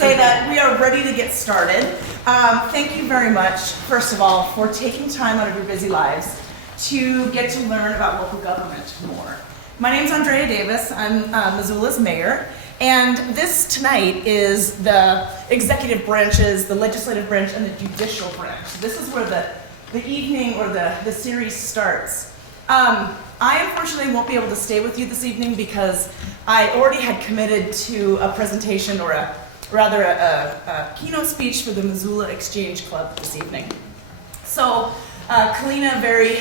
say that we are ready to get started. Thank you very much, first of all, for taking time out of your busy lives to get to learn about local government more. My name's Andrea Davis. I'm Missoula's mayor, and this tonight is the executive branches, the legislative branch, and the judicial branch. This is where the evening or the series starts. I unfortunately won't be able to stay with you this evening because I already had committed to a presentation, or a keynote speech for the Missoula Exchange Club this evening. So Kalina very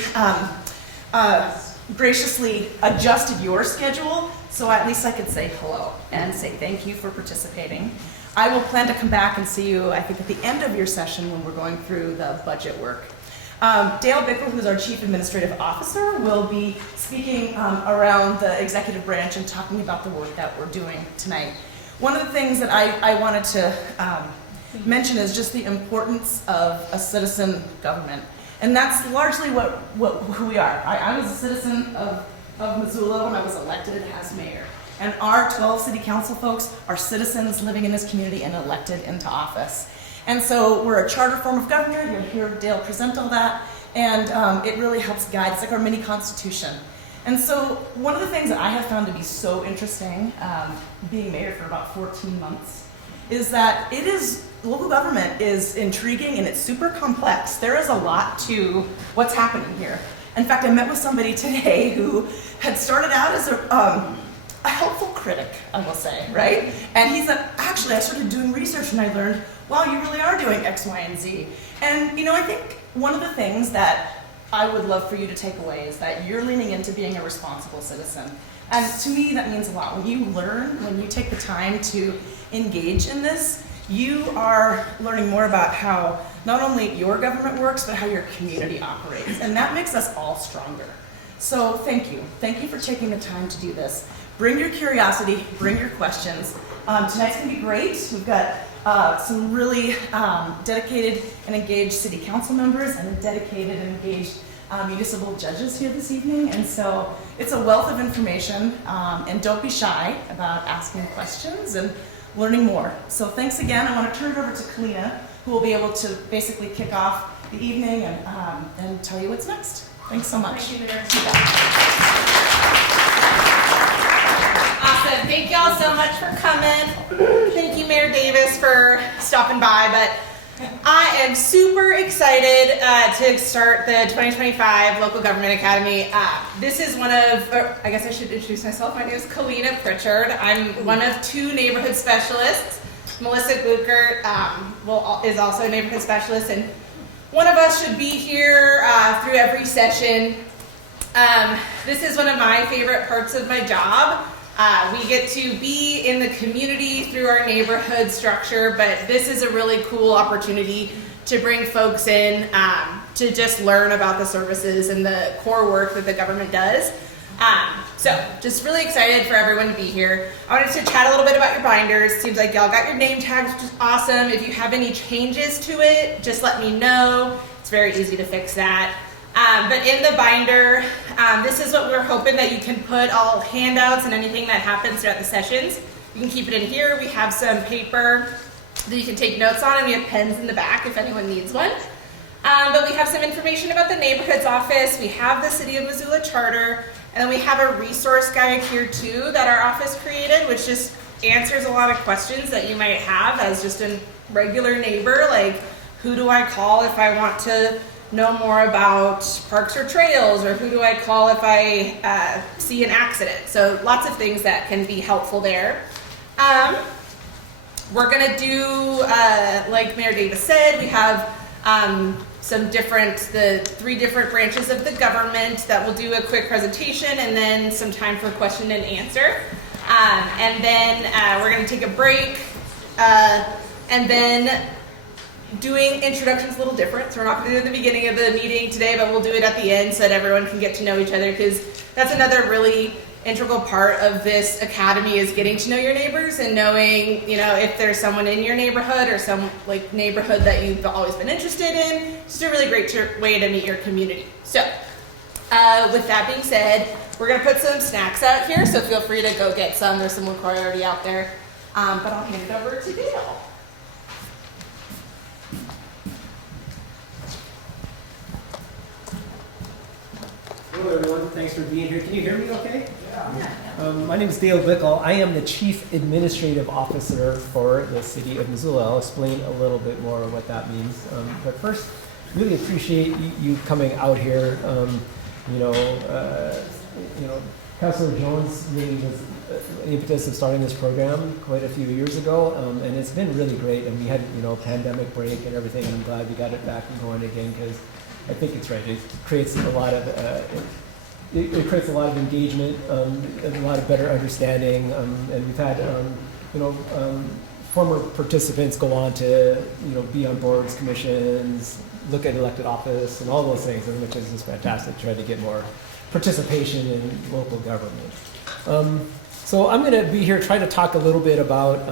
graciously adjusted your schedule, so at least I could say hello and say thank you for participating. I will plan to come back and see you, I think, at the end of your session when we're going through the budget work. Dale Bickle, who's our Chief Administrative Officer, will be speaking around the executive branch and talking about the work that we're doing tonight. One of the things that I wanted to mention is just the importance of a citizen government. And that's largely who we are. I was a citizen of Missoula when I was elected as mayor. And our 12 city council folks are citizens living in this community and elected into office. And so we're a charter form of government. You'll hear Dale present all that. And it really helps guide. It's like our mini constitution. And so one of the things that I have found to be so interesting, being mayor for about 14 months, is that local government is intriguing and it's super complex. There is a lot to what's happening here. In fact, I met with somebody today who had started out as a helpful critic, I will say, right? And he said, actually, I started doing research and I learned, wow, you really are doing X, Y, and Z. And I think one of the things that I would love for you to take away is that you're leaning into being a responsible citizen. And to me, that means a lot. When you learn, when you take the time to engage in this, you are learning more about how not only your government works, but how your community operates. And that makes us all stronger. So thank you. Thank you for taking the time to do this. Bring your curiosity, bring your questions. Tonight's gonna be great. We've got some really dedicated and engaged city council members and dedicated and engaged municipal judges here this evening. And so it's a wealth of information, and don't be shy about asking questions and learning more. So thanks again. I want to turn it over to Kalina, who will be able to basically kick off the evening and tell you what's next. Thanks so much. Thank you, Mayor. Awesome. Thank y'all so much for coming. Thank you, Mayor Davis, for stopping by. But I am super excited to start the 2025 Local Government Academy. This is I guess I should introduce myself. My name is Kalina Pritchard. I'm one of two neighborhood specialists. Melissa Gluckert is also a neighborhood specialist, and one of us should be here through every session. This is one of my favorite parts of my job. We get to be in the community through our neighborhood structure, but this is a really cool opportunity to bring folks in to just learn about the services and the core work that the government does. So just really excited for everyone to be here. I wanted to chat a little bit about your binders. Seems like y'all got your name tags, which is awesome. If you have any changes to it, just let me know. It's very easy to fix that. But in the binder, this is what we're hoping that you can put all handouts and anything that happens throughout the sessions. You can keep it in here. We have some paper that you can take notes on, and we have pens in the back if anyone needs one. But we have some information about the neighborhoods office. We have the City of Missoula charter, and then we have a resource guide here too that our office created, which just answers a lot of questions that you might have as just a regular neighbor, like who do I call if I want to know more about parks or trails, or who do I call if I see an accident. So lots of things that can be helpful there. We're gonna do, like Mayor Davis said, we have the 3 different branches of the government that will do a quick presentation and then some time for question and answer. And then we're gonna take a break, and then doing introductions a little different, so we're not going to do it at the beginning of the meeting today, but we'll do it at the end so that everyone can get to know each other, because that's another really integral part of this academy, is getting to know your neighbors and knowing, if there's someone in your neighborhood or some neighborhood that you've always been interested in. It's a really great way to meet your community. So with that being said, we're going to put some snacks out here, so feel free to go get some. There's some LaCroix already out there. But I'll hand it over to Dale. Hello everyone, thanks for being here. Can you hear me okay? Yeah. My name is Dale Bickel. I am the Chief Administrative Officer for the City of Missoula. I'll explain a little bit more what that means. But first, really appreciate you coming out here. Councilor Jones really was impetus of starting this program quite a few years ago, and it's been really great. And we had, pandemic break and everything, and I'm glad we got it back and going again because I think it's right. It creates a lot of it creates a lot of engagement, and a lot of better understanding, and we've had former participants go on to be on boards, commissions, look at elected office, and all those things, which is just fantastic. Try to get more participation in local government. So I'm going to be here trying to talk a little bit about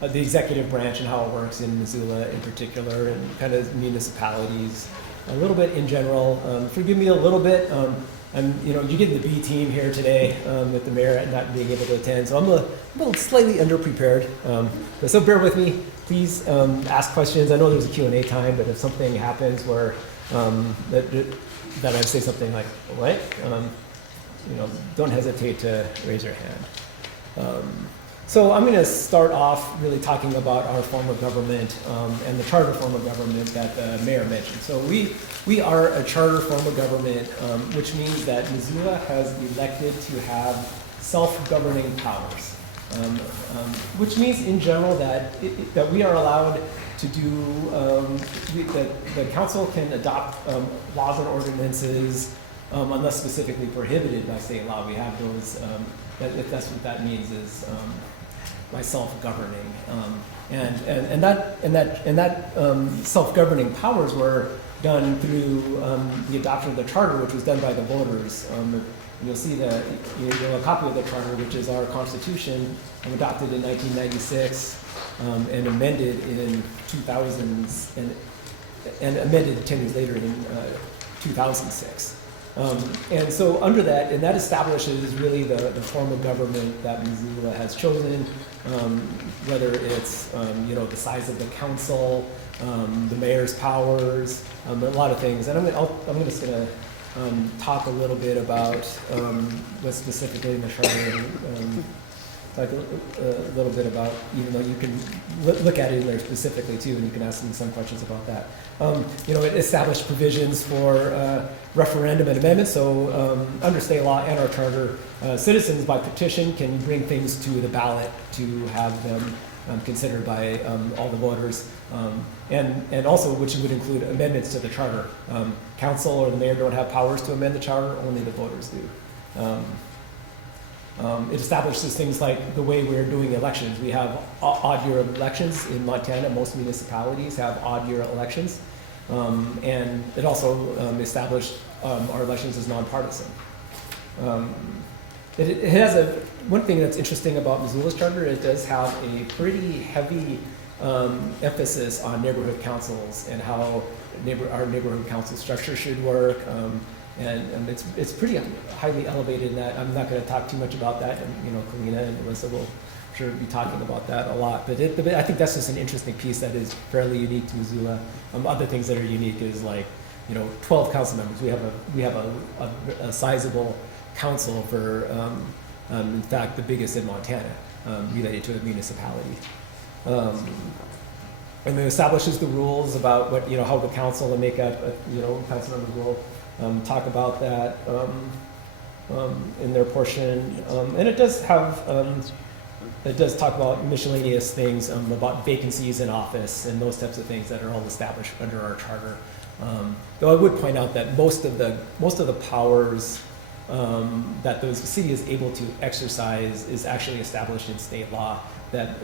the executive branch and how it works in Missoula in particular, and kind of municipalities a little bit in general. Forgive me a little bit. You get the B team here today with the mayor not being able to attend, so I'm a little slightly underprepared. So bear with me. Please ask questions. I know there's a Q&A time, but if something happens where that I say something like what, don't hesitate to raise your hand. So I'm going to start off really talking about our form of government and the charter form of government that the mayor mentioned. So we are a charter form of government, which means that Missoula has elected to have self-governing powers, which means in general that we are allowed to do, the council can adopt laws and ordinances unless specifically prohibited by state law. We have those, if that's what that means is by self-governing, and that self-governing powers were done through the adoption of the charter, which was done by the voters. You'll see a copy of the charter, which is our constitution, adopted in 1996 and amended in 2000 and amended 10 years later in 2006. And so under that, and that establishes really the form of government that Missoula has chosen, whether it's the size of the council, the mayor's powers, a lot of things. And I'm just going to talk a little bit about what's specifically in the charter, talk a little bit about, even though you can look at it in there specifically too, and you can ask me some questions about that. It established provisions for referendum and amendments. So under state law and our charter, citizens by petition can bring things to the ballot to have them considered by all the voters, and also which would include amendments to the charter. Council or the mayor don't have powers to amend the charter, only the voters do. It establishes things like the way we're doing elections. We have odd year elections in Montana. Most municipalities have odd year elections. And it also established our elections as nonpartisan. It has one thing that's interesting about Missoula's charter, it does have a pretty heavy emphasis on neighborhood councils and how our neighborhood council structure should work. And it's pretty highly elevated in that. I'm not going to talk too much about that, and Kalina and Alyssa will sure be talking about that a lot. But I think that's just an interesting piece that is fairly unique to Missoula. Other things that are unique is 12 council members. We have a sizable council for, in fact, the biggest in Montana, related to a municipality. And it establishes the rules about what how the council will make up. Council members will talk about that in their portion, and it does have it does talk about miscellaneous things about vacancies in office and those types of things that are all established under our charter. Though I would point out that most of the powers that the city is able to exercise is actually established in state law. That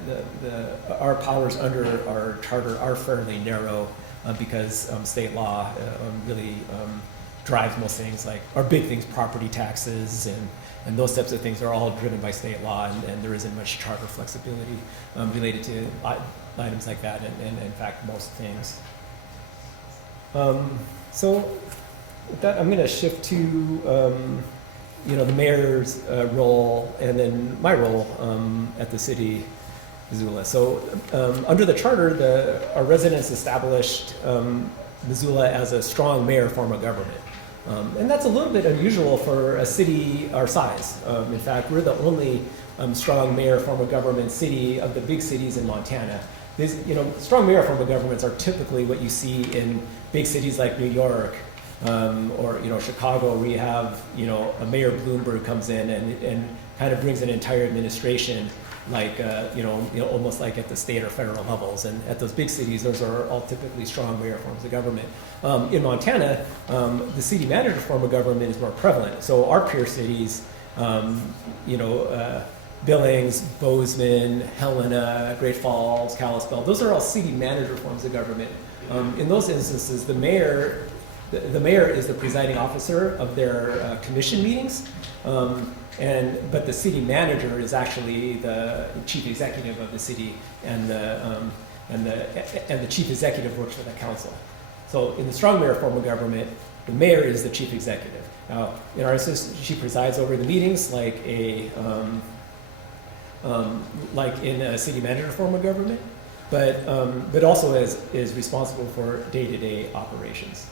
our powers under our charter are fairly narrow because state law really drives most things, like our big things, property taxes and those types of things are all driven by state law, and there isn't much charter flexibility related to items like that, and in fact most things. So with that, I'm going to shift to the mayor's role and then my role at the city of Missoula. So under the charter, our residents established Missoula as a strong mayor form of government. And that's a little bit unusual for a city our size. In fact, we're the only strong mayor form of government city of the big cities in Montana. Strong mayor form of governments are typically what you see in big cities like New York or Chicago, where you have a Mayor Bloomberg comes in and kind of brings an entire administration, like almost like at the state or federal levels. And at those big cities, those are all typically strong mayor forms of government. In Montana, the city manager form of government is more prevalent. So our peer cities, Billings, Bozeman, Helena, Great Falls, Kalispell, those are all city manager forms of government. In those instances, the mayor is the presiding officer of their commission meetings, but the city manager is actually the chief executive of the city, and the chief executive works for the council. So in the strong mayor form of government, the mayor is the chief executive. Now, in our instance, she presides over the meetings like in a city manager form of government, but also is responsible for day-to-day operations.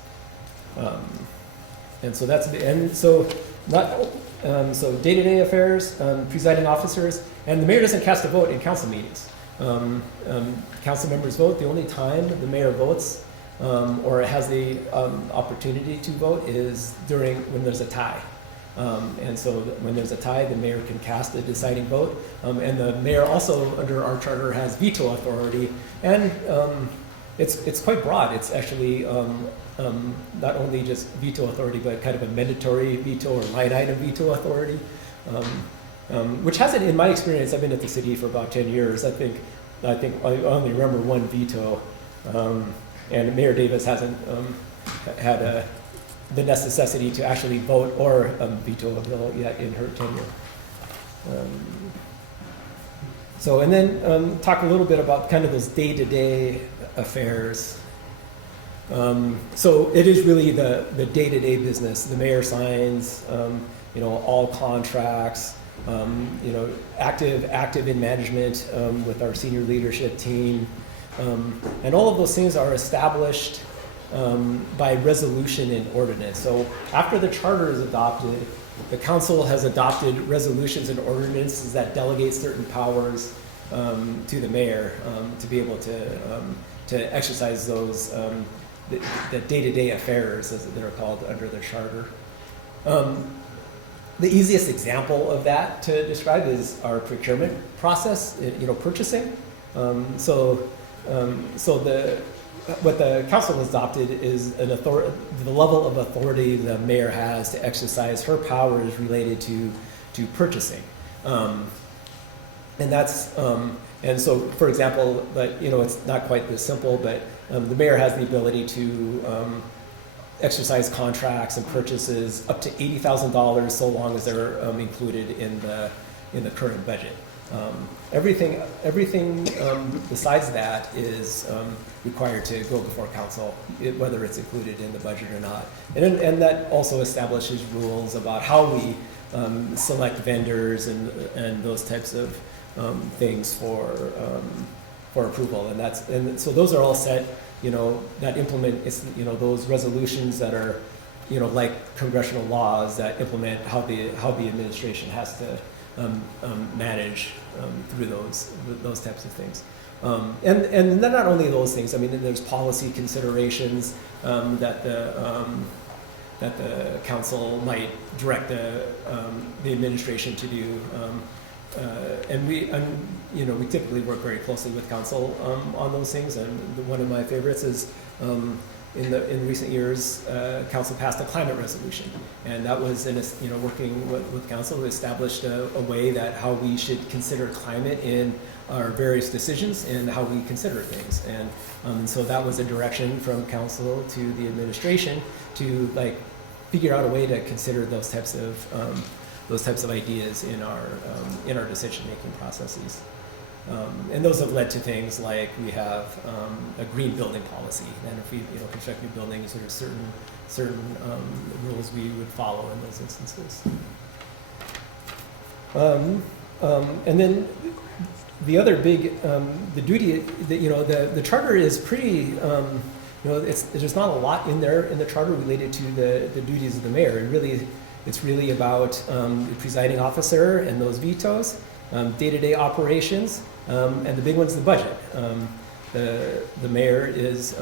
So day-to-day affairs, presiding officers, and the mayor doesn't cast a vote in council meetings. Council members vote. The only time the mayor votes or has the opportunity to vote is when there's a tie. And so when there's a tie, the mayor can cast a deciding vote. And the mayor also, under our charter, has veto authority. And it's quite broad. It's actually not only just veto authority, but kind of a mandatory veto or line item veto authority, which hasn't, in my experience, I've been at the city for about 10 years. I think I only remember one veto, and Mayor Davis hasn't had the necessity to actually vote or veto a bill yet in her tenure. And then talk a little bit about kind of those day-to-day affairs. So it is really the day-to-day business. The mayor signs, all contracts, active in management with our senior leadership team. And all of those things are established by resolution and ordinance. So after the charter is adopted, the council has adopted resolutions and ordinances that delegate certain powers to the mayor to be able to exercise those the day-to-day affairs, as they're called under the charter. The easiest example of that to describe is our procurement process, purchasing. What the council has adopted is the level of authority the mayor has to exercise her powers related to purchasing. And so, for example, it's not quite this simple, but the mayor has the ability to exercise contracts and purchases up to $80,000 so long as they're included in the current budget. Everything besides that is required to go before council, whether it's included in the budget or not. And that also establishes rules about how we select vendors and those types of things for approval. And so those are all set, that implement those resolutions that are, like congressional laws that implement how the administration has to manage through those types of things. And then not only those things, I mean, there's policy considerations that the council might direct the administration to do. And we typically work very closely with council on those things. And one of my favorites is in recent years, council passed a climate resolution, and that was working with council to establish a way that how we should consider climate in our various decisions and how we consider things. And so that was a direction from council to the administration to figure out a way to consider those types of ideas in our decision-making processes. And those have led to things like we have a green building policy, and if we construct new buildings, there are certain rules we would follow in those instances. And then the other big, the duty, the charter is pretty, there's not a lot in there in the charter related to the duties of the mayor. It's really about the presiding officer and those vetoes, day-to-day operations, and the big one's the budget. The mayor is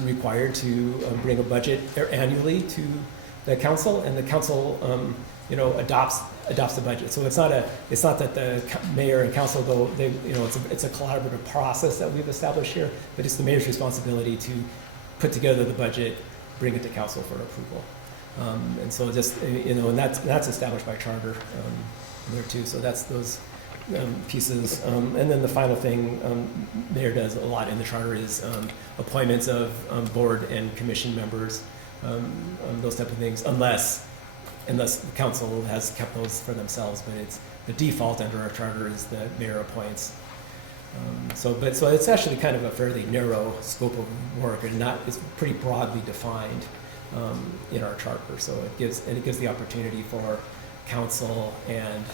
required to bring a budget annually to the council, and the council, adopts the budget. So it's not that the mayor and council go. It's a collaborative process that we've established here, but it's the mayor's responsibility to put together the budget, bring it to council for approval. And so and that's established by charter there too. So that's those pieces. And then the final thing mayor does a lot in the charter is appointments of board and commission members, those type of things, unless the council has kept those for themselves. But it's the default under our charter is the mayor appoints. So it's actually kind of a fairly narrow scope of work, and it's pretty broadly defined in our charter. So it gives the opportunity for council and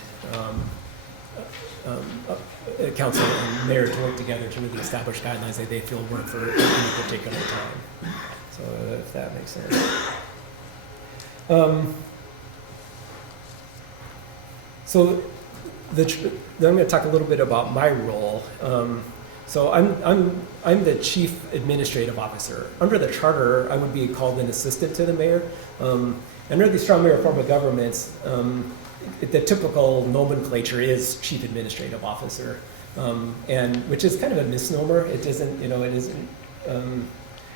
council and mayor to work together to really establish guidelines that they feel work for any particular time. So if that makes sense. So then I'm going to talk a little bit about my role. So I'm the chief administrative officer. Under the charter, I would be called an assistant to the mayor. Under the strong mayor form of governments, the typical nomenclature is chief administrative officer, and which is kind of a misnomer. It doesn't, it isn't.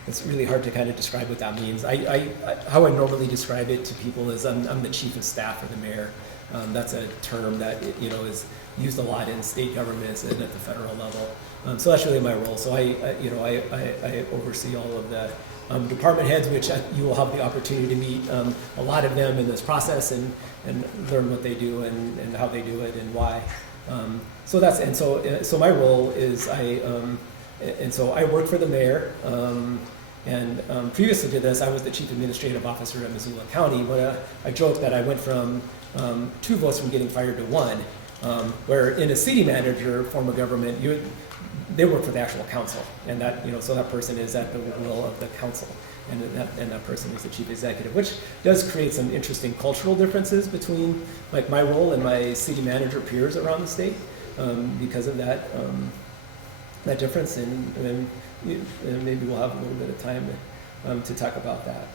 It's really hard to kind of describe what that means. How I normally describe it to people is I'm the chief of staff for the mayor. That's a term that is used a lot in state governments and at the federal level. So that's really my role. So I oversee all of the department heads, which you will have the opportunity to meet a lot of them in this process and learn what they do and how they do it and why. So my role is I work for the mayor. And previously to this, I was the chief administrative officer at Missoula County. But I joked that I went from 2 votes from getting fired to 1, where in a city manager form of government, they work for the actual council, and that so that person is at the will of the council, and that person is the chief executive, which does create some interesting cultural differences between like my role and my city manager peers around the state because of that difference, and maybe we'll have a little bit of time to talk about that.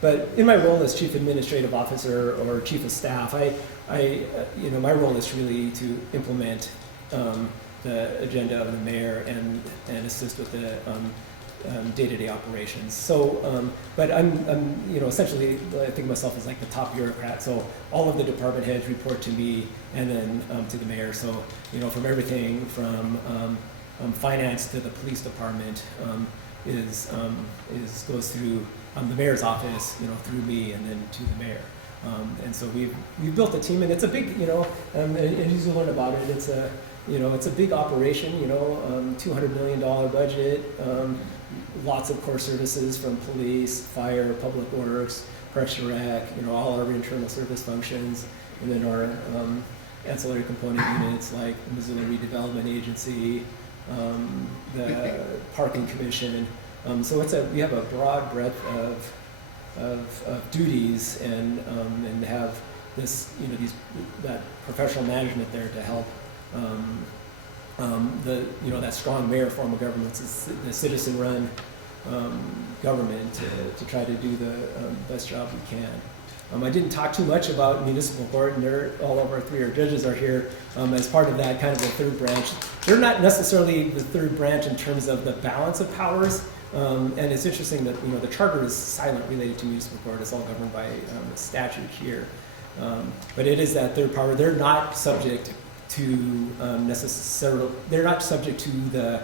But in my role as chief administrative officer or chief of staff, my role is really to implement the agenda of the mayor and assist with the day-to-day operations. So, but I'm essentially I think of myself as like the top bureaucrat. So all of the department heads report to me, and then to the mayor. So from everything from finance to the police department goes through the mayor's office, through me and then to the mayor. And so we've built a team, and it's a big, and as you learn about it, it's a big operation, $200 million budget, lots of core services from police, fire, public works, pressure rec, all our internal service functions, and then our ancillary component units like the Missoula Redevelopment Agency, the Parking Commission. So we have a broad breadth of duties and have this that professional management there to help that strong mayor form of government, the citizen-run government to try to do the best job we can. I didn't talk too much about municipal court, and all of our 3 judges are here as part of that kind of the third branch. They're not necessarily the third branch in terms of the balance of powers, and it's interesting that the charter is silent related to municipal court. It's all governed by statute here, but it is that third power. They're not subject to necessarily. They're not subject to the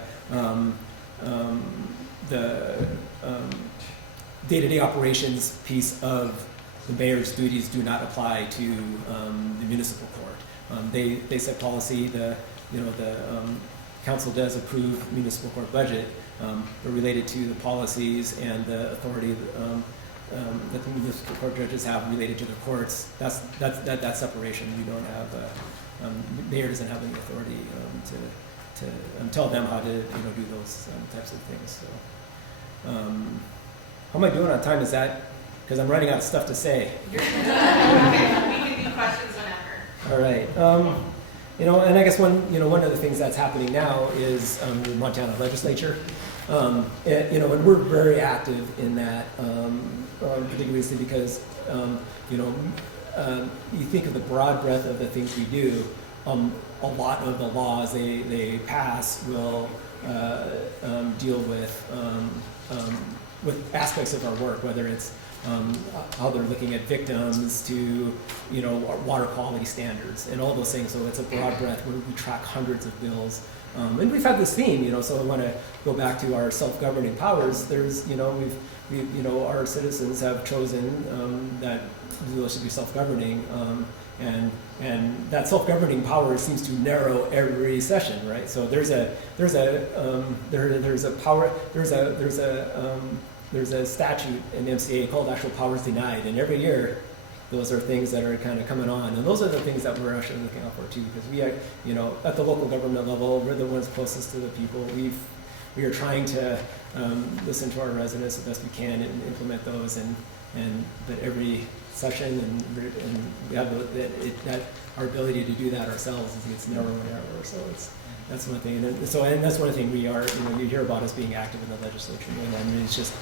day-to-day operations piece of the mayor's duties. Do not apply to the municipal court. They set policy. The council does approve municipal court budget, but related to the policies and the authority that the municipal court judges have related to the courts, that separation. We don't have, the mayor doesn't have any authority to tell them how to do those types of things. So, how am I doing on time? Is that because I'm running out of stuff to say? You're we can do questions whenever. All right. And I guess one of the things that's happening now is the Montana legislature. And we're very active in that, particularly because, you think of the broad breadth of the things we do, a lot of the laws they pass will deal with aspects of our work, whether it's how they're looking at victims to, water quality standards and all those things. So it's a broad breadth where we track hundreds of bills. And we've had this theme, so I want to go back to our self-governing powers. There's, our citizens have chosen that Missoula should be self-governing, and that self-governing power seems to narrow every session, right? So there's a statute in the MCA called actual powers denied, and every year those are things that are kind of coming on, and those are the things that we're actually looking out for too, because we are, at the local government level, we're the ones closest to the people. We are trying to listen to our residents the best we can and implement those, and that every session and we have that our ability to do that ourselves gets narrower and narrower. So that's one thing, and that's one thing we are. You hear about us being active in the legislature, and it's just.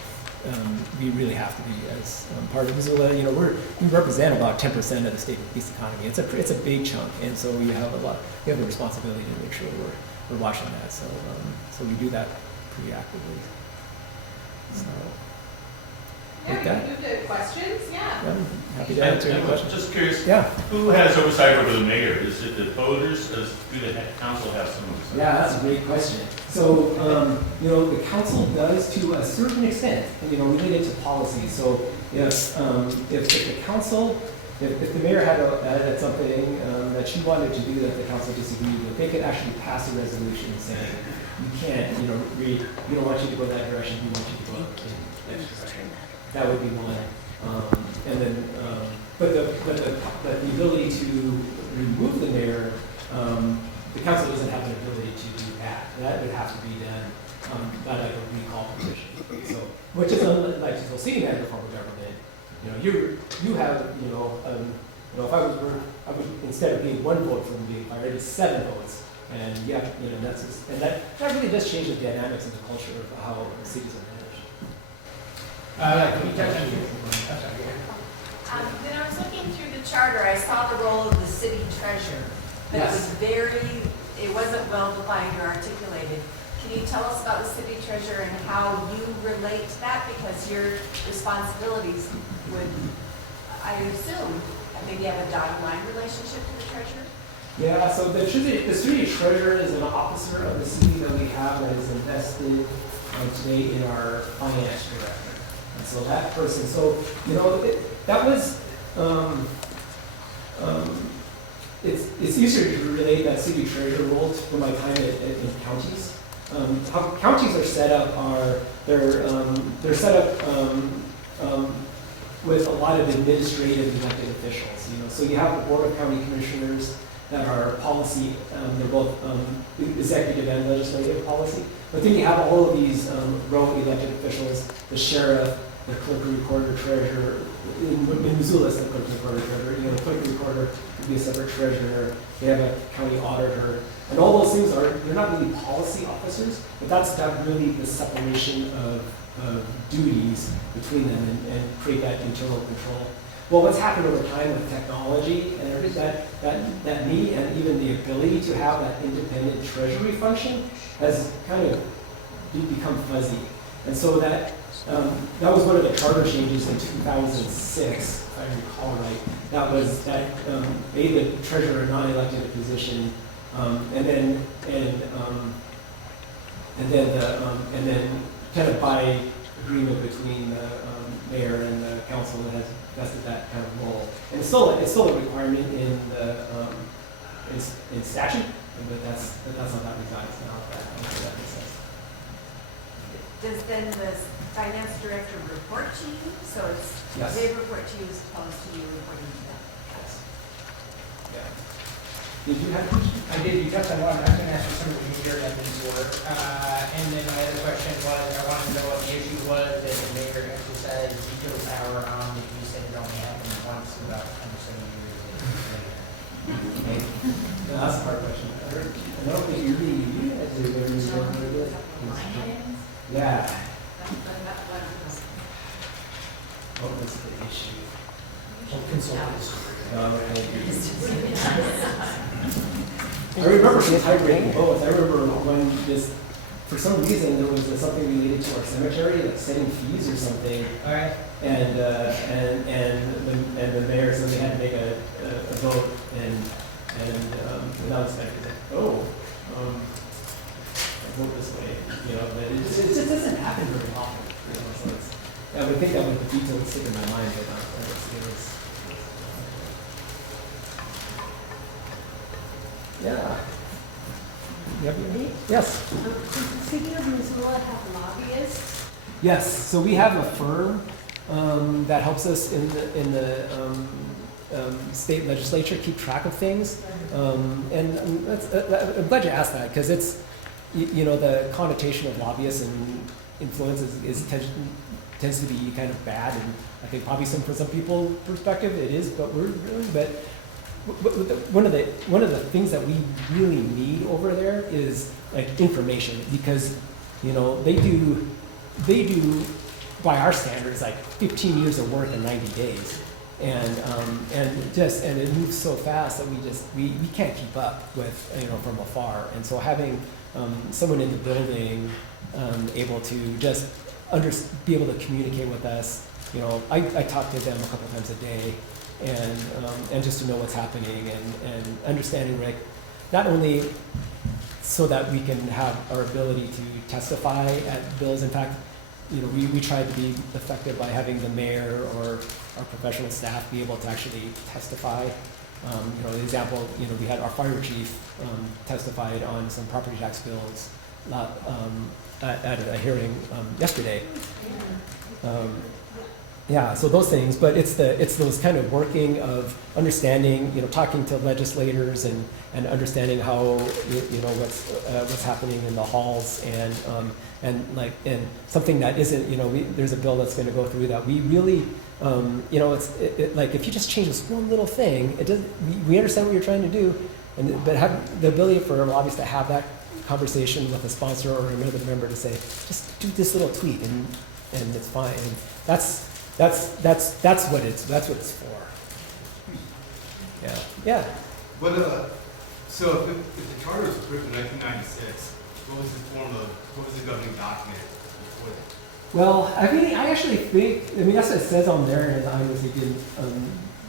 We really have to be as part of Missoula. We represent about 10% of the state-based economy. It's a big chunk, and so we have a responsibility to make sure we're watching that. So we do that pretty actively. So Yeah, we can move to questions. Yeah. I'm happy to answer any questions. Just curious. Yeah. Who has oversight over the mayor? Is it the voters? Do the council have some oversight? Yeah, that's a great question. So, the council does to a certain extent, related to policy. So, if the council, if the mayor had something that she wanted to do that the council disagreed with, they could actually pass a resolution saying, you can't, we don't want you to go that direction, we want you to go in that direction. That would be one. And then, but the ability to remove the mayor, the council doesn't have an ability to do that. That would have to be done by like a recall petition. So, which is like you'll see in the form of government. You have if I would instead of being one vote from being fired, it's 7 votes, and that really does change the dynamics of the culture of how cities are managed. When I was looking through the charter, I saw the role of the city treasurer, but Yes. it wasn't well defined or articulated. Can you tell us about the city treasurer and how you relate to that? Because your responsibilities would, I assume, maybe have a dotted line relationship to the treasurer? Yeah, so the city treasurer is an officer of the city that we have that is invested today in our finance director. And so that person, that was, it's easier to relate that city treasurer role to my time in counties. How counties are set up they're set up with a lot of administrative elected officials. So you have the board of county commissioners that are policy, they're both executive and legislative policy. But then you have all of these row elected officials, the sheriff, the clerk recorder, treasurer. In Missoula, it's the clerk recorder, treasurer. The clerk recorder would be a separate treasurer. They have a county auditor. And all those things they're not really policy officers, but that's not really the separation of duties between them and create that internal control. Well, what's happened over time with technology and that need and even the ability to have that independent treasury function has kind of become fuzzy. And so that was one of the charter changes in 2006, if I recall right. That was that made the treasurer a non-elected position, and then kind of by agreement between the mayor and the council that has vested that kind of role. And it's still a requirement in the in statute, but that's how that resides now. That makes sense. Does then the finance director report to you, so it's, Yes. they report to you as opposed to you reporting to them. Yeah. Did you have? I did, you touched on one, I was gonna ask you some of the mayor Evans work, and then my other question was, I wanted to know what the issue was that the mayor exercised veto power on, that you said it only happened once in about 170 years. No, that's a hard question. I don't think you're being you guys do whatever you want to do. Yeah. What was the issue? I remember some typewriting both. I remember when this, for some reason, there was something related to our cemetery, like setting fees or something. All right. And the mayor said they had to make a vote, and that was like, oh, I vote this way, you know. But it just doesn't happen very often, you know. So it's, I would think that would the veto would stick in my mind, but it was. Yeah. Yep. Yes. Does the City of Missoula have lobbyists? Yes. So we have a firm that helps us in the state legislature keep track of things, and I'm glad you asked that, because it's you know, the connotation of lobbyists and influence tends to be kind of bad, and I think probably from some people's perspective it is, but one of the things that we really need over there is like information, because you know they do by our standards like 15 years of work in 90 days, and it moves so fast that we can't keep up with, you know, from afar. And so having someone in the building able to just be able to communicate with us, you know, I talk to them a couple times a day, and just to know what's happening, and understanding, Rick, not only so that we can have our ability to testify at bills. In fact, you know, we try to be effective by having the mayor or our professional staff be able to actually testify. You know, the example, you know, we had our fire chief testified on some property tax bills at a hearing yesterday. Yeah, so those things, but it's those kind of working of understanding, you know, talking to legislators and understanding how you know what's happening in the halls, and something that isn't, you know, there's a bill that's going to go through that we really, you know, like if you just change this one little thing, it doesn't. We understand what you're trying to do, but have the ability for lobbyists to have that conversation with a sponsor or another member to say, just do this little tweak and it's fine. And that's what it's for. Yeah. Yeah. So if the charter was approved in 1996, what was the governing document before that? Well, I actually think, that's what it says on there, and I was thinking,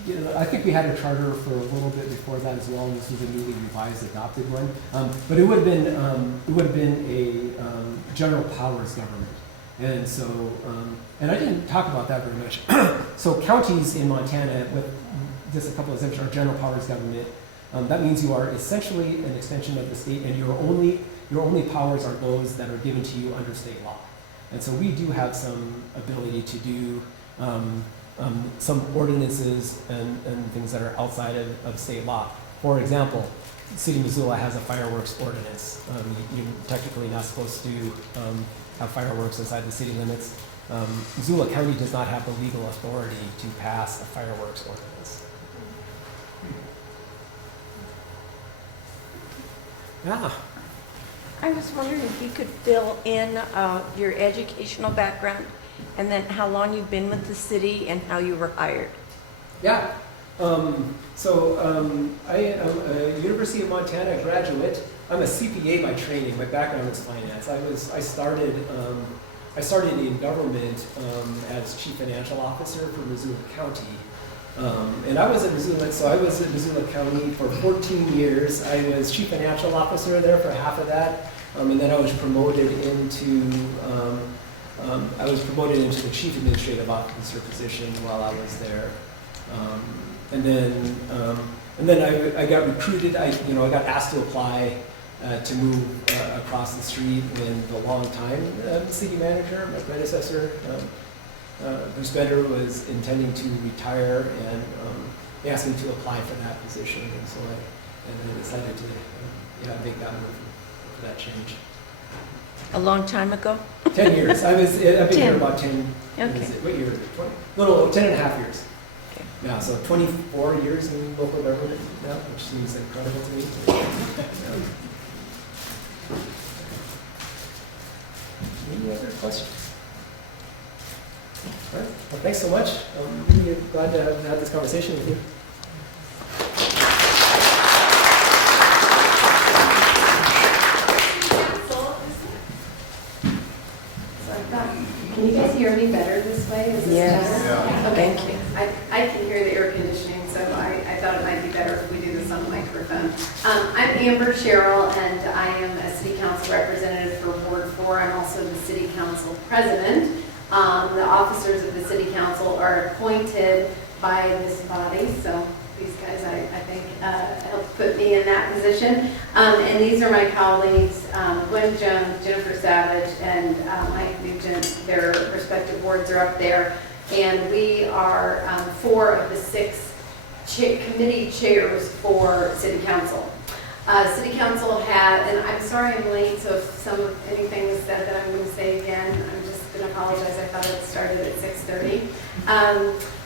you know, I think we had a charter for a little bit before that as well, and this was a newly revised, adopted one. But it would have been a general powers government. And so, and I didn't talk about that very much. So counties in Montana, with just a couple of exemptions, are general powers government. That means you are essentially an extension of the state, and your only powers are those that are given to you under state law. And so we do have some ability to do some ordinances and things that are outside of state law. For example, City of Missoula has a fireworks ordinance. You're technically not supposed to have fireworks inside the city limits. Missoula County does not have the legal authority to pass a fireworks ordinance. Yeah. I was wondering if you could fill in your educational background, and then how long you've been with the city and how you were hired. Yeah. I am a University of Montana graduate. I'm a CPA by training. My background is finance. I started in government as chief financial officer for Missoula County. And I was at Missoula County for 14 years. I was chief financial officer there for half of that. And then I was promoted into the chief administrative officer position while I was there. And then I got recruited. I got asked to apply to move across the street when the longtime city manager, my predecessor, Bruce Bender, was intending to retire, and he asked me to apply for that position, and so I decided to make that move for that change. A long time ago? 10 years. I've been 10. here about 10. Okay. What year? 20? Little 10 and a half years. Okay. Yeah, so 24 years in local government now, which seems incredible to me. Yeah. Any other questions? All right. Well, thanks so much. I'm really glad to have had this conversation with you. Can you guys hear me better this way? Is this Yes. better? Okay. Thank you. I can hear the air conditioning, so I thought it might be better if we do this on the microphone. I'm Amber Sherrill, and I am a city council representative for Ward 4. I'm also the city council president. The officers of the city council are appointed by this body, so these guys, I think, helped put me in that position. And these are my colleagues, Gwen Jones, Jennifer Savage, and Mike Nugent. Their respective boards are up there. And we are 4 of the 6 committee chairs for city council. City council had, and I'm sorry I'm late, so if anything was said that I'm going to say again, I'm just going to apologize. I thought it started at 6:30.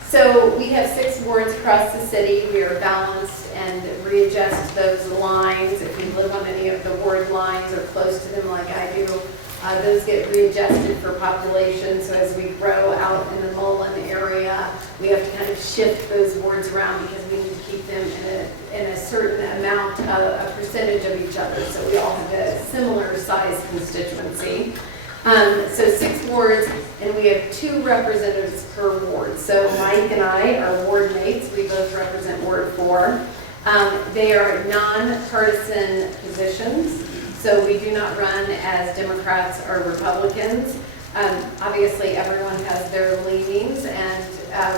So we have 6 wards across the city. We are balanced and readjust those lines. If you live on any of the ward lines or close to them like I do, those get readjusted for population. So as we grow out in the Mullen area, we have to kind of shift those wards around because we need to keep them in a certain amount, a percentage of each other. So we all have a similar size constituency. So 6 wards, and we have 2 representatives per ward. So Mike and I are ward mates. We both represent Ward 4. They are non-partisan positions, so we do not run as Democrats or Republicans. Obviously, everyone has their leanings, and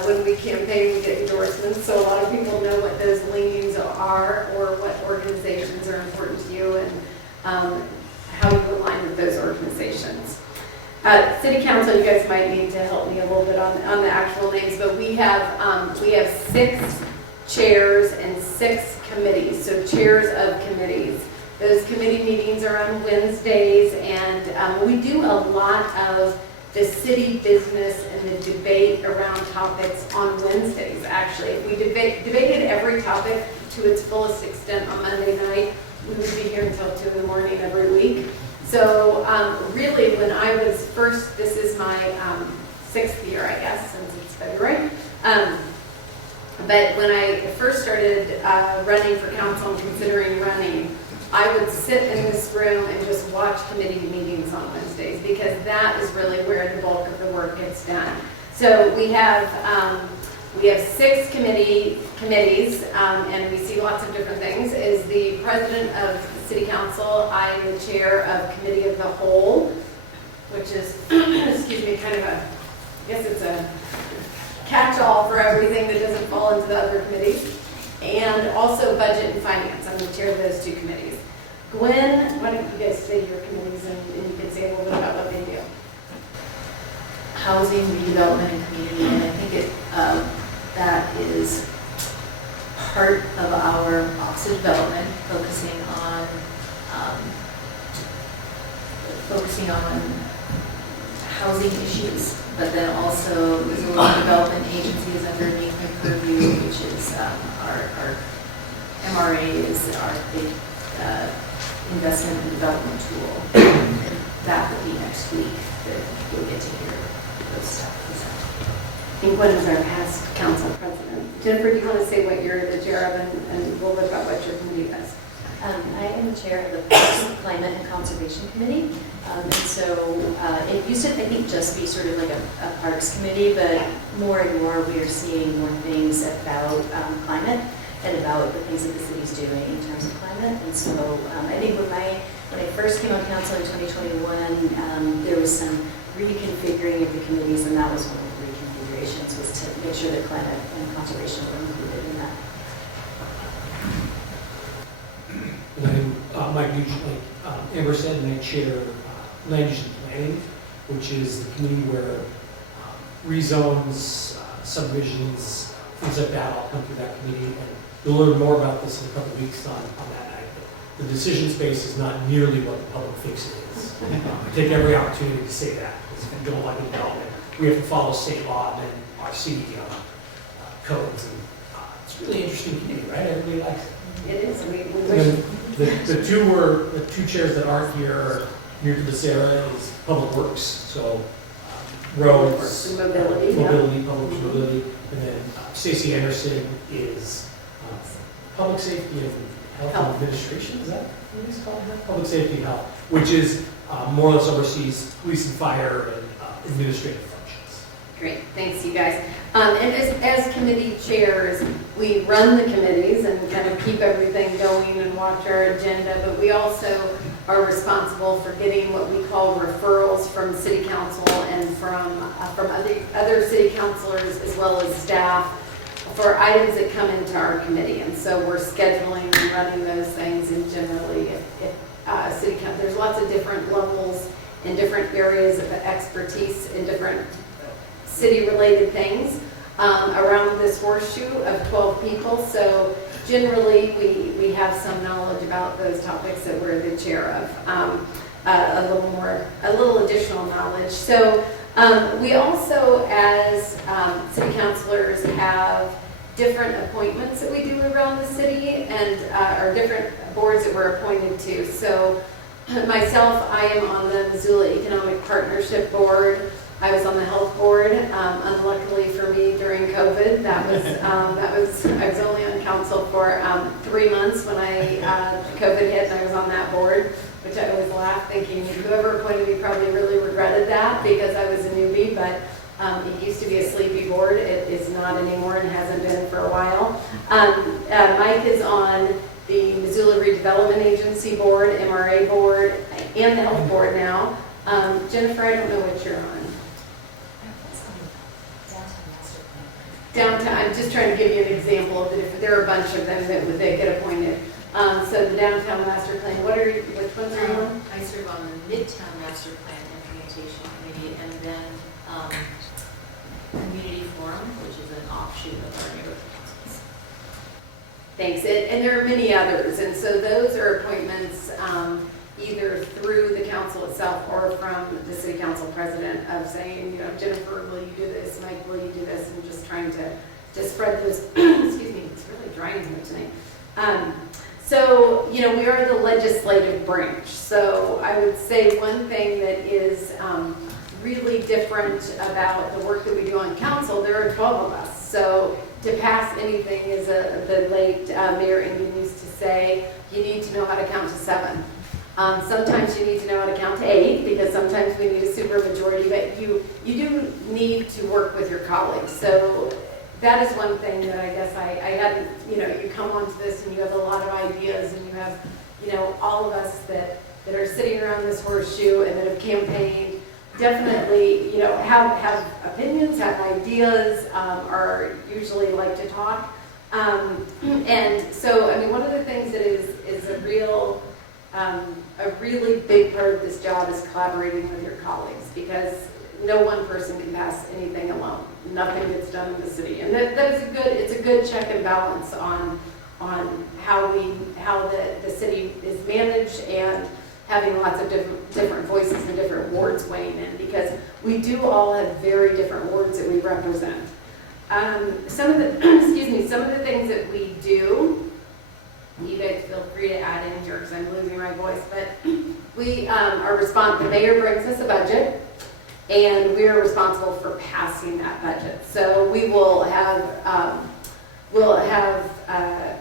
when we campaign, we get endorsements, so a lot of people know what those leanings are or what organizations are important to you, and how you align with those organizations. City Council, you guys might need to help me a little bit on the actual names, but we have 6 chairs and 6 committees, so chairs of committees. Those committee meetings are on Wednesdays, and we do a lot of the city business and the debate around topics on Wednesdays, actually. If we debated every topic to its fullest extent on Monday night, we would be here until 2 in the morning every week. So really, when I was first, this is my 6th year, I guess, since it's February. But when I first started running for council and considering running, I would sit in this room and just watch committee meetings on Wednesdays, because that is really where the bulk of the work gets done. So we have 6 committees, and we see lots of different things. As the president of the city council, I am the chair of committee of the whole, which is, excuse me, kind of I guess it's a catch-all for everything that doesn't fall into the other committees. And also budget and finance. I'm the chair of those 2 committees. Gwen, why don't you guys say your committees, and you can say a little bit about what they do. Housing, redevelopment, and community, and I think that is part of our Office of Development, focusing on housing issues, but then also Missoula Development Agency is underneath my purview, which is our MRA is our big investment and development tool. And that will be next week that you'll get to hear those stuff. I think Gwen is our past council president. Jennifer, do you want to say what you're the chair of, and a little bit about what your committee does? I am the chair of the Climate and Conservation Committee. And so it used to, I think, just be sort of like a parks committee, but more and more we are seeing more things about climate and about the things that the city's doing in terms of climate. And so I think when I first came on council in 2021, there was some reconfiguring of the committees, and that was one of the reconfigurations, was to make sure that climate and conservation were included in that. And I'm Mike Nugent, like Amber said, and I chair land use and planning, which is the committee where rezones, subdivisions, things like that all come through that committee. And you'll learn more about this in a couple of weeks on that night. But the decision space is not nearly what the public thinks it is. I take every opportunity to say that, because if you don't like the development, we have to follow state law and our city codes. And it's a really interesting committee, right? Everybody likes it. It is, we And then the two chairs that aren't here are near to Becerra is Public Works, so roads, Mobility, mobility, public mobility, and then Stacey Anderson is Public Safety and Health Administration, is that what it's called? Public Safety and Health, which is more or less oversees police and fire and administrative functions. Great, thanks you guys. And as committee chairs, we run the committees and kind of keep everything going and watch our agenda, but we also are responsible for getting what we call referrals from city council and from other city councilors as well as staff for items that come into our committee. And so we're scheduling and running those things, and generally if city council, there's lots of different levels and different areas of expertise in different city-related things around this horseshoe of 12 people. So generally, we have some knowledge about those topics that we're the chair of, a little additional knowledge. So we also, as city councilors, have different appointments that we do around the city and or different boards that we're appointed to. So myself, I am on the Missoula Economic Partnership Board. I was on the health board. Unluckily for me, during COVID, I was only on council for 3 months when COVID hit, and I was on that board, which I always laugh, thinking whoever appointed me probably really regretted that because I was a newbie. But it used to be a sleepy board. It is not anymore and hasn't been for a while. Mike is on the Missoula Redevelopment Agency board, MRA board, and the health board now. Jennifer, I don't know what you're on. Downtown, I'm just trying to give you an example of it. There are a bunch of them that they get appointed. So the Downtown Master Plan, which ones are you on? I serve on the Midtown Master Plan Implementation Committee, and then Community Forum, which is an offshoot of our neighborhood councils. Thanks. And there are many others. And so those are appointments either through the council itself or from the city council president of saying, Jennifer, will you do this? Mike, will you do this? And just trying to spread those, excuse me, it's really dry in here tonight. So, we are the legislative branch. So I would say one thing that is really different about the work that we do on council, there are 12 of us. So to pass anything, as the late Mayor Ingen used to say, you need to know how to count to 7. Sometimes you need to know how to count to 8 because sometimes we need a super majority, but you do need to work with your colleagues. So that is one thing that I guess I hadn't, you come onto this and you have a lot of ideas and you have, all of us that are sitting around this horseshoe and that have campaigned definitely, have opinions, have ideas, or usually like to talk. And so, one of the things that is a really big part of this job is collaborating with your colleagues, because no one person can pass anything alone. Nothing gets done in the city, and it's a good check and balance on how the city is managed and having lots of different voices and different wards weighing in, because we do all have very different wards that we represent. Some of the things that we do, you guys feel free to add in here because I'm losing my voice, but we are responsible. The mayor brings us a budget, and we are responsible for passing that budget. So we will have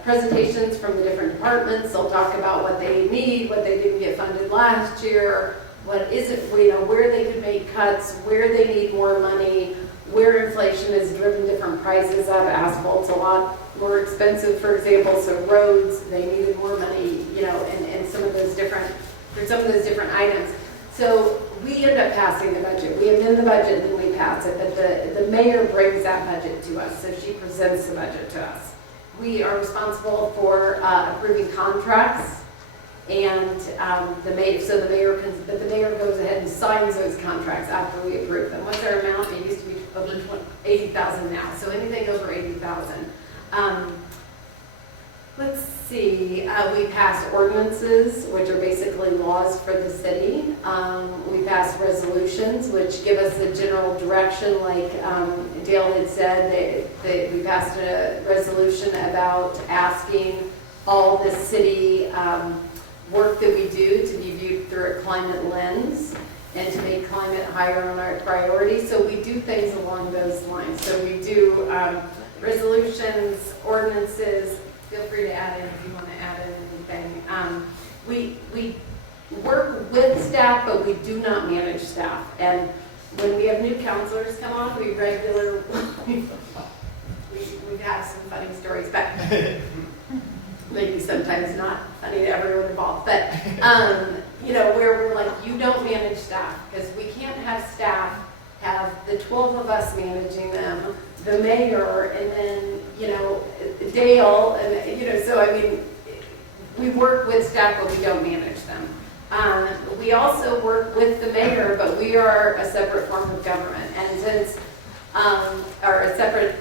presentations from the different departments. They'll talk about what they need, what they didn't get funded last year, what isn't, where they could make cuts, where they need more money, where inflation has driven different prices up. Asphalt's a lot more expensive, for example, so roads, they needed more money, and some of those different items. So we end up passing the budget. We amend the budget and then we pass it, but the mayor brings that budget to us, so she presents the budget to us. We are responsible for approving contracts And the mayor goes ahead and signs those contracts after we approve them. What's our amount? It used to be over 80,000 now, so anything over 80,000. Let's see, we passed ordinances, which are basically laws for the city. We passed resolutions, which give us the general direction, like Dale had said, we passed a resolution about asking all the city work that we do to be viewed through a climate lens and to make climate higher on our priorities. So we do things along those lines. So we do resolutions, ordinances. Feel free to add in if you want to add in anything. We work with staff, but we do not manage staff. And when we have new counselors come on, we've had some funny stories, but maybe sometimes not funny to everyone involved. But where we're like, you don't manage staff, because we can't have staff have the 12 of us managing them, the mayor, and then Dale, and so I mean, we work with staff, but we don't manage them. We also work with the mayor, but we are a separate form of government, and since or a separate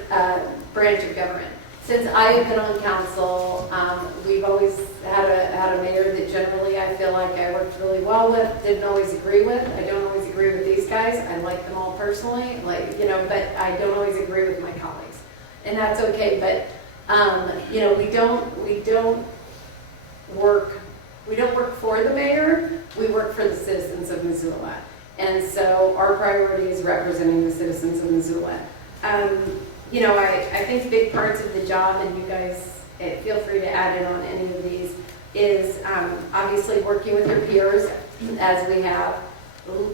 branch of government. Since I have been on council, we've always had a mayor that generally I feel like I worked really well with, didn't always agree with. I don't always agree with these guys. I like them all personally, but I don't always agree with my colleagues. And that's okay, but we don't work for the mayor, we work for the citizens of Missoula. And so our priority is representing the citizens of Missoula. I think big parts of the job, and you guys feel free to add in on any of these, is obviously working with your peers, as we have.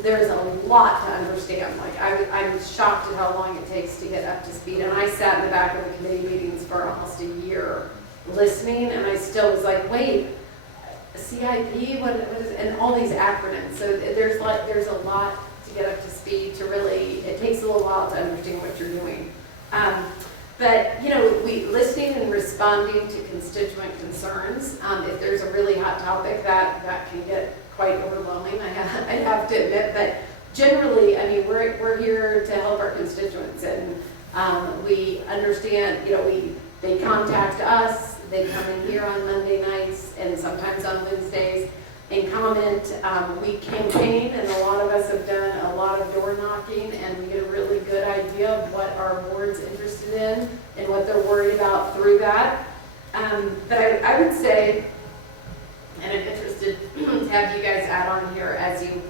There's a lot to understand. Like I'm shocked at how long it takes to get up to speed. And I sat in the back of the committee meetings for almost a year listening, and I still was like, wait, CIP, what is, and all these acronyms. So there's a lot to get up to speed to really, it takes a little while to understand what you're doing. But we listening and responding to constituent concerns. If there's a really hot topic, that can get quite overwhelming, I have to admit. But generally, I mean, we're here to help our constituents, and we understand. They contact us. They come in here on Monday nights and sometimes on Wednesdays and comment. We campaign, and a lot of us have done a lot of door knocking, and we get a really good idea of what our board's interested in and what they're worried about through that. But I would say, and I'm interested to have you guys add on here as you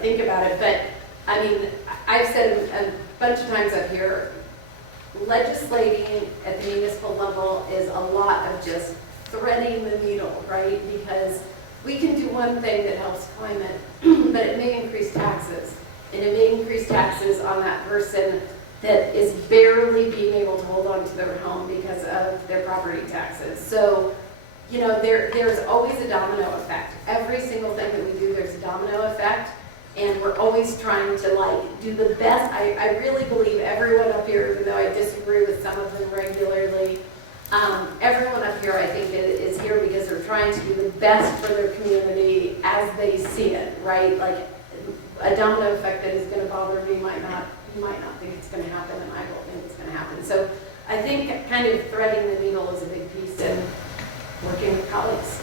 think about it. But I mean, I've said a bunch of times up here, legislating at the municipal level is a lot of just threading the needle, right? Because we can do one thing that helps climate, but it may increase taxes. And it may increase taxes on that person that is barely being able to hold on to their home because of their property taxes. So, there's always a domino effect. Every single thing that we do, there's a domino effect. And we're always trying to do the best. I really believe everyone up here, even though I disagree with some of them regularly, everyone up here I think is here because they're trying to do the best for their community as they see it, right? Like a domino effect that is going to bother me you might not think it's going to happen, and I don't think it's going to happen. So I think kind of threading the needle is a big piece in working with colleagues.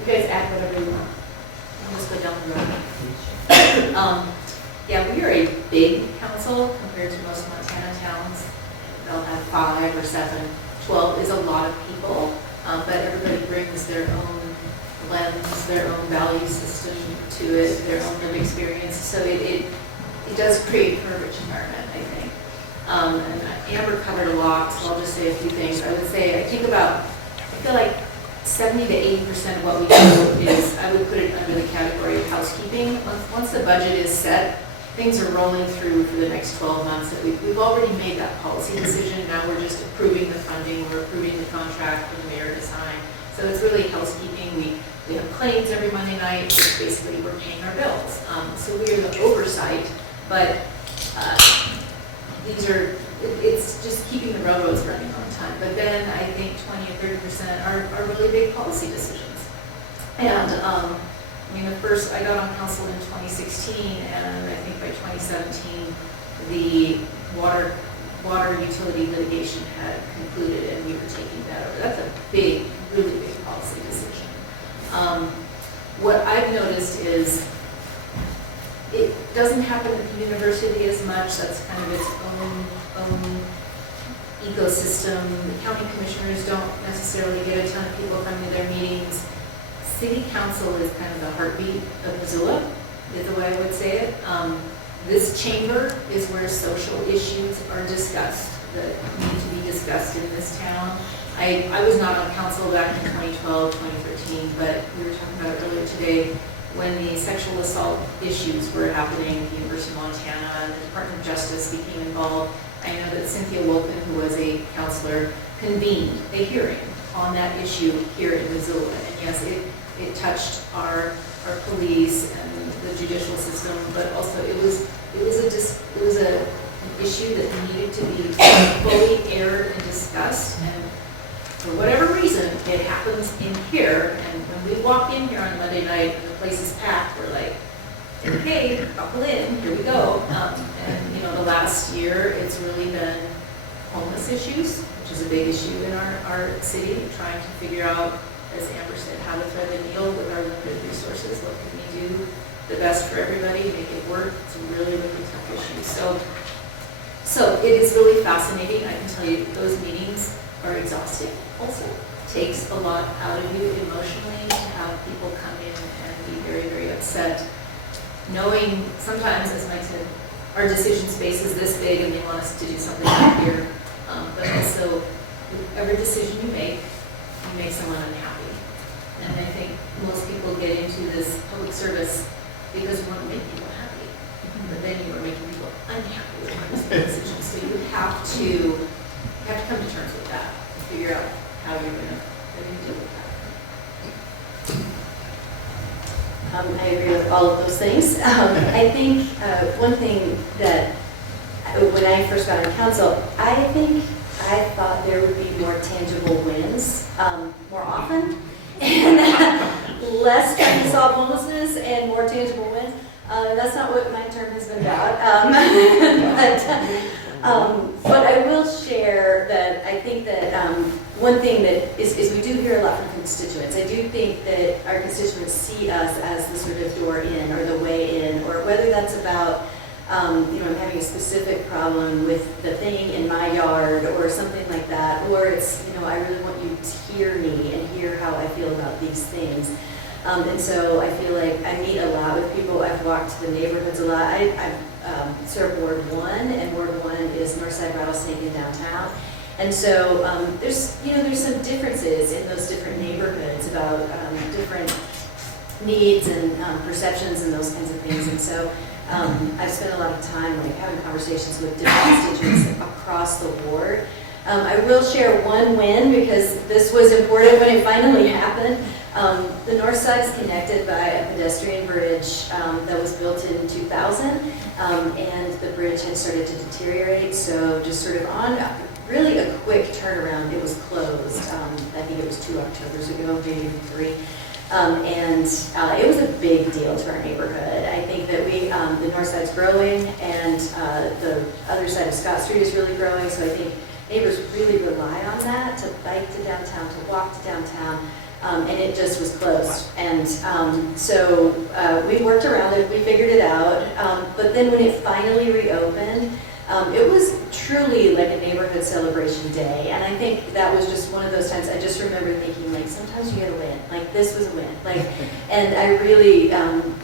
You guys add whatever you want. I'll just go down the road. We are a big council compared to most Montana towns. They'll have 5 or 7. 12 is a lot of people, but everybody brings their own lens, their own value system to it, their own lived experience. So it does create a rich environment, I think. And Amber covered a lot, so I'll just say a few things. I would say I feel like 70 to 80% of what we do is, I would put it under the category of housekeeping. Once the budget is set, things are rolling through for the next 12 months. That we've already made that policy decision. Now we're just approving the funding, we're approving the contract for the mayor to sign. So it's really housekeeping. We have claims every Monday night, which basically we're paying our bills. So we are the oversight, but it's just keeping the railroads running on time. But then I think 20 or 30% are really big policy decisions. And, I mean, I got on council in 2016, and I think by 2017, the water utility litigation had concluded, and we were taking that over. That's a big, really big policy decision. What I've noticed is it doesn't happen at the university as much. That's kind of its own ecosystem. The county commissioners don't necessarily get a ton of people coming to their meetings. City council is kind of the heartbeat of Missoula, is the way I would say it. This chamber is where social issues are discussed that need to be discussed in this town. I was not on council back in 2012, 2013, but we were talking about it earlier today when the sexual assault issues were happening at the University of Montana and the Department of Justice became involved. I know that Cynthia Wolken, who was a counselor, convened a hearing on that issue here in Missoula. And yes, it touched our police and the judicial system, but also it was an issue that needed to be fully aired and discussed. And for whatever reason, it happens in here. And when we walk in here on Monday night and the place is packed, we're like, okay, buckle in, here we go. And the last year, it's really been homeless issues, which is a big issue in our city, trying to figure out, as Amber said, how to thread the needle with our limited resources. What can we do the best for everybody, make it work? It's a really, really tough issue. So it is really fascinating. I can tell you those meetings are exhausting also. It takes a lot out of you emotionally to have people come in and be very, very upset. Knowing sometimes, as Mike said, our decision space is this big and they want us to do something out here. But also, with every decision you make someone unhappy. And I think most people get into this public service because we want to make people happy. But then you are making people unhappy with every decision. So you have to come to terms with that and figure out how you're going to deal with that. I agree with all of those things. I think one thing that when I first got on council, I thought there would be more tangible wins more often, and less trying to solve homelessness and more tangible wins. That's not what my term has been about. But I will share that I think that one thing that is we do hear a lot from constituents. I do think that our constituents see us as the sort of door in or the way in, or whether that's about I'm having a specific problem with the thing in my yard or something like that, or it's, I really want you to hear me and hear how I feel about these things. And so I feel like I meet a lot with people. I've walked the neighborhoods a lot. I serve Ward 1, and Ward 1 is Northside Rattlesnake in downtown. And so there's some differences in those different neighborhoods about different needs and perceptions and those kinds of things. And so I've spent a lot of time having conversations with different constituents across the ward. I will share one win because this was important when it finally happened. The north side is connected by a pedestrian bridge that was built in 2000, and the bridge had started to deteriorate. So just sort of on really a quick turnaround, it was closed. I think it was 2 Octobers ago, maybe 3. And it was a big deal to our neighborhood. I think that the north side's growing, and the other side of Scott Street is really growing. So I think neighbors really rely on that to bike to downtown, to walk to downtown, and it just was closed. And so we worked around it, we figured it out. But then when it finally reopened, it was truly like a neighborhood celebration day, and I think that was just one of those times I just remember thinking, sometimes you get a win. This was a win. And I really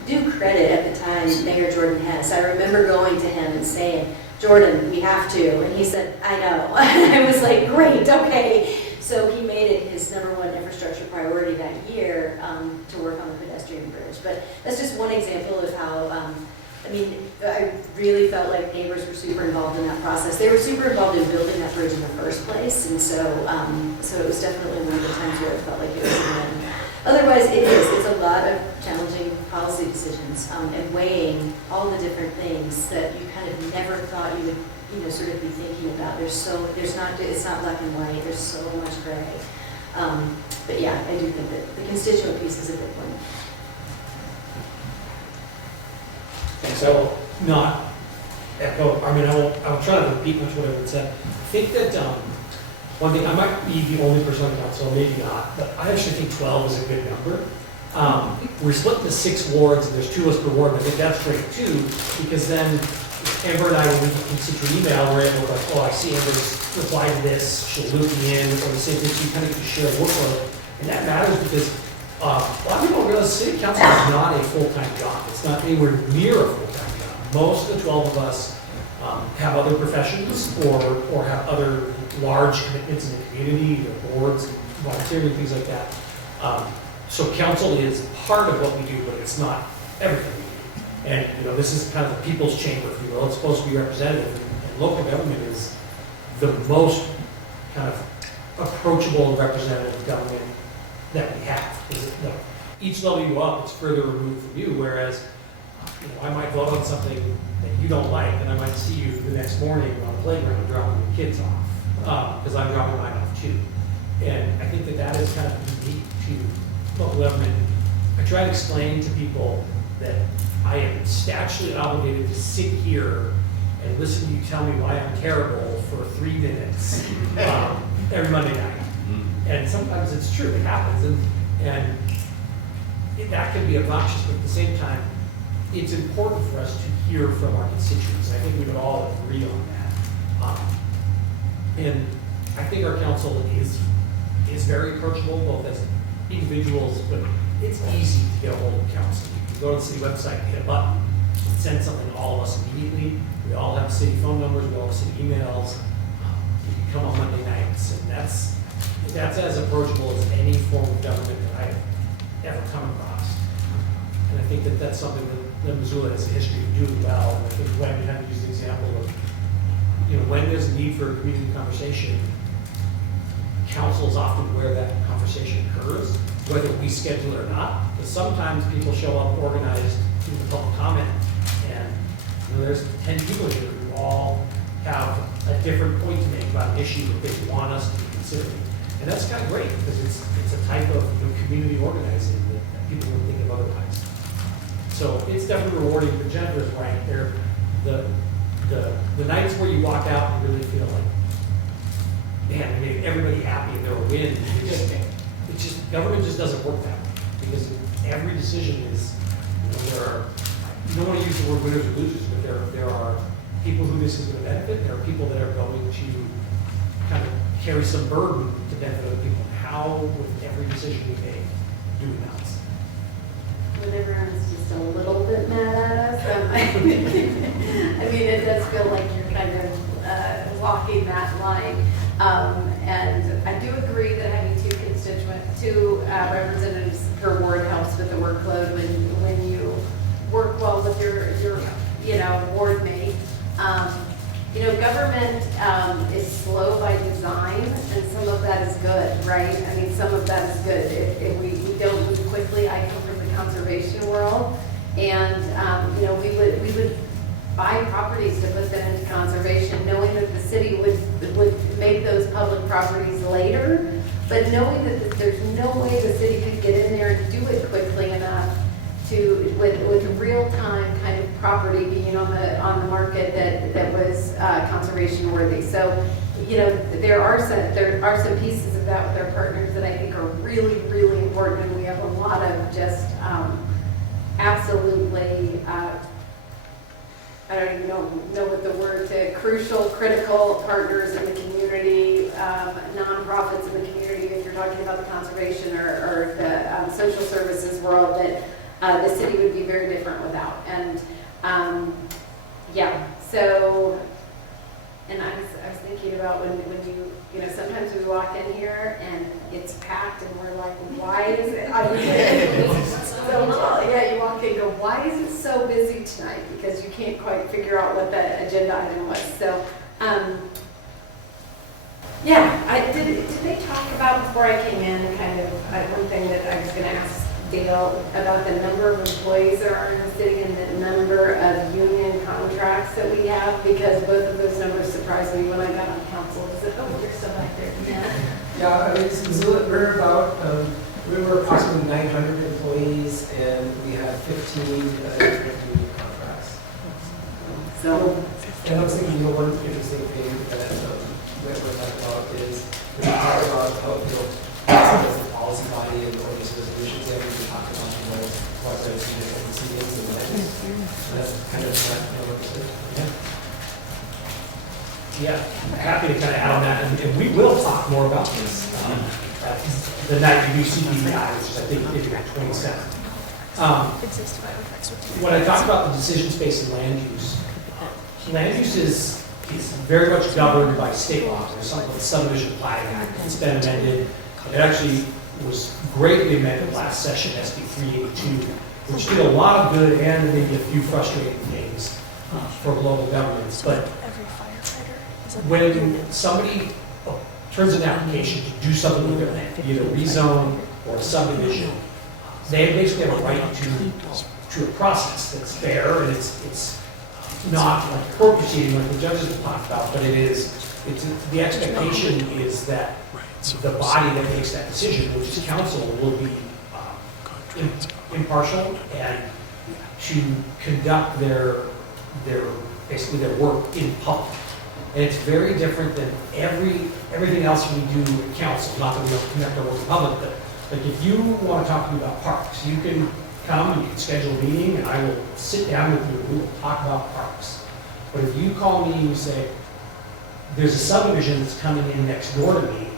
do credit at the time Mayor Jordan Hess. I remember going to him and saying, Jordan, we have to. And he said, I know. I was like, great, okay. So he made it his #1 infrastructure priority that year to work on the pedestrian bridge. But that's just one example of how I really felt like neighbors were super involved in that process. They were super involved in building that bridge in the first place, and so it was definitely one of the times where it felt like it was a win. Otherwise, it's a lot of challenging policy decisions and weighing all the different things that you kind of never thought you would sort of be thinking about. It's not black and white, there's so much gray. But yeah, I do think that the constituent piece is a big one. Thanks. I will not echo, I will try not to repeat much what everyone said. I think that one thing, I might be the only person on the council, maybe not, but I actually think 12 is a good number. We're split into 6 wards, and there's 2 of us per ward, and I think that's great too, because then Amber and I, when we get constituent email, we're able to like, oh, I see Amber's replied to this, she'll loop me in, or the same thing, so you kind of get to share workload. And that matters because a lot of people don't realize city council is not a full-time job. It's not anywhere near a full-time job. Most of the 12 of us have other professions or have other large commitments in the community, or boards, volunteering, and things like that. So council is part of what we do, but it's not everything we do. And this is kind of the people's chamber, if you will. It's supposed to be representative, and local government is the most kind of approachable and representative government that we have. Each level you go up, it's further removed from you, whereas I might vote on something that you don't like, and I might see you the next morning on the playground dropping the kids off, because I'm dropping mine off too. And I think that is kind of unique to local government. I try to explain to people that I am statutorily obligated to sit here and listen to you tell me why I'm terrible for 3 minutes every Monday night. And sometimes it's true, it happens, and that can be obnoxious, but at the same time, it's important for us to hear from our constituents. I think we would all agree on that. And I think our council is very approachable, both as individuals, but it's easy to get a hold of council. You can go to the city website, hit a button, send something to all of us immediately. We all have city phone numbers, we all have city emails. You can come on Monday nights, and that's as approachable as any form of government that I've ever come across. And I think that that's something that Missoula has a history of doing well. And I think Gwen had to use the example of, when there's a need for a community conversation, council is often where that conversation occurs, whether we schedule it or not. Because sometimes people show up organized to the public comment, and there's 10 people here who all have a different point to make about an issue that they want us to be considering. And that's kind of great, because it's a type of community organizing that people wouldn't think of otherwise. So it's definitely rewarding, but Jennifer's right. The nights where you walk out and you really feel like, man, we made everybody happy and they're a win. It's just government just doesn't work that way, because every decision is, you don't want to use the word winners or losers, but there are people who this is going to benefit. There are people that are going to kind of carry some burden to benefit other people. How, with every decision we make, do we balance? When everyone's just a little bit mad at us, I mean, it does feel like you're kind of walking that line. And I do agree that having two representatives per ward helps with the workload when you work well with your ward mate. Government is slow by design, and some of that is good, right? I mean, some of that is good. If we don't move quickly, I come from the conservation world, and we would buy properties to put them into conservation, knowing that the city would make those public properties later, but knowing that there's no way the city could get in there and do it quickly enough with real-time kind of property being on the market that was conservation worthy. So, there are some pieces of that with our partners that I think are really, really important, and we have a lot of just absolutely, I don't even know what the word to crucial, critical partners in the community, nonprofits in the community, if you're talking about the conservation or the social services world, that the city would be very different without. And so, and I was thinking about when you sometimes we walk in here and it's packed and we're like, why is it? You walk in and go, why is it so busy tonight? Because you can't quite figure out what the agenda item was. So, did they talk about, before I came in, kind of one thing that I was going to ask Dale about the number of employees there are in the city and the number of union contracts that we have? Because both of those numbers surprised me when I got on council. Is it, oh, you're still back there. Yeah, I mean, Missoula, we're about, we were approximately 900 employees, and we have 15 different union contracts. So, And I was thinking, one interesting thing that we're talking about is we talk about how, as the policy body and all these resolutions, that we talk about, what those different proceedings and that's kind of what Yeah, happy to kind of add on that, and we will talk more about this at the night you do CPI, which is I think maybe 27th. When I talk about the decision space and land use is very much governed by state law. There's something called the Subdivision Planning Act. It's been amended. It actually was greatly amended last session, SB 382, which did a lot of good and maybe a few frustrating things for local governments. But when somebody turns in an application to do something with their land, either rezone or a subdivision, they basically have a right to a process that's fair, and it's not like a court proceeding like the judges have talked about, but the expectation is that the body that makes that decision, which is council, will be impartial and to conduct their work in public. And it's very different than everything else we do at council. Not that we don't conduct our work in public, but like if you want to talk to me about parks, you can come, you can schedule a meeting, and I will sit down with you and we will talk about parks. But if you call me and you say, there's a subdivision that's coming in next door to me,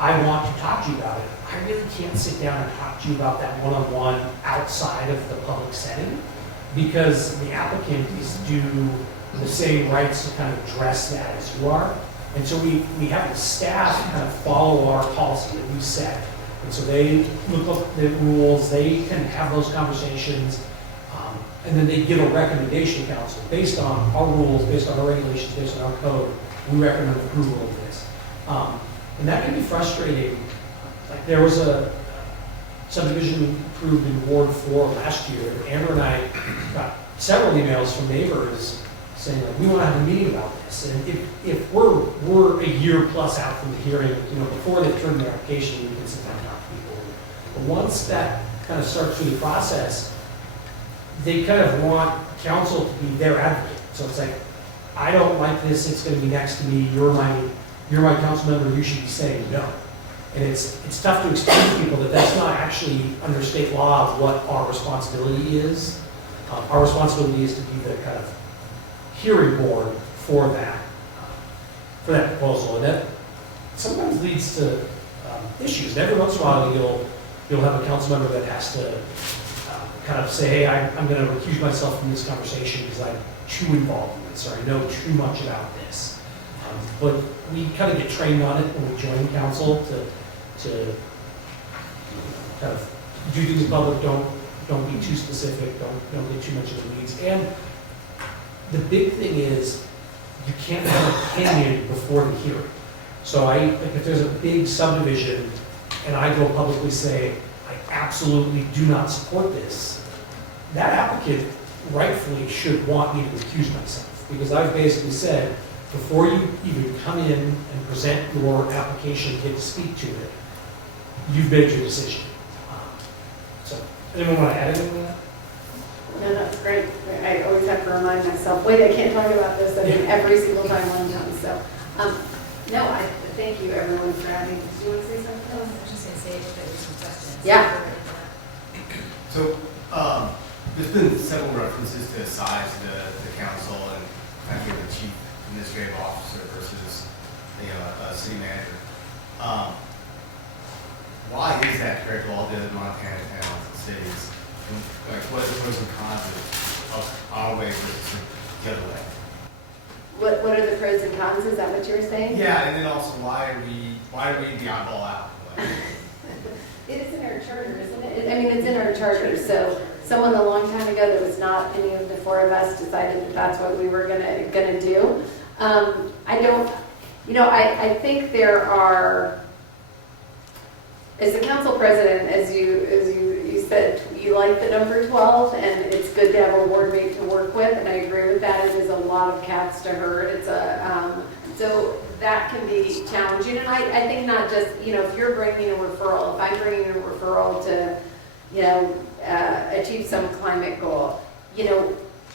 I want to talk to you about it, I really can't sit down and talk to you about that one-on-one outside of the public setting, because the applicant is due the same rights to kind of address that as you are. And so we have the staff kind of follow our policy that we set. And so they look up the rules, they can have those conversations, and then they give a recommendation to council based on our rules, based on our regulations, based on our code. We recommend approval of this. And that can be frustrating. Like there was a subdivision approved in Ward 4 last year, and Amber and I got several emails from neighbors saying, like, we want to have a meeting about this. And if we're a year plus out from the hearing, before they turn their application, we can sit down and talk to people. But once that kind of starts through the process, they kind of want council to be their advocate. So it's like, I don't like this, it's going to be next to me, you're my council member, you should be saying no. And it's tough to explain to people that that's not actually under state law of what our responsibility is. Our responsibility is to be the kind of hearing board for that proposal, and that sometimes leads to issues. And every once in a while, you'll have a council member that has to kind of say, hey, I'm going to recuse myself from this conversation because I'm too involved in this, or I know too much about this. But we kind of get trained on it when we join council to kind of do things in public. Don't be too specific. Don't get too much in the weeds. And the big thing is you can't have an opinion before the hearing. So if there's a big subdivision and I go publicly say, I absolutely do not support this, that applicant rightfully should want me to recuse myself, because I've basically said, before you even come in and present your application, get to speak to it, you've made your decision. So, anyone want to add anything to that? no, that's great. I always have to remind myself, wait, I can't talk about this. I mean, every single time one comes. So, no, I thank you everyone for having. Do you want to say something else? I was just going to say if there were some questions. Yeah. So, there's been several references to size of the council and kind of the chief administrative officer versus a city manager. Why is that compared to all the other Montana towns and cities? And, like, what are the pros and cons of our way versus the other way? What are the pros and cons? Is that what you were saying? Yeah, and then also why are we the oddball out? Like, It is in our charter, isn't it? I mean, it's in our charter. So someone a long time ago that was not any of the four of us decided that that's what we were gonna do. I think there are, as the council president, as you said you like the number 12, and it's good to have a ward mate to work with, and I agree with that. It is a lot of cats to herd. It's so that can be challenging, and I think not just, if you're bringing a referral, if I'm bringing a referral to, achieve some climate goal,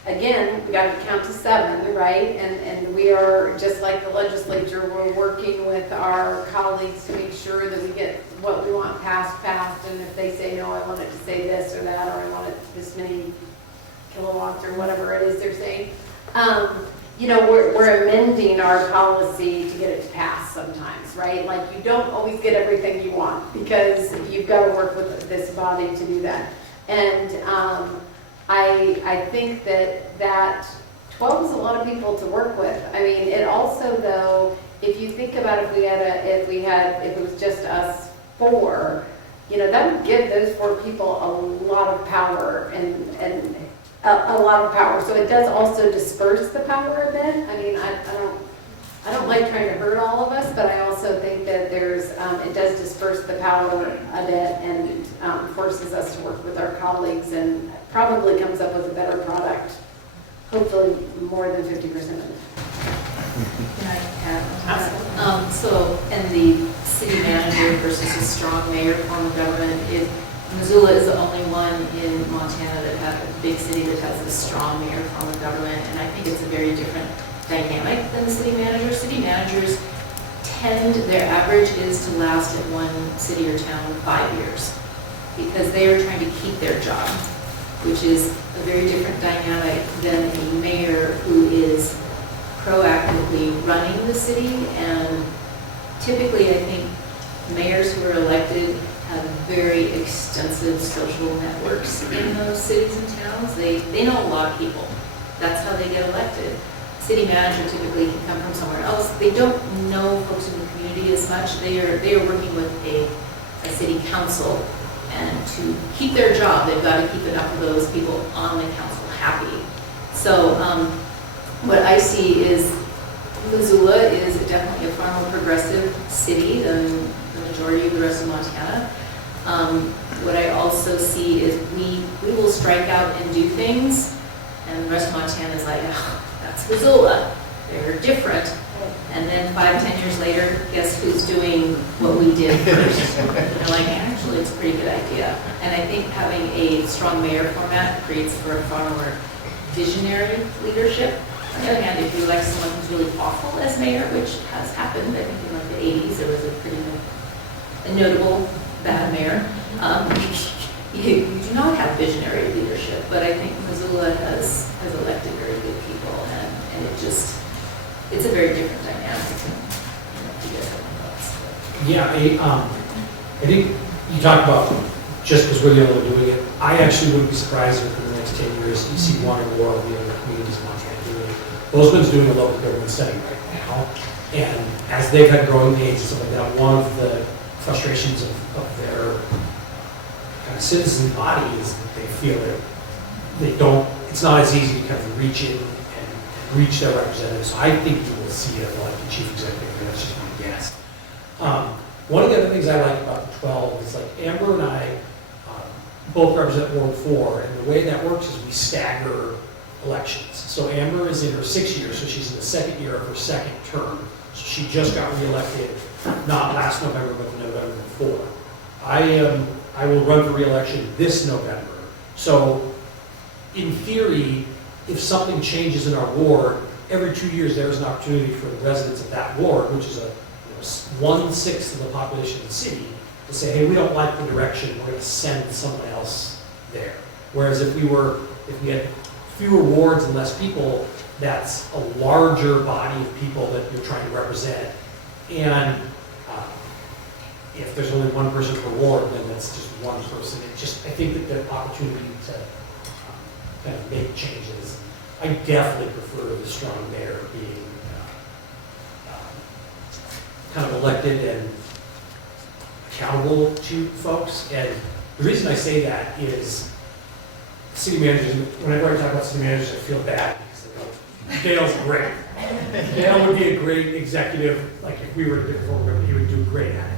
again, we got to count to 7, right? And we are, just like the legislature, we're working with our colleagues to make sure that we get what we want passed, and if they say, no, I want it to say this or that, or I want it this many kilowatts or whatever it is they're saying, we're amending our policy to get it to pass sometimes, right? Like, you don't always get everything you want, because you've got to work with this body to do that. And I think that 12 is a lot of people to work with. I mean, it also, though, if you think about if it was just us 4, that would give those 4 people a lot of power and a lot of power. So it does also disperse the power a bit. I mean, I don't like trying to hurt all of us, but I also think that it does disperse the power a bit and forces us to work with our colleagues, and probably comes up with a better product. Hopefully more than 50% of it. Can I add? So, and the city manager versus a strong mayor form of government, Missoula is the only one in Montana that has a big city that has a strong mayor form of government, and I think it's a very different dynamic than the city manager. City managers their average is to last in one city or town 5 years, because they are trying to keep their job, which is a very different dynamic than a mayor who is proactively running the city. And typically, I think mayors who are elected have very extensive social networks in those cities and towns. They know a lot of people. That's how they get elected. City manager typically can come from somewhere else. They don't know folks in the community as much. They are working with a city council, and to keep their job, they've got to keep enough of those people on the council happy. So what I see is Missoula is definitely a far more progressive city than the majority of the rest of Montana. What I also see is we will strike out and do things, and the rest of Montana is like, oh, that's Missoula. They're different. And then 5-10 years later, guess who's doing what we did first? And they're like, actually, it's a pretty good idea. And I think having a strong mayor format creates for a far more visionary leadership. On the other hand, if you elect someone who's really awful as mayor, which has happened, I think in like the 80s, there was a notable bad mayor. You do not have visionary leadership, but I think Missoula has elected very good people, and it's a very different dynamic. You guys have thoughts? Yeah, I think you talk about just because we're the only one doing it. I actually wouldn't be surprised if in the next 10 years you see one or more of the other communities in Montana doing it. Bozeman's doing a local government study right now, and as they've had growing pains and stuff like that, one of the frustrations of their kind of citizen body is that they feel that it's not as easy to kind of reach in and reach their representatives. So I think you will see it like the chief executive, and that's just my guess. One of the other things I like about the 12 is like Amber and I both represent Ward 4, and the way that works is we stagger elections. So Amber is in her 6th year, so she's in the 2nd year of her 2nd term. So she just got reelected, not last November, but the November before. I will run for reelection this November. So in theory, if something changes in our ward, every 2 years there's an opportunity for the residents of that ward, which is 1/6 of the population of the city, to say, hey, we don't like the direction, we're going to send someone else there. Whereas if we had fewer wards and less people, that's a larger body of people that you're trying to represent. And if there's only one person per ward, then that's just one person. I think that the opportunity to kind of make changes. I definitely prefer the strong mayor being kind of elected and accountable to folks. And the reason I say that is city managers, whenever I talk about city managers, I feel bad because they go, Dale's great. Dale would be a great executive, like if we were to do it, he would do great at it.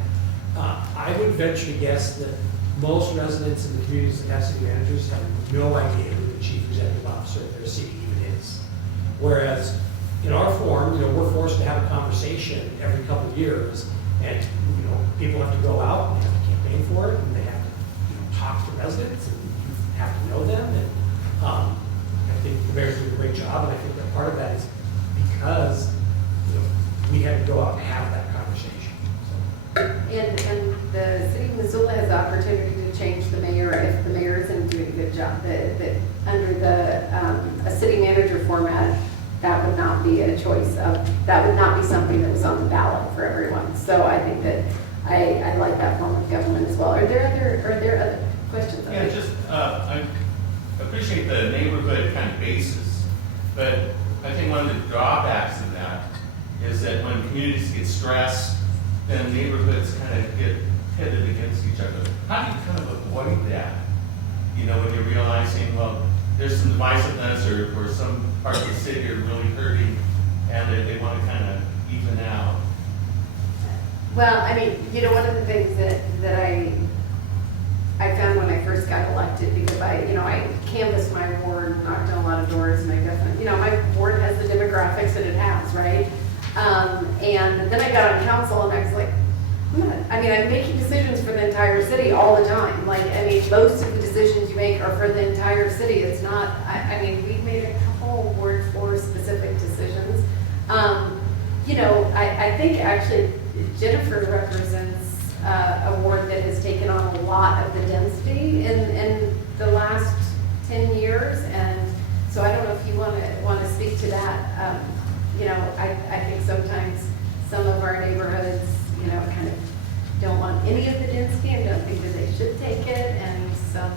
I would venture to guess that most residents in the communities that have city managers have no idea who the chief executive officer of their city even is. Whereas in our form, we're forced to have a conversation every couple of years, and people have to go out and they have to campaign for it, and they have to talk to residents and you have to know them. And I think the mayor's doing a great job, and I think that part of that is because we had to go out and have that conversation. And the city of Missoula has the opportunity to change the mayor if the mayor isn't doing a good job. That under the a city manager format, that would not be a choice of, that would not be something that was on the ballot for everyone. So I think that I like that form of government as well. Are there other questions? Yeah, just, I appreciate the neighborhood kind of basis, but I think one of the drawbacks of that is that when communities get stressed, then neighborhoods kind of get pitted against each other. How do you kind of avoid that? When you're realizing, well, there's some divisiveness or some parts of the city are really hurting and they want to kind of even out. Well, I mean, one of the things that I found when I first got elected, because I canvassed my ward, knocked on a lot of doors, and I definitely, my ward has the demographics that it has, right? And then I got on council and I was like, I'm making decisions for the entire city all the time. Most of the decisions you make are for the entire city. It's not, we've made a couple Ward 4 specific decisions. I think actually Jennifer represents a ward that has taken on a lot of the density in the last 10 years. And so I don't know if you want to speak to that. I think sometimes some of our neighborhoods, kind of don't want any of the density and don't think that they should take it. And some,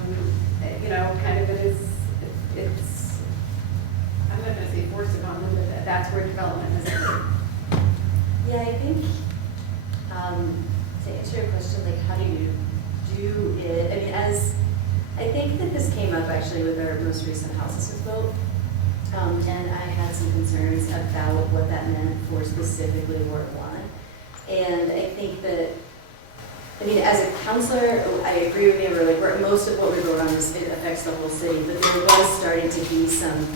kind of it's, I'm not going to say forced upon them, but that's where development is. Yeah, I think, to answer your question, how do you do it? I think that this came up actually with our most recent House Assist vote. And I had some concerns about what that meant for specifically Ward 1. And I think that, as a counselor, I agree with Amber, most of what we wrote on this, it affects the whole city, but there was starting to be some,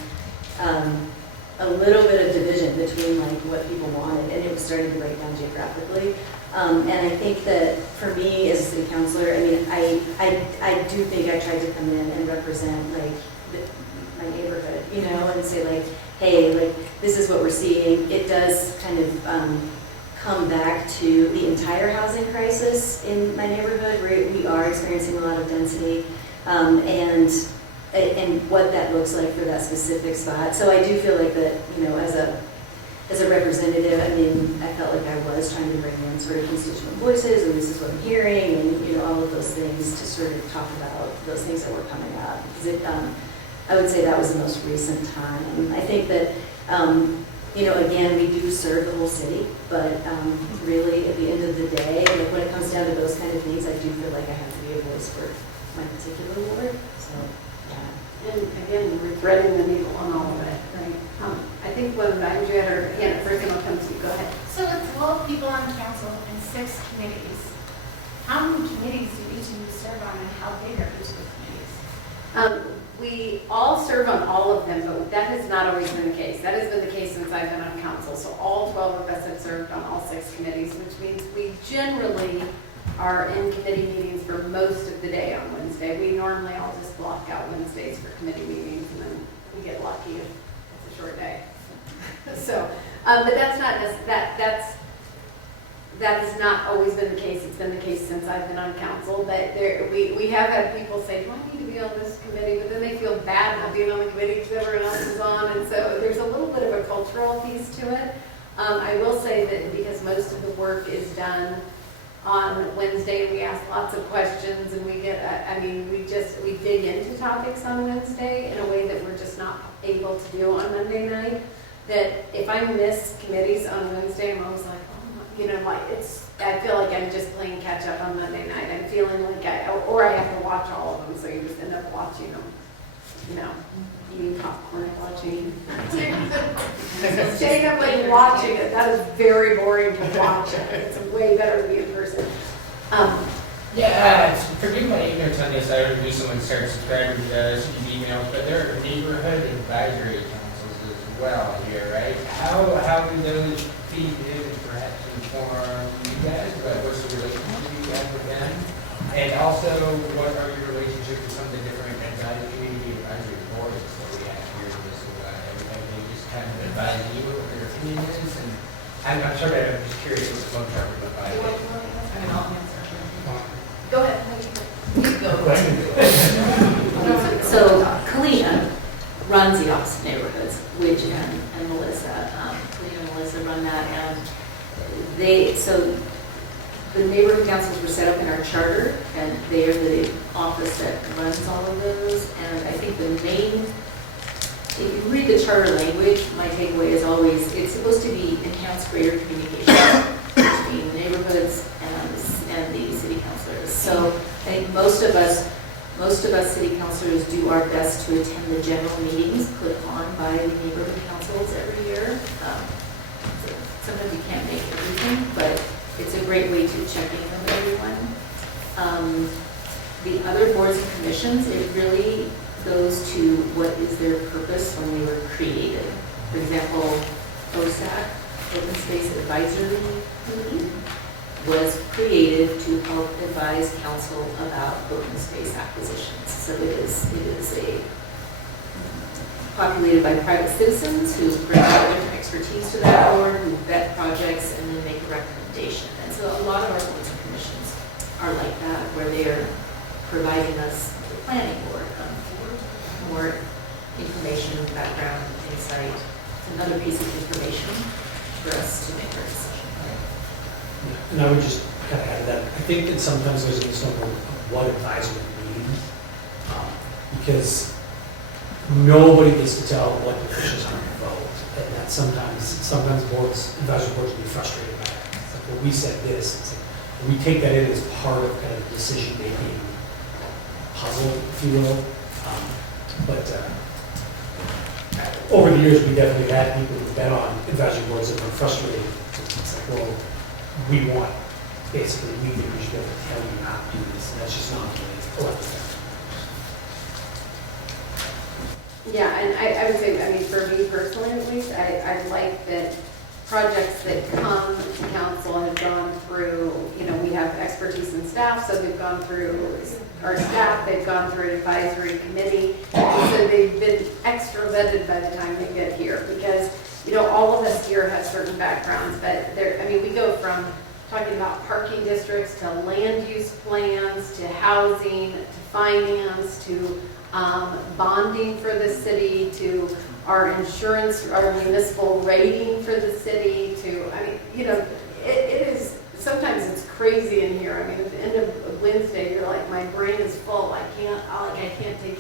a little bit of division between what people wanted, and it was starting to break down geographically. And I think that for me as a city councilor, I do think I tried to come in and represent my neighborhood, and say hey, this is what we're seeing. It does kind of come back to the entire housing crisis in my neighborhood, where we are experiencing a lot of density, and what that looks like for that specific spot. So I do feel like that, as a representative, I felt like I was trying to bring in sort of constituent voices, and this is what I'm hearing, and all of those things to sort of talk about those things that were coming up. Because I would say that was the most recent time. I think that, again, we do serve the whole city, but really at the end of the day, when it comes down to those kind of things, I do feel like I have to be a voice for my particular ward. So, yeah. And again, we're threading the needle on all of it, right? I think when Andrea had her hand, first thing will come to you. Go ahead. So with 12 people on council and 6 committees, how many committees do each of you serve on, and how big are each of the committees? We all serve on all of them, but that has not always been the case. That has been the case since I've been on council. So all 12 of us have served on all 6 committees, which means we generally are in committee meetings for most of the day on Wednesday. We normally all just block out Wednesdays for committee meetings, and then we get lucky if it's a short day. So, but that's not that has not always been the case. It's been the case since I've been on council. But we have had people say, "Do I need to be on this committee?" But then they feel bad not being on the committee because everyone else is on, and so there's a little bit of a cultural piece to it. I will say that because most of the work is done on Wednesday, and we ask lots of questions, and we get, we dig into topics on Wednesday in a way that we're just not able to do on Monday night. That if I miss committees on Wednesday, I'm always like, I feel like I'm just playing catch up on Monday night. I'm feeling like I have to watch all of them, so you just end up watching them, eating popcorn and watching. Staying up late watching it, that is very boring to watch. It's way better to be in person. Yeah, forgive my ignorance on this, I already knew someone started subscribing to some of these emails, but there are neighborhood advisory councils as well here, right? How do those feed in and perhaps inform you guys about what's the relationship you have with them? And also, what are your relationships with some of the different community advisory boards that we have here in Missoula? And they just kind of advise you what their opinion is, and I'm just curious what the phone chart would look like. I mean, I'll answer. Go ahead. You go. So Kalina runs the Office of Neighborhoods, which, and Melissa, Kalina and Melissa run that, and so the neighborhood councils were set up in our charter, and they are the office that runs all of those, and I think the main, if you read the charter language, my takeaway is always, it's supposed to be enhanced greater communication between neighborhoods and the city councilors. So I think most of us city councilors do our best to attend the general meetings put on by the neighborhood councils every year. So sometimes you can't make everything, but it's a great way to check in with everyone. The other boards and commissions, it really goes to what is their purpose when they were created. For example, OSAC, Open Space Advisory Committee, was created to help advise council about open space acquisitions. So it is a populated by private citizens who bring their different expertise to that board, who vet projects and then make a recommendation. And so a lot of our boards and commissions are like that, where they are providing us, the planning board, more information, background, insight. It's another piece of information for us to make our decision. And I would just kind of add that, I think that sometimes there's a misnomer of what advisory means, because nobody gets to tell what the officials are going to vote, and that sometimes advisory boards will be frustrated by it. It's like, well, we said this, it's like, we take that in as part of kind of decision-making puzzle, if you will. But over the years, we definitely had people who've been on advisory boards that were frustrated. It's like, well, we think we should be able to tell you how to do this, and that's just not the way it's elected. Yeah, and I would say, I mean, for me personally at least, I like that projects that come to council have gone through, we have expertise in staff, so they've gone through our staff, they've gone through an advisory committee, and so they've been extra vetted by the time they get here, because, all of us here have certain backgrounds, but we go from talking about parking districts to land use plans, to housing, to finance, to bonding for the city, to our insurance, our municipal rating for the city, it is, sometimes it's crazy in here. I mean, at the end of Wednesday, you're like, my brain is full. I can't take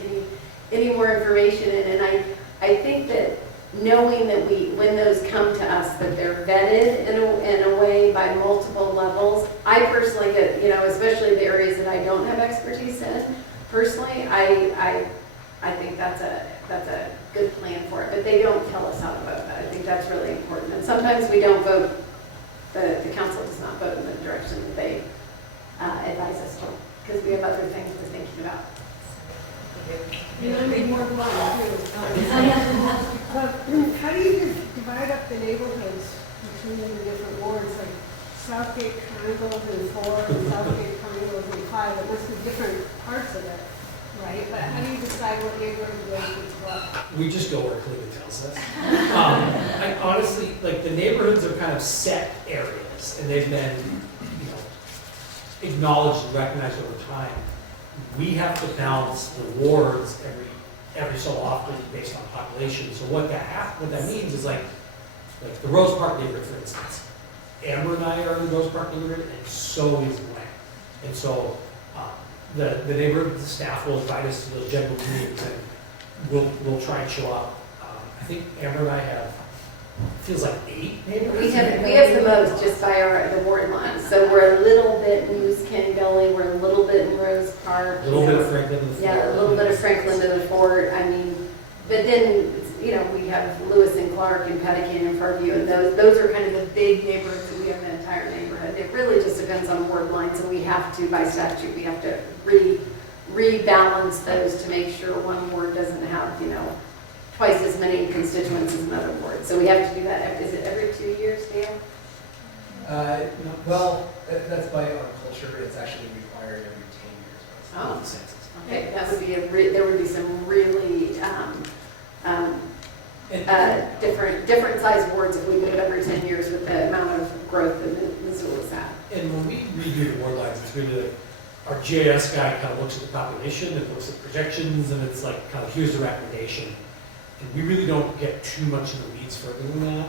any more information in. And I think that knowing that when those come to us, that they're vetted in a way by multiple levels. I personally get, especially the areas that I don't have expertise in, personally, I think that's a good plan for it. But they don't tell us how to vote. I think that's really important. And sometimes we don't vote, the council does not vote in the direction that they advise us to, because we have other things we're thinking about. I need more blood too. But how do you divide up the neighborhoods between the different wards, like Southgate Triangles and 4 and Southgate Triangles and 5? It must be different parts of it, right? But how do you decide what neighborhood goes with what? We just go where Cleveland tells us. I honestly, the neighborhoods are kind of set areas, and they've been, acknowledged and recognized over time. We have to balance the wards every so often based on population. So what that means is like the Rose Park neighborhood, for instance. Amber and I are in the Rose Park neighborhood, and so is Gwen. And so the neighborhood staff will invite us to those general meetings, and we'll try and show up. I think Amber and I have, feels like 8 neighborhoods. We have the most just by the ward line. So we're a little bit in Moose Ken Gully, we're a little bit in Rose Park. A little bit of Franklin to the Fort. Yeah, a little bit of Franklin to the Fort. But then, we have Lewis and Clark and Pettican and Fairview, and those are kind of the big neighborhoods that we have in the entire neighborhood. it really just depends on ward lines, and we have to, by statute, we have to rebalance those to make sure one ward doesn't have, you know, twice as many constituents as another ward. So we have to do that, is it every 2 years, Dale? Well, that's by our culture, it's actually required every 10 years. Oh. The census. Okay, that would be there would be some really different size wards if we did it every 10 years with the amount of growth that Missoula's had. And when we redo the ward lines, it's really like, our GIS guy kind of looks at the population and looks at projections, and it's like, kind of, here's the recommendation. And we really don't get too much in the weeds further than that.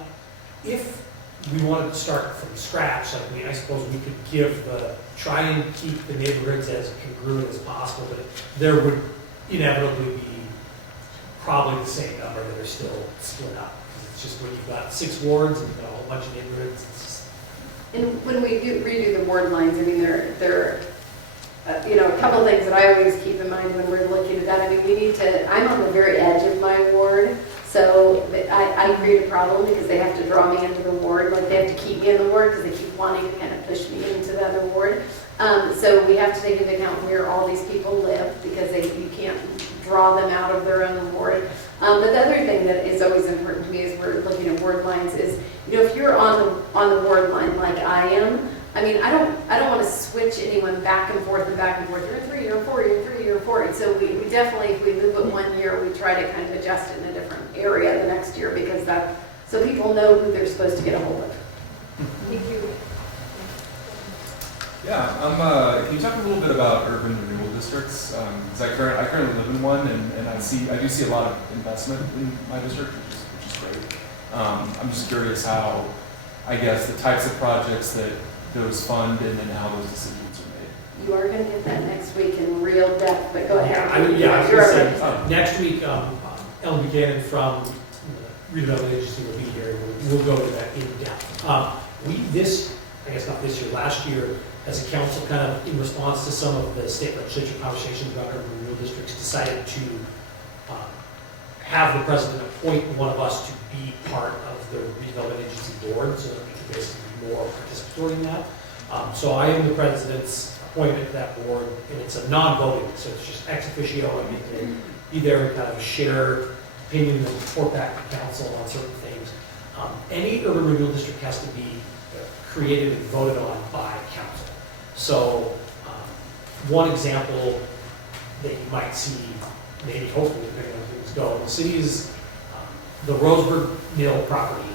If we wanted to start from scratch, I suppose we could try and keep the neighborhoods as congruent as possible, but there would inevitably be probably the same number that are still split up. It's just when you've got 6 wards and you've got a whole bunch of neighborhoods, it's just... And when we redo the ward lines, I mean, there you know, a couple things that I always keep in mind when we're looking at that. I mean, I'm on the very edge of my ward, so I create a problem because they have to draw me into the ward, like they have to keep me in the ward because they keep wanting to kind of push me into the other ward. So we have to take into account where all these people live because you can't draw them out of their own ward. But the other thing that is always important to me as we're looking at ward lines is, you know, if you're on the ward line like I am, I mean, I don't want to switch anyone back and forth and back and forth. You're 3, you're 4, you're 3, you're 4. And so we definitely, if we move it 1 year, we try to kind of adjust it in a different area the next year because so people know who they're supposed to get a hold of. Thank you. Yeah, can you talk a little bit about urban renewal districts? 'Cause I currently live in one, and I do see a lot of investment in my district, which is great. I'm just curious how, I guess, the types of projects that those fund and then how those decisions are made. You are going to get that next week in real depth, but go ahead. I was going to say, next week, Ellen Buchanan from the redevelopment agency will be here. We'll go to that in depth. Last year, as a council, kind of in response to some of the state legislature conversations about urban renewal districts, decided to have the president appoint one of us to be part of the redevelopment agency board so that we can basically be more participatory in that. So I am the president's appointment to that board, and it's a non-voting, so it's just ex officio. I get to be there and kind of share opinion and report back to council on certain things. Any urban renewal district has to be created and voted on by council. So one example that you might see, maybe hopefully depending on things go, the city's the Roseburg Mill property,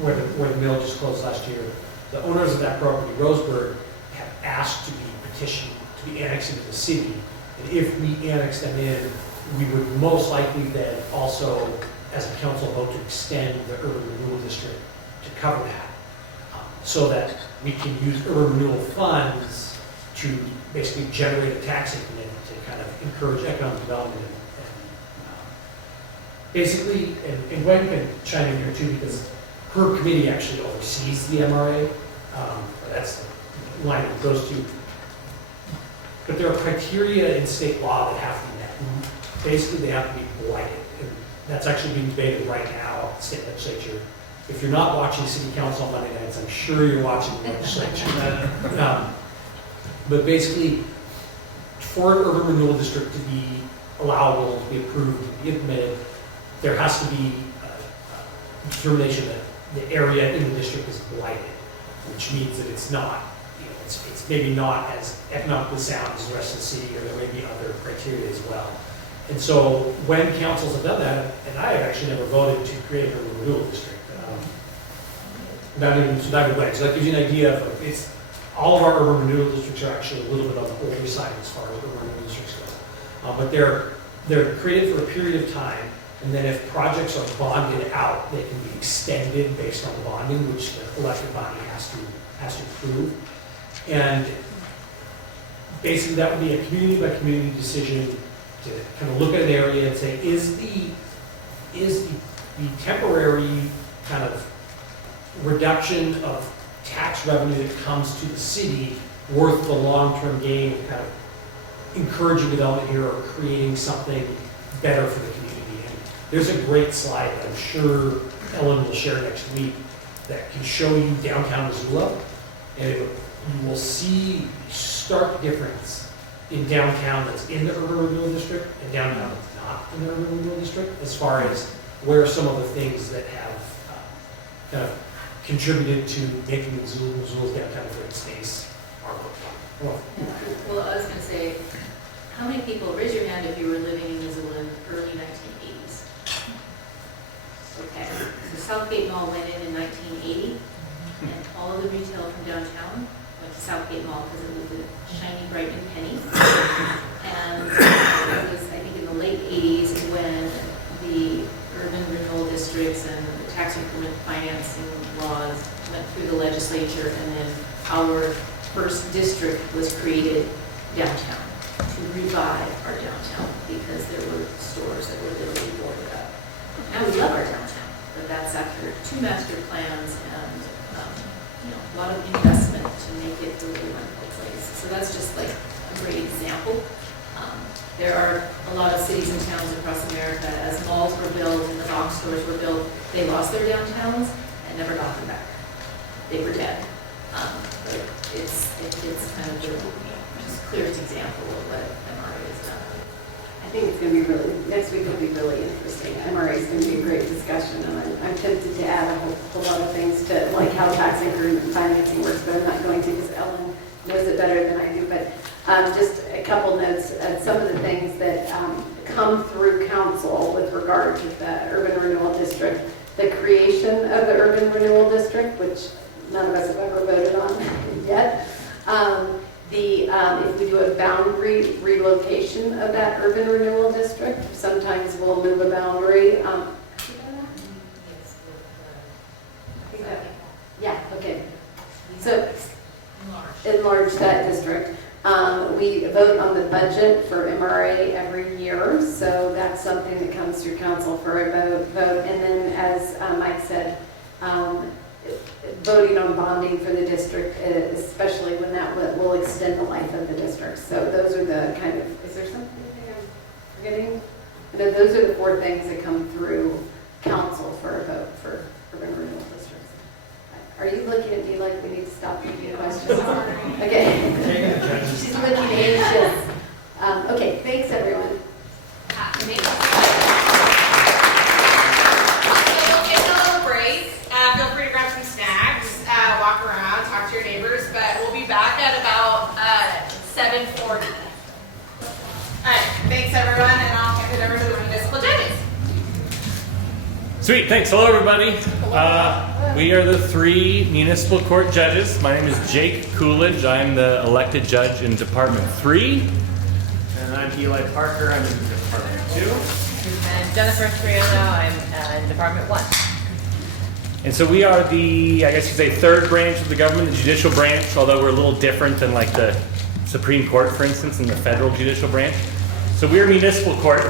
where the mill just closed last year. The owners of that property, Roseburg, have asked to be petitioned to be annexed into the city. And if we annex them in, we would most likely then also, as a council, vote to extend the urban renewal district to cover that. So that we can use urban renewal funds to basically generate a tax increment to kind of encourage economic development. Basically, and Gwen can chime in here too, because her committee actually oversees the MRA. That's the line that goes to. But there are criteria in state law that have to be met. Basically, they have to be blighted. And that's actually being debated right now at the state legislature. If you're not watching City Council on Monday nights, I'm sure you're watching the legislature. But basically, for an urban renewal district to be allowable, to be approved, to be implemented, there has to be a determination that the area in the district is blighted, which means that it's not, it's maybe not as economically sound as the rest of the city, or there may be other criteria as well. And so when councils have done that, and I have actually never voted to create a renewal district, not even way. So that gives you an idea of, it's, all of our urban renewal districts are actually a little bit on the older side as far as urban renewal districts go. But they're created for a period of time, and then if projects are bonded out, they can be extended based on the bonding, which the elected body has to approve. And basically that would be a community by community decision to kind of look at an area and say, is the temporary kind of reduction of tax revenue that comes to the city worth the long-term gain of kind of encouraging development here or creating something better for the community? And there's a great slide that I'm sure Ellen will share next week that can show you downtown Missoula And you will see stark difference in downtown that's in the urban renewal district and downtown that's not in the urban renewal district, as far as where some of the things that have kind of contributed to making Missoula's downtown a great space are worked on. Well, I was going to say, how many people, raise your hand if you were living in Missoula in the early 1980s? Okay, so Southgate Mall went in 1980, and all of the retail from downtown went to Southgate Mall because it was a shiny, bright new penny. And it was, I think, in the late 80s when the urban renewal districts and the tax increment financing laws went through the legislature, and then our first district was created downtown to revive our downtown because there were stores that were literally boarded up. Now we love our downtown, but that's after 2 master plans and a lot of investment to make it a really wonderful place. So that's just like a great example. There are a lot of cities and towns across America, as malls were built and the box stores were built, they lost their downtowns and never got them back. They were dead. But it's kind of the just clearest example of what MRA has done. I think it's going to be next week will be really interesting. MRA is going to be a great discussion, and I'm tempted to add a whole lot of things to, like how tax increment financing works, but I'm not going to because Ellen knows it better than I do. But just a couple notes, some of the things that come through council with regard to the urban renewal district, the creation of the urban renewal district, which none of us have ever voted on yet. If we do a boundary relocation of that urban renewal district, sometimes we'll move a boundary. Yeah, okay. So enlarge that district. We vote on the budget for MRA every year, so that's something that comes through council for a vote. And then, as Mike said, voting on bonding for the district, especially when that will extend the life of the district. So those are the kind of, is there something I'm forgetting? No, those are the 4 things that come through council for a vote for urban renewal districts. Are you looking at me like we need to stop taking questions? Okay. She's looking anxious. Okay, thanks everyone. Take a little break. Feel free to grab some snacks, walk around, talk to your neighbors, but we'll be back at about 7:40. All right, thanks everyone, and I'll hand it over to the municipal judges. Sweet, thanks. Hello everybody. We are the 3 municipal court judges. My name is Jake Coolidge. I'm the elected judge in Department 3. And I'm Eli Parker. I'm in Department 2. And Jennifer Triano, I'm in Department 1. And so we are the, I guess you could say, 3rd branch of the government, the judicial branch, although we're a little different than like the Supreme Court, for instance, in the federal judicial branch. So we're municipal court.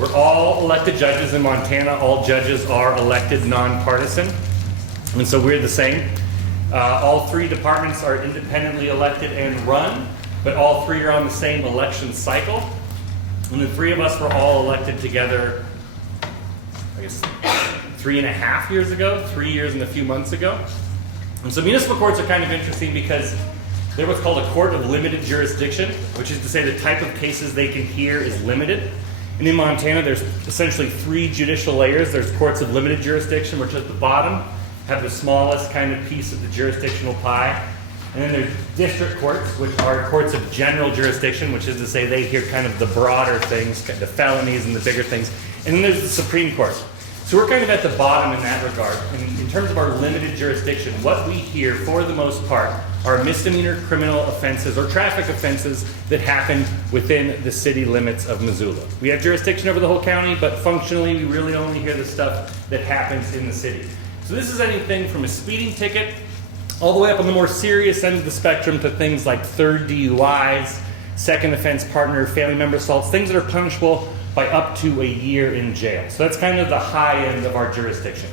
We're all elected judges in Montana. All judges are elected nonpartisan. And so we're the same. All 3 departments are independently elected and run, but all 3 are on the same election cycle. And the 3 of us were all elected together, I guess, 3.5 years ago, 3 years and a few months ago. And so municipal courts are kind of interesting because they're what's called a court of limited jurisdiction, which is to say the type of cases they can hear is limited. And in Montana, there's essentially 3 judicial layers. There's courts of limited jurisdiction, which at the bottom have the smallest kind of piece of the jurisdictional pie. And then there's district courts, which are courts of general jurisdiction, which is to say they hear kind of the broader things, the felonies and the bigger things. And then there's the Supreme Court. So we're kind of at the bottom in that regard. And in terms of our limited jurisdiction, what we hear for the most part are misdemeanor criminal offenses or traffic offenses that happen within the city limits of Missoula. We have jurisdiction over the whole county, but functionally we really only hear the stuff that happens in the city. So this is anything from a speeding ticket all the way up on the more serious end of the spectrum to things like 3rd DUIs, second offense partner, family member assaults, things that are punishable by up to a year in jail. So that's kind of the high end of our jurisdiction.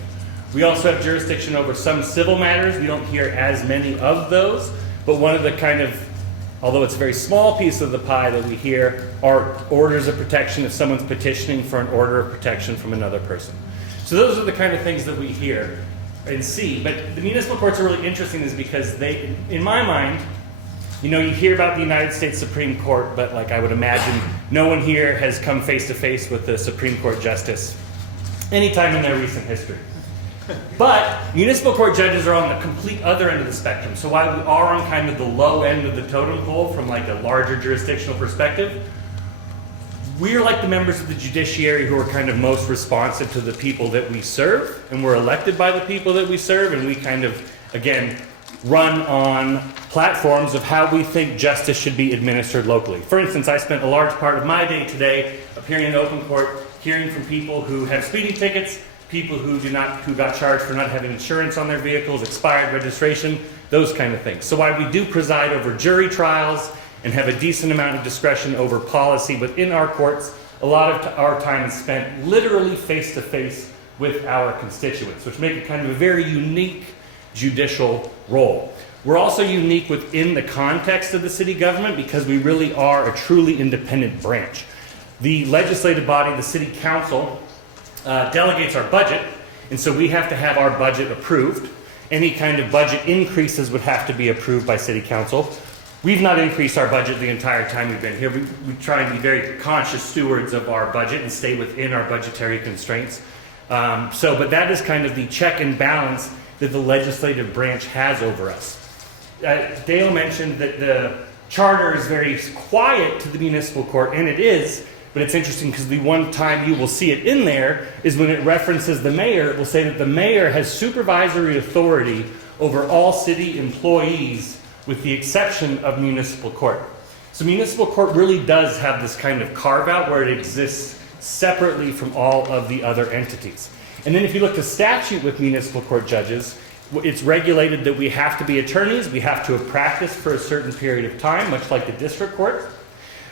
We also have jurisdiction over some civil matters. We don't hear as many of those, but one of the kind of, although it's a very small piece of the pie that we hear, are orders of protection if someone's petitioning for an order of protection from another person. So those are the kind of things that we hear. and see. But the municipal courts are really interesting is because they, in my mind, you know, you hear about the United States Supreme Court, but like I would imagine no one here has come face to face with the Supreme Court justice anytime in their recent history. But municipal court judges are on the complete other end of the spectrum. So while we are on kind of the low end of the totem pole from like a larger jurisdictional perspective, we're like the members of the judiciary who are kind of most responsive to the people that we serve, and we're elected by the people that we serve, and we kind of, again, run on platforms of how we think justice should be administered locally. For instance, I spent a large part of my day today appearing in open court, hearing from people who have speeding tickets, people who got charged for not having insurance on their vehicles, expired registration, those kind of things. So while we do preside over jury trials and have a decent amount of discretion over policy within our courts, a lot of our time is spent literally face to face with our constituents, which make it kind of a very unique judicial role. We're also unique within the context of the city government because we really are a truly independent branch. The legislative body, the city council, delegates our budget, and so we have to have our budget approved. Any kind of budget increases would have to be approved by city council. We've not increased our budget the entire time we've been here. We try and be very conscious stewards of our budget and stay within our budgetary constraints. But that is kind of the check and balance that the legislative branch has over us. Dale mentioned that the charter is very quiet to the municipal court, and it is, but it's interesting because the one time you will see it in there is when it references the mayor. It will say that the mayor has supervisory authority over all city employees with the exception of municipal court. So municipal court really does have this kind of carve out where it exists separately from all of the other entities. And then if you look to statute with municipal court judges, it's regulated that we have to be attorneys, we have to have practiced for a certain period of time, much like the district court.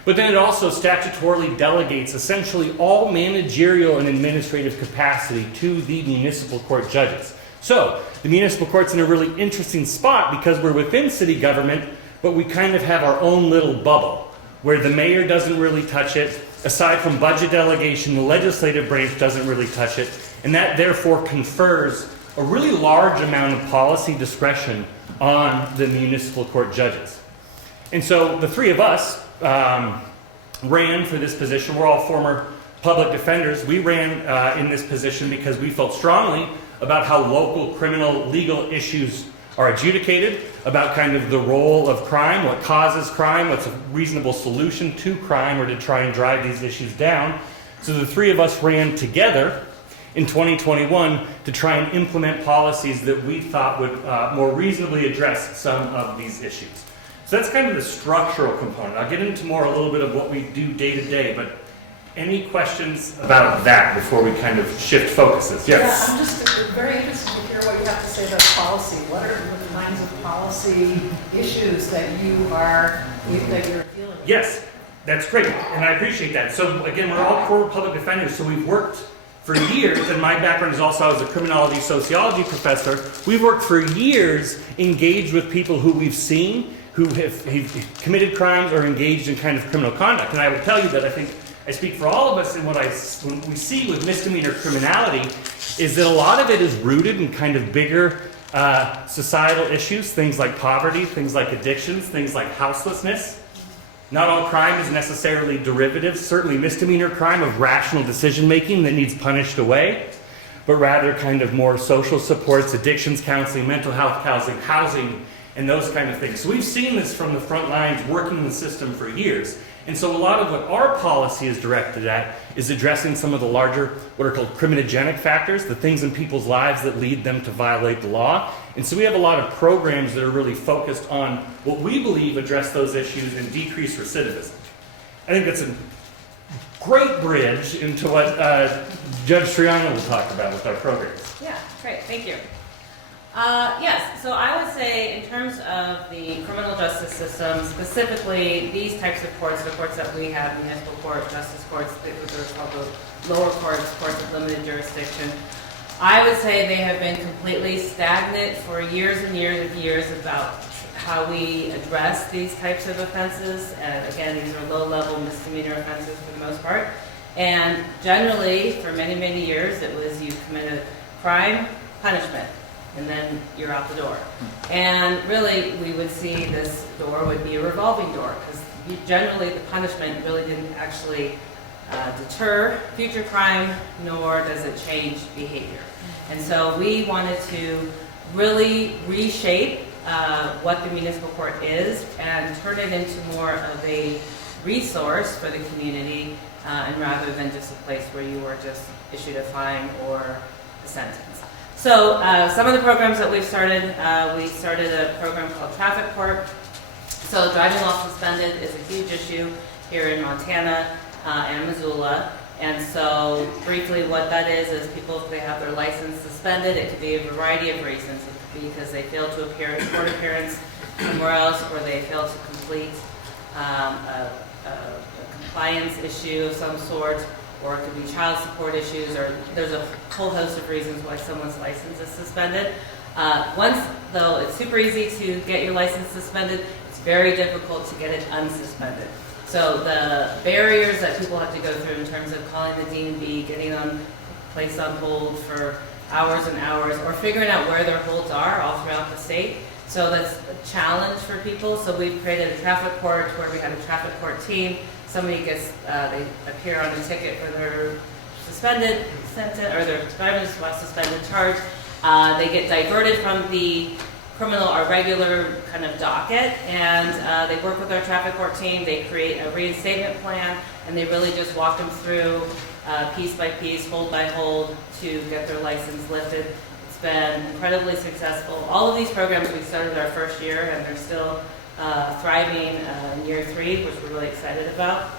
But then it also statutorily delegates essentially all managerial and administrative capacity to the municipal court judges. So the municipal court's in a really interesting spot because we're within city government, but we kind of have our own little bubble where the mayor doesn't really touch it. Aside from budget delegation, the legislative branch doesn't really touch it. And that therefore confers a really large amount of policy discretion on the municipal court judges. And so the three of us ran for this position. We're all former public defenders. We ran in this position because we felt strongly about how local criminal legal issues are adjudicated, about kind of the role of crime, what causes crime, what's a reasonable solution to crime or to try and drive these issues down. So the three of us ran together in 2021 to try and implement policies that we thought would more reasonably address some of these issues. So that's kind of the structural component. I'll get into more a little bit of what we do day to day, but any questions about that before we kind of shift focuses? Yes? Yeah, I'm just very interested to hear what you have to say about policy. What are the kinds of policy issues that that you're dealing with? Yes, that's great, and I appreciate that. So again, we're all former public defenders, so we've worked for years, and my background is also I was a criminology sociology professor. We've worked for years engaged with people who we've seen who have committed crimes or engaged in kind of criminal conduct. And I will tell you that I think I speak for all of us in when we see with misdemeanor criminality is that a lot of it is rooted in kind of bigger societal issues, things like poverty, things like addictions, things like houselessness. Not all crime is necessarily derivative, certainly misdemeanor crime of rational decision making that needs punished away, but rather kind of more social supports, addictions counseling, mental health counseling, housing, and those kind of things. So we've seen this from the front lines working in the system for years. And so a lot of what our policy is directed at is addressing some of the larger, what are called criminogenic factors, the things in people's lives that lead them to violate the law. And so we have a lot of programs that are really focused on what we believe address those issues and decrease recidivism. I think that's a great bridge into what Judge Triano will talk about with our programs. Yeah, great, thank you. Yes, so I would say in terms of the criminal justice system, specifically these types of courts, the courts that we have, municipal court, justice courts, those are called the lower courts, courts of limited jurisdiction, I would say they have been completely stagnant for years and years and years about how we address these types of offenses. And again, these are low-level misdemeanor offenses for the most part. And generally, for many, many years, it was you committed a crime, punishment. and then you're out the door. And really, we would see this door would be a revolving door, because generally the punishment really didn't actually deter future crime, nor does it change behavior. And so we wanted to really reshape what the municipal court is and turn it into more of a resource for the community, and rather than just a place where you were just issued a fine or a sentence. So some of the programs that we started a program called Traffic Court. So driving while suspended is a huge issue here in Montana and Missoula. And so briefly what that is people, if they have their license suspended, it could be a variety of reasons. It could be because they failed to appear at court appearance somewhere else, or they failed to complete a compliance issue of some sort, or it could be child support issues, or there's a whole host of reasons why someone's license is suspended. Once, though, it's super easy to get your license suspended, it's very difficult to get it unsuspended. So the barriers that people have to go through in terms of calling the DMV, getting placed on hold for hours and hours, or figuring out where their holds are all throughout the state. So that's a challenge for people. So we've created a traffic court where we have a traffic court team. Somebody gets, they appear on a ticket for their suspended sentence, or their driving while suspended charge. They get diverted from the criminal or regular kind of docket, and they work with our traffic court team. They create a reinstatement plan, and they really just walk them through piece by piece, hold by hold, to get their license lifted. It's been incredibly successful. All of these programs we started our first year, and they're still thriving in year 3, which we're really excited about.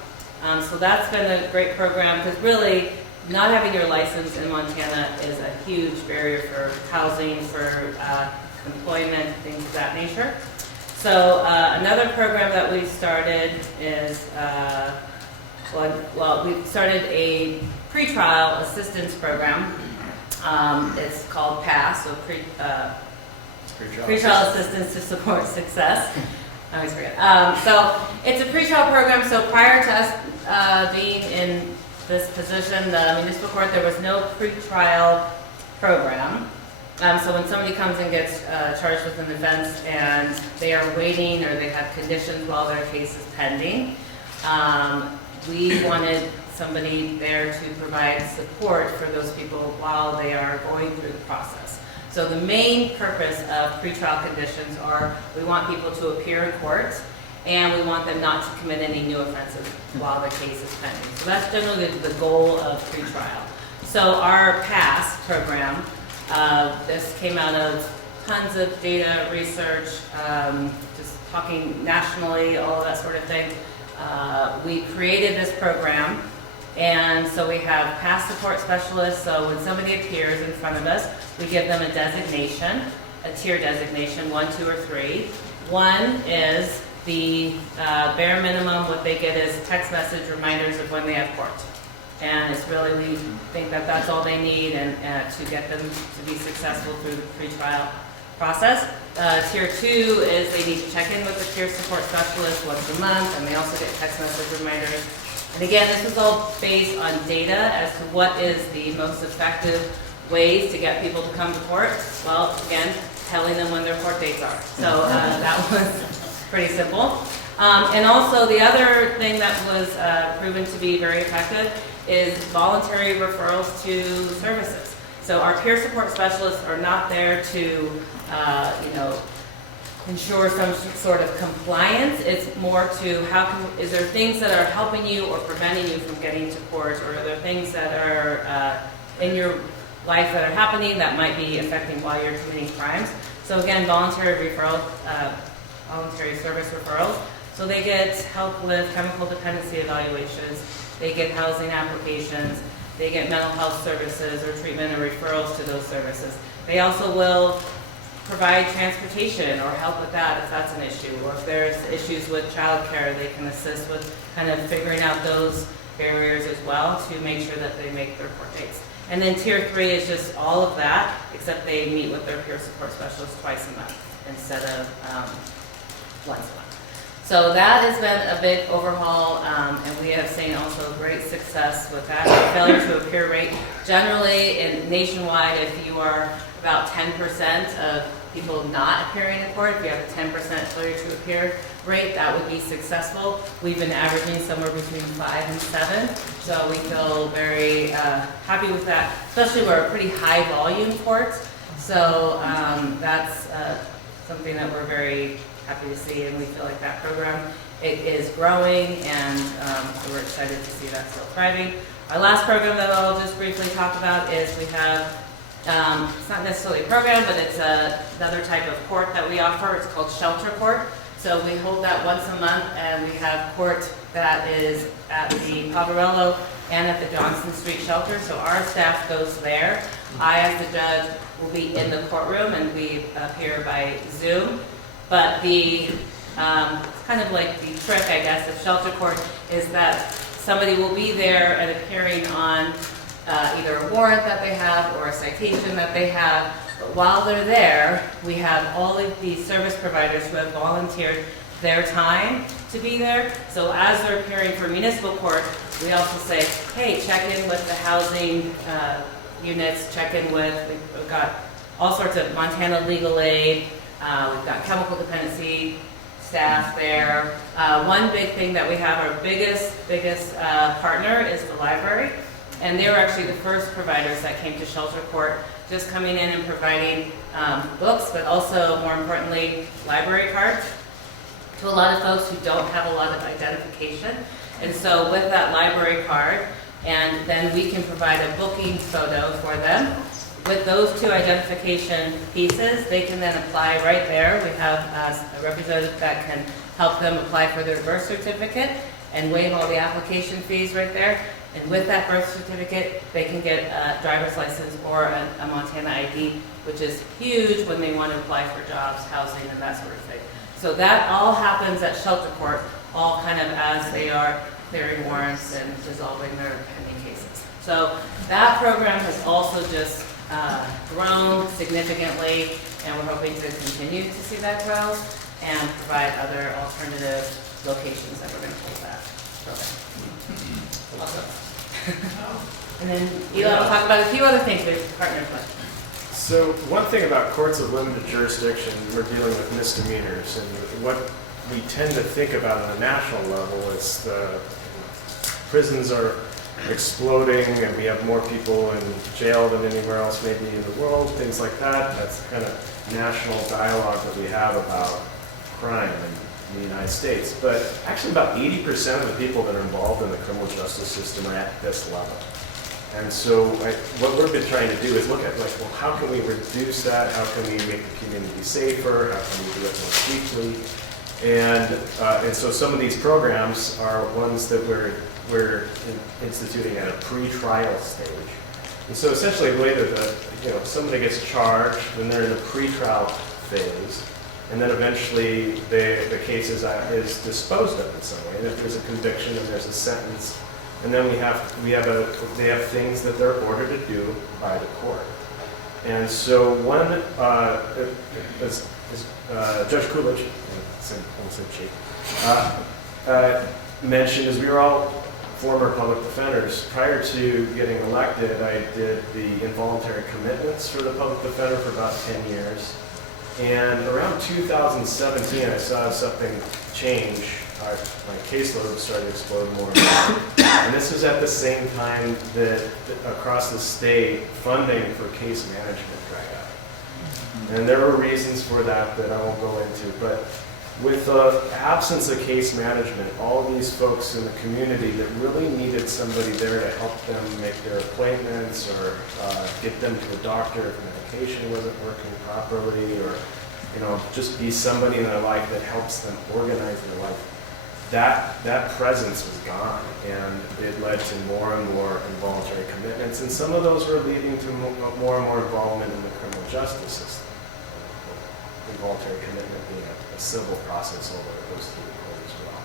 So that's been a great program, because really not having your license in Montana is a huge barrier for housing, for employment, things of that nature. So another program that we started is, we started a pretrial assistance program. It's called PASS, so pretrial assistance to support success. I always forget. So it's a pretrial program. So prior to us being in this position, the municipal court, there was no pretrial program. So when somebody comes and gets charged with an offense and they are waiting, or they have conditions while their case is pending, we wanted somebody there to provide support for those people while they are going through the process. So the main purpose of pretrial conditions are, we want people to appear in court, and we want them not to commit any new offenses while the case is pending. So that's generally the goal of pretrial. So our PASS program, this came out of tons of data research, just talking nationally, all of that sort of thing. We created this program, and so we have PASS support specialists. So when somebody appears in front of us, we give them a designation, a tier designation, 1, 2, or 3. 1 is the bare minimum. What they get is text message reminders of when they have court. And it's really, we think that that's all they need, and to get them to be successful through the pretrial process. Tier 2 is they need to check in with the peer support specialist once a month, and they also get text message reminders. And again, this was all based on data as to what is the most effective ways to get people to come to court. Well, again, telling them when their court dates are. So that was pretty simple. And also the other thing that was proven to be very effective is voluntary referrals to services. So our peer support specialists are not there to, ensure some sort of compliance. It's more to is there things that are helping you or preventing you from getting to court, or are there things that are in your life that are happening that might be affecting while you're committing crimes. So again, voluntary service referrals. So they get help with chemical dependency evaluations, they get housing applications, they get mental health services or treatment or referrals to those services. They also will provide transportation or help with that if that's an issue, or if there's issues with childcare, they can assist with kind of figuring out those barriers as well to make sure that they make their court dates. And then tier 3 is just all of that, except they meet with their peer support specialist twice a month instead of once a month. So that has been a big overhaul, and we have seen also great success with that. The failure to appear rate, generally, nationwide, if you are about 10% of people not appearing in court. If you have a 10% failure to appear rate, that would be successful. We've been averaging somewhere between 5 and 7, so we feel very happy with that, especially we're a pretty high volume court. So that's something that we're very happy to see, and we feel like that program, it is growing, and so we're excited to see that still thriving. Our last program that I'll just briefly talk about is we have, it's not necessarily a program, but it's another type of court that we offer. It's called Shelter Court. So we hold that once a month, and we have court that is at the Poverello and at the Johnson Street Shelter. So our staff goes there. I, as the judge, will be in the courtroom, and we appear by Zoom. But the kind of like the trick, I guess, of Shelter Court is that somebody will be there and appearing on either a warrant that they have or a citation that they have. But while they're there, we have all of these service providers who have volunteered their time to be there. So as they're appearing for municipal court, we also say, hey, check in with the housing units, check in with, we've got all sorts of Montana legal aid, we've got chemical dependency staff there. One big thing that we have, our biggest partner is the library. And they were actually the first providers that came to Shelter Court, just coming in and providing books, but also, more importantly, library cards to a lot of folks who don't have a lot of identification. And so with that library card, and then we can provide a booking photo for them. With those two identification pieces, they can then apply right there. We have a representative that can help them apply for their birth certificate and waive all the application fees right there. And with that birth certificate, they can get a driver's license or a Montana ID, which is huge when they want to apply for jobs, housing, and that sort of thing. So that all happens at Shelter Court, all kind of as they are clearing warrants and dissolving their pending cases. So that program has also just grown significantly, and we're hoping to continue to see that grow and provide other alternative locations that we're going to hold that program. Awesome. And then Eli will talk about a few other things we've partnered with. So one thing about courts of limited jurisdiction, we're dealing with misdemeanors, and what we tend to think about on a national level is the prisons are exploding, and we have more people in jail than anywhere else maybe in the world, things like that. That's the kind of national dialogue that we have about crime in the United States. But actually about 80% of the people that are involved in the criminal justice system are at this level. And so what we've been trying to do is look at, like, well, how can we reduce that? How can we make the community safer? How can we do it more cheaply? And so some of these programs are ones that we're instituting at a pre-trial stage. And so essentially the way that somebody gets charged, then they're in the pre-trial phase, and then eventually the case is disposed of in some way. And if there's a conviction and there's a sentence, and then they have things that they're ordered to do by the court. And so one is Judge Coolidge, mentioned, as we were all former public defenders, prior to getting elected, I did the involuntary commitments for the public defender for about 10 years. And around 2017, I saw something change. My caseload started to explode more and more. And this was at the same time that across the state, funding for case management dried up. And there were reasons for that I won't go into. But with the absence of case management, all these folks in the community that really needed somebody there to help them make their appointments or get them to a doctor if medication wasn't working properly, or just be somebody in their life that helps them organize their life. That presence was gone, and it led to more and more involuntary commitments, and some of those were leading to more and more involvement in the criminal justice system. Involuntary commitment being a civil process, although it goes through the court as well.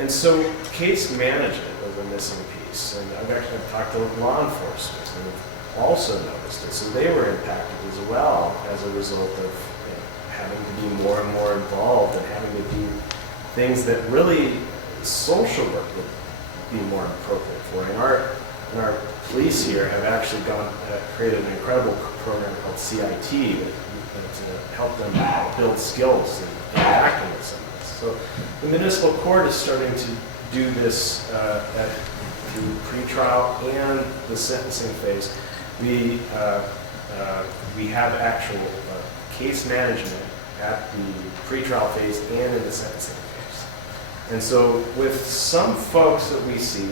And so case management was a missing piece, and I've actually talked to law enforcement who have also noticed it. So they were impacted as well as a result of having to be more and more involved and having to do things that really social work would be more appropriate for. And our police here have actually created an incredible program called CIT to help them build skills in interacting with some of this. So the municipal court is starting to do this through pretrial and the sentencing phase. We have actual case management at the pretrial phase and in the sentencing phase. And so with some folks that we see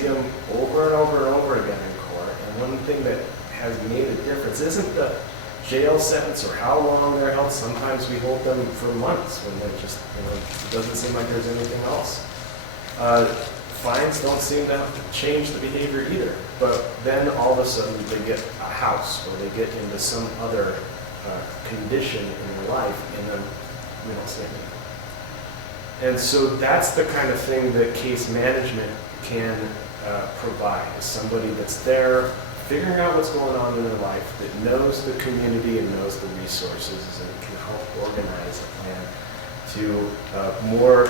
them over and over and over again in court. And one thing that has made a difference isn't the jail sentence or how long they're held. Sometimes we hold them for months when they just, it doesn't seem like there's anything else. Fines don't seem to have to change the behavior either. But then all of a sudden they get a house or they get into some other condition in their life, and then we don't see anything. And so that's the kind of thing that case management can provide, is somebody that's there figuring out what's going on in their life, that knows the community and knows the resources, and can help organize a plan to more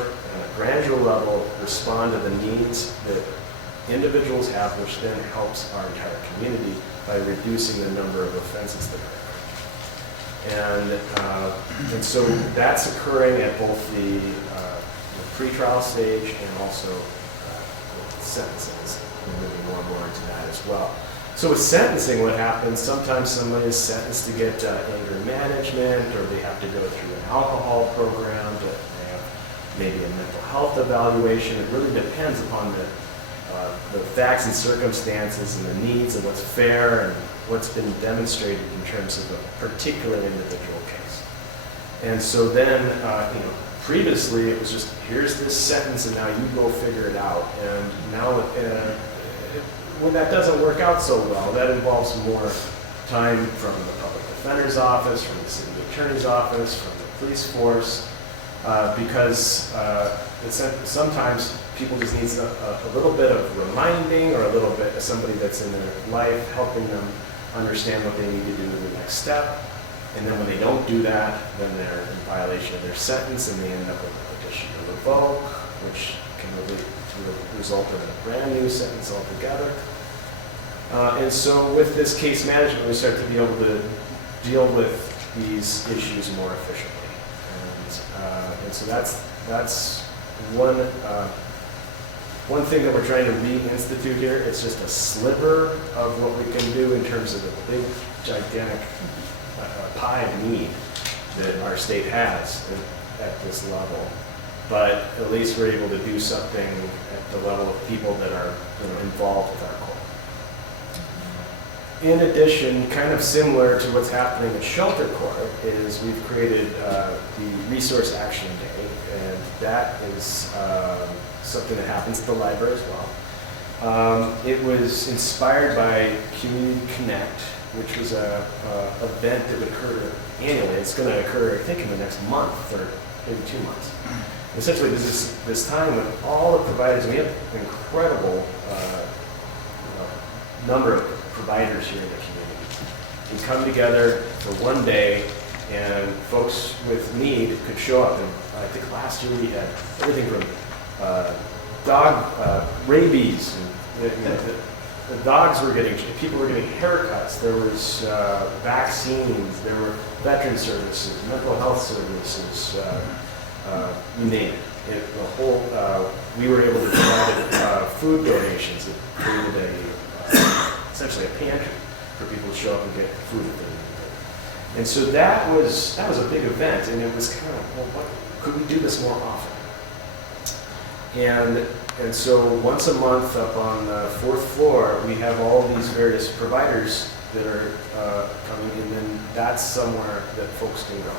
granular level respond to the needs that individuals have, which then helps our entire community by reducing the number of offenses that are occurring. And so that's occurring at both the pretrial stage and also sentencing. We're moving more and more into that as well. So with sentencing, what happens, sometimes somebody is sentenced to get anger management, or they have to go through an alcohol program, they have maybe a mental health evaluation. It really depends upon the facts and circumstances and the needs and what's fair and what's been demonstrated in terms of a particular individual case. And so then, previously it was just, here's this sentence and now you go figure it out. And now when that doesn't work out so well, that involves more time from the public defender's office, from the city attorney's office, from the police force, because sometimes people just need a little bit of reminding, or a little bit of somebody that's in their life helping them understand what they need to do in the next step. And then when they don't do that, then they're in violation of their sentence, and they end up with a petition to revoke, which can result in a brand new sentence altogether. And so with this case management, we start to be able to deal with these issues more efficiently. And so that's one thing that we're trying to reinstitute here. It's just a sliver of what we can do in terms of the big, gigantic pie of need that our state has at this level. But at least we're able to do something at the level of people that are involved with our court. In addition, kind of similar to what's happening at Shelter Court, is we've created the Resource Action Day, and that is something that happens at the library as well. It was inspired by Community Connect, which was an event that would occur annually. It's going to occur, I think, in the next month or maybe 2 months. Essentially, this time when all the providers, we have an incredible number of providers here in the community, can come together for one day, and folks with need could show up. And I think last year we had everything from dog rabies, and the dogs were getting, people were getting haircuts, there was vaccines, there were veteran services, mental health services, you name it. The whole, we were able to provide food donations that created essentially a pantry for people to show up and get food that they needed. And so that was a big event, and it was kind of, well, could we do this more often? And so once a month up on the 4th floor, we have all these various providers that are coming, and then that's somewhere that folks can go.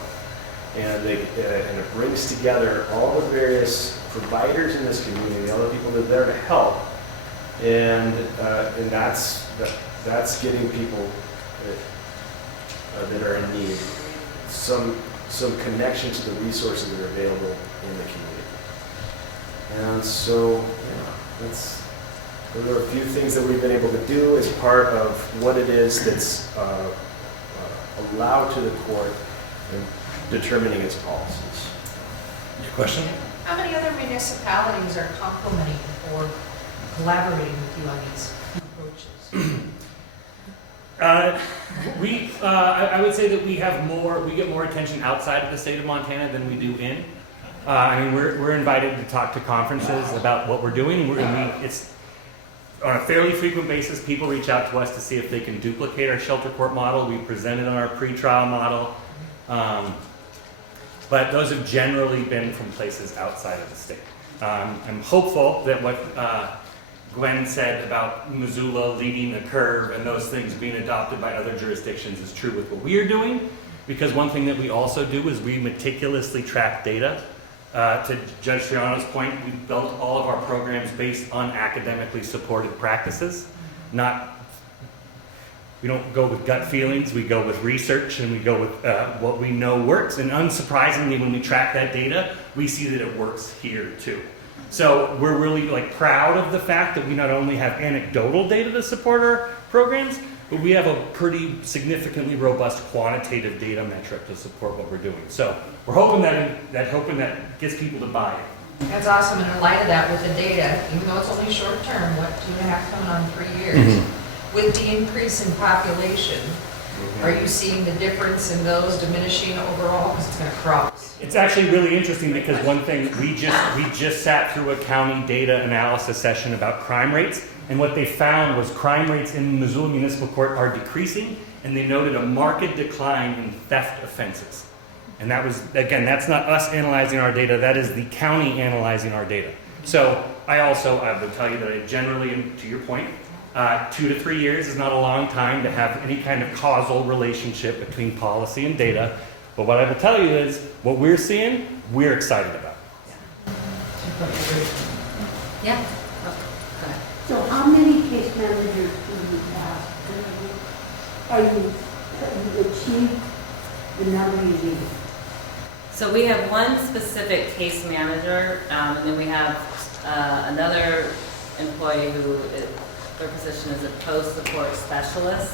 And it brings together all the various providers in this community, all the people that are there to help, and that's getting people that are in need some connection to the resources that are available in the community. And so, those are a few things that we've been able to do as part of what it is that's allowed to the court in determining its policies. Your question? How many other municipalities are complementing the board collaborating with you on these approaches? I would say that we get more attention outside of the state of Montana than we do in. I mean, we're invited to talk to conferences about what we're doing. It's on a fairly frequent basis, people reach out to us to see if they can duplicate our shelter court model. We presented on our pretrial model. But those have generally been from places outside of the state. I'm hopeful that what Gwen said about Missoula leading the curve and those things being adopted by other jurisdictions is true with what we are doing, because one thing that we also do is we meticulously track data. To Judge Triano's point, we built all of our programs based on academically supported practices. We don't go with gut feelings, we go with research, and we go with what we know works. And unsurprisingly, when we track that data, we see that it works here too. So we're really proud of the fact that we not only have anecdotal data to support our programs, but we have a pretty significantly robust quantitative data metric to support what we're doing. So we're hoping that gets people to buy it. That's awesome, and in light of that, with the data, even though it's only short term, 2.5 coming on 3 years, with the increase in population, are you seeing the difference in those diminishing overall? Because it's going to cross. It's actually really interesting because one thing, we just sat through a county data analysis session about crime rates, and what they found was crime rates in Missoula Municipal Court are decreasing, and they noted a marked decline in theft offenses. And that was, again, that's not us analyzing our data, that is the county analyzing our data. So I would tell you that I generally, and to your point, 2 to 3 years is not a long time to have any kind of causal relationship between policy and data. But what I will tell you is, what we're seeing, we're excited about. Yeah. So how many case managers do you have? Have you achieved the number you need? So we have one specific case manager, and then we have another employee who their position is a post-support specialist.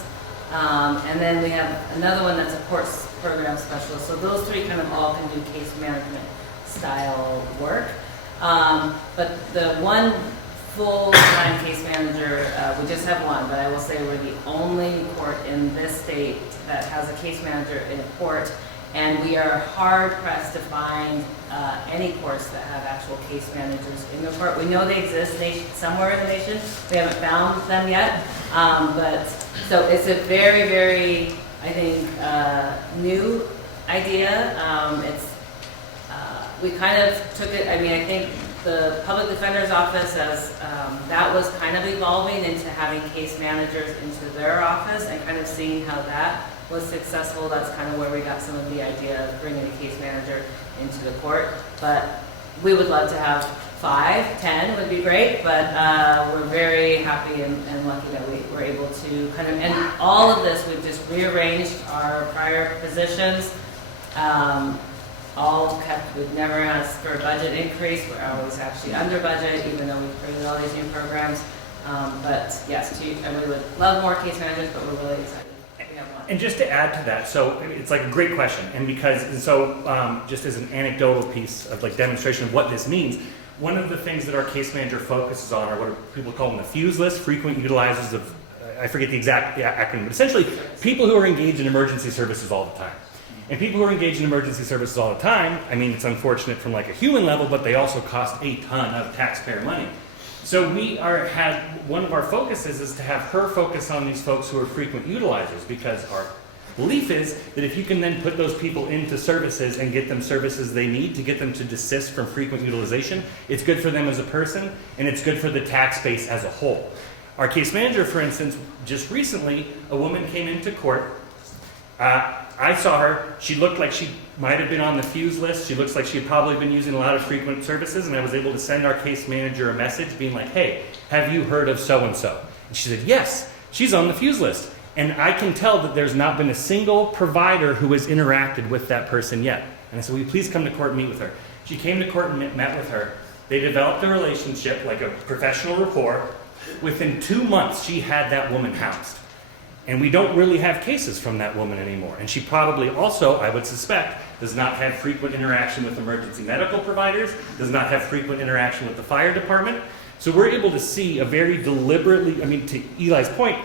And then we have another one that's a course program specialist. So those three kind of all can do case management style work. But the one full-time case manager, we just have one, but I will say we're the only court in this state that has a case manager in court, and we are hard-pressed to find any courts that have actual case managers in the court. We know they exist somewhere in the nation. We haven't found them yet, but so it's a very, very, I think, new idea. We kind of took it, I mean, I think the public defender's office as that was kind of evolving into having case managers into their office and kind of seeing how that was successful. That's kind of where we got some of the idea of bringing a case manager into the court. But we would love to have 5, 10 would be great, but we're very happy and lucky that we were able to kind of, and all of this, we've just rearranged our prior positions. All kept, we've never asked for a budget increase. We're always actually under budget, even though we've created all these new programs. But yes, and we would love more case managers, but we're really excited. We have one. And just to add to that, so it's like a great question, and just as an anecdotal piece of demonstration of what this means, one of the things that our case manager focuses on are what people call them the fuse list, frequent utilizers of, I forget the exact acronym, but essentially people who are engaged in emergency services all the time. And people who are engaged in emergency services all the time, I mean, it's unfortunate from a human level, but they also cost a ton of taxpayer money. So one of our focuses is to have her focus on these folks who are frequent utilizers, because our belief is that if you can then put those people into services and get them services they need to get them to desist from frequent utilization, it's good for them as a person, and it's good for the tax base as a whole. Our case manager, for instance, just recently, a woman came into court. I saw her, she looked like she might have been on the fuse list. She looks like she had probably been using a lot of frequent services, and I was able to send our case manager a message being like, hey, have you heard of so-and-so? And she said, yes, she's on the fuse list. And I can tell that there's not been a single provider who has interacted with that person yet. And I said, will you please come to court and meet with her? She came to court and met with her. They developed a relationship, like a professional rapport. Within 2 months, she had that woman housed. And we don't really have cases from that woman anymore. And she probably also, I would suspect, does not have frequent interaction with emergency medical providers, does not have frequent interaction with the fire department, So we're able to see a very deliberately, I mean, to Eli's point,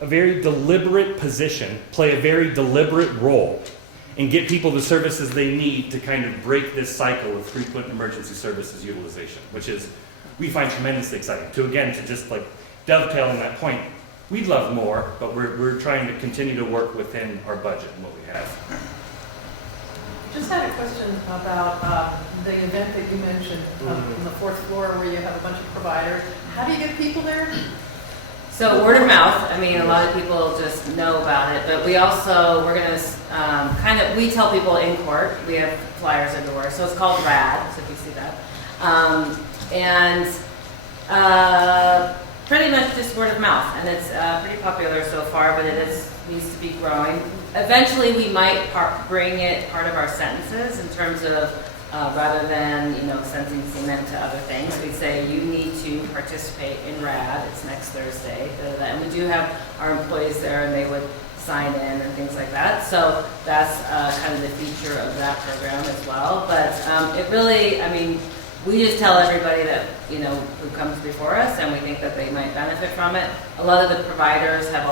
a very deliberate position play a very deliberate role and get people the services they need to kind of break this cycle of frequent emergency services utilization, which is, we find tremendously exciting. To just like dovetail on that point, we'd love more, but we're trying to continue to work within our budget and what we have. Just had a question about the event that you mentioned on the fourth floor where you have a bunch of providers. How do you get people there? So word of mouth, I mean, a lot of people just know about it, but we also, we're going to we tell people in court, we have flyers everywhere, so it's called RAD, so if you see that. Pretty much just word of mouth, and it's pretty popular so far, but needs to be growing. Eventually, we might bring it part of our sentences in terms of rather than sending cement to other things, we say you need to participate in RAD. It's next Thursday, and we do have our employees there, and they would sign in and things like that. So that's kind of the feature of that program as well. But it really, I mean, we just tell everybody that who comes before us, and we think that they might benefit from it. A lot of the providers have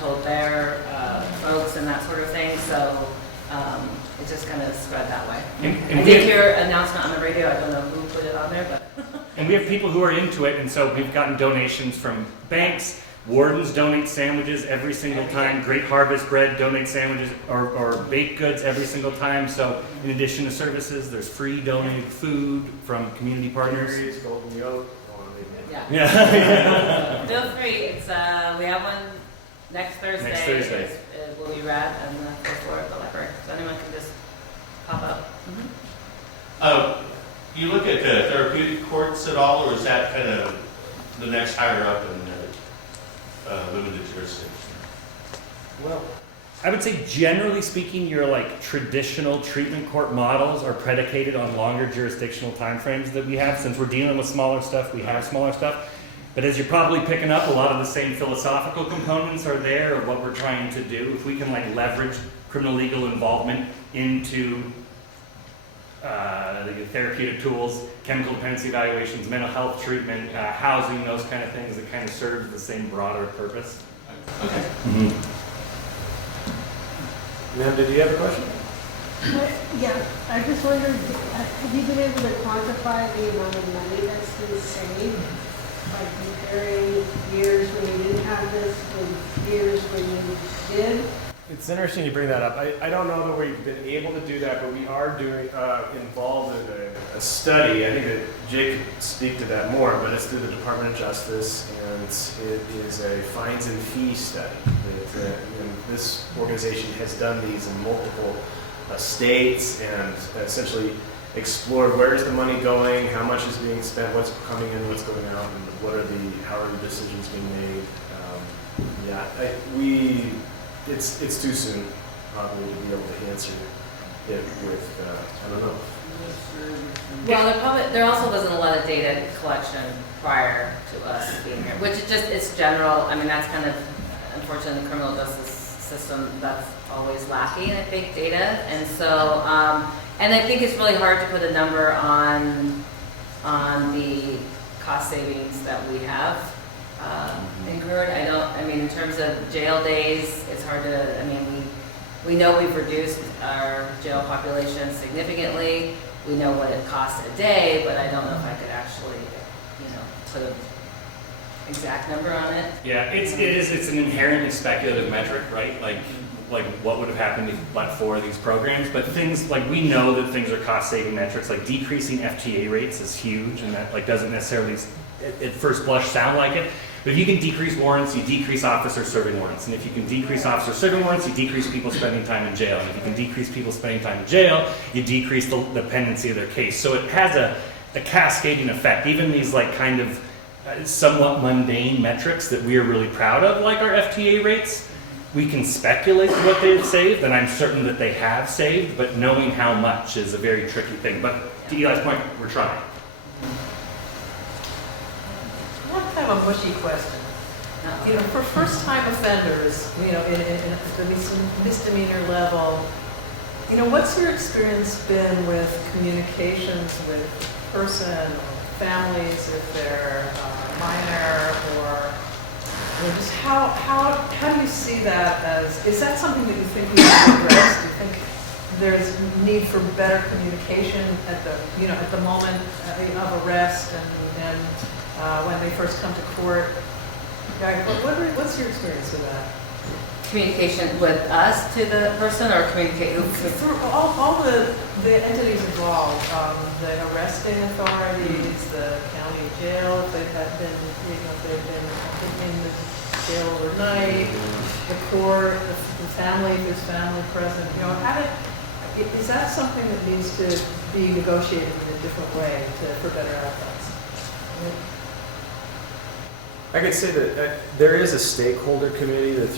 told their folks and that sort of thing. So it just kind of spread that way. And I did hear an announcement on the radio. I don't know who put it on there, but and we have people who are into it, and so we've gotten donations from banks. Wardens donate sandwiches every single time. Great Harvest Bread donates sandwiches or baked goods every single time. So in addition to services, there's free donated food from community partners. Golden Yoke. yeah. Feel free. It's we have one next Thursday. Next Thursday. It will be RAD on the fourth floor of the library, so anyone can just pop up. You look at the therapeutic courts at all, or is that kind of the next higher up in limited jurisdiction? Well, I would say generally speaking, your like traditional treatment court models are predicated on longer jurisdictional timeframes that we have. Since we're dealing with smaller stuff, we have smaller stuff. But as you're probably picking up, a lot of the same philosophical components are there of what we're trying to do. If we can like leverage criminal legal involvement into the therapeutic tools, chemical dependency evaluations, mental health treatment, housing, those kind of things that kind of serve the same broader purpose. Okay. Ma'am, did you have a question? Yeah, I just wondered, have you been able to quantify the amount of money that's been saved by comparing years when you didn't have this with years when you did? It's interesting you bring that up. I don't know that we've been able to do that, but we are doing involved in a study. I think that Jake could speak to that more, but it's through the Department of Justice, and it is a fines and fee study. This organization has done these in multiple states and essentially explored where is the money going, how much is being spent, what's coming in, what's going out, and how are the decisions being made. It's too soon probably to be able to answer it with I don't know. Well, there also wasn't a lot of data collection prior to us being here, which is just, it's general. I mean, that's kind of, unfortunately, the criminal justice system, that's always lacking, I think, data. And so, and I think it's really hard to put a number on the cost savings that we have incurred. I mean, in terms of jail days, it's hard to, I mean, we know we've reduced our jail population significantly. We know what it costs a day, but I don't know if I could actually, put an exact number on it. Yeah, it's an inherently speculative metric, right? Like what would have happened but for these programs, but things like we know that things are cost-saving metrics, like decreasing FTA rates is huge, and that like doesn't necessarily at first blush sound like it. But if you can decrease warrants, you decrease officers serving warrants. And if you can decrease officers serving warrants, you decrease people spending time in jail. And if you can decrease people spending time in jail, you decrease the pendency of their case. So it has a cascading effect. Even these like kind of somewhat mundane metrics that we are really proud of, like our FTA rates, we can speculate what they've saved, and I'm certain that they have saved, but knowing how much is a very tricky thing. But to Eli's point, we're trying. I have kind of a mushy question. For first-time offenders, at the misdemeanor level, what's your experience been with communications with person or families, if they're minor, or just how do you see that as, is that something that you think we need to address? Do you think there's need for better communication at the moment of arrest and when they first come to court? What's your experience with that? Communication with us to the person, or communicate through all the entities involved, the arresting authorities, the county jail, if they've been, if they've been in the jail overnight, the court, the family, if there's family present, is that something that needs to be negotiated in a different way for better outcomes? I could say that there is a stakeholder committee that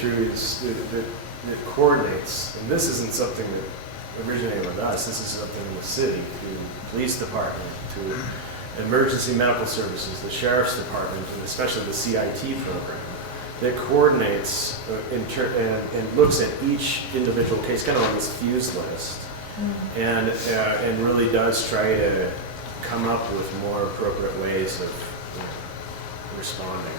coordinates, and this isn't something that originated with us. This is something in the city, through the police department, to emergency medical services, the sheriff's department, and especially the CIT program, that coordinates and looks at each individual case, kind of on this fuse list, and really does try to come up with more appropriate ways of responding.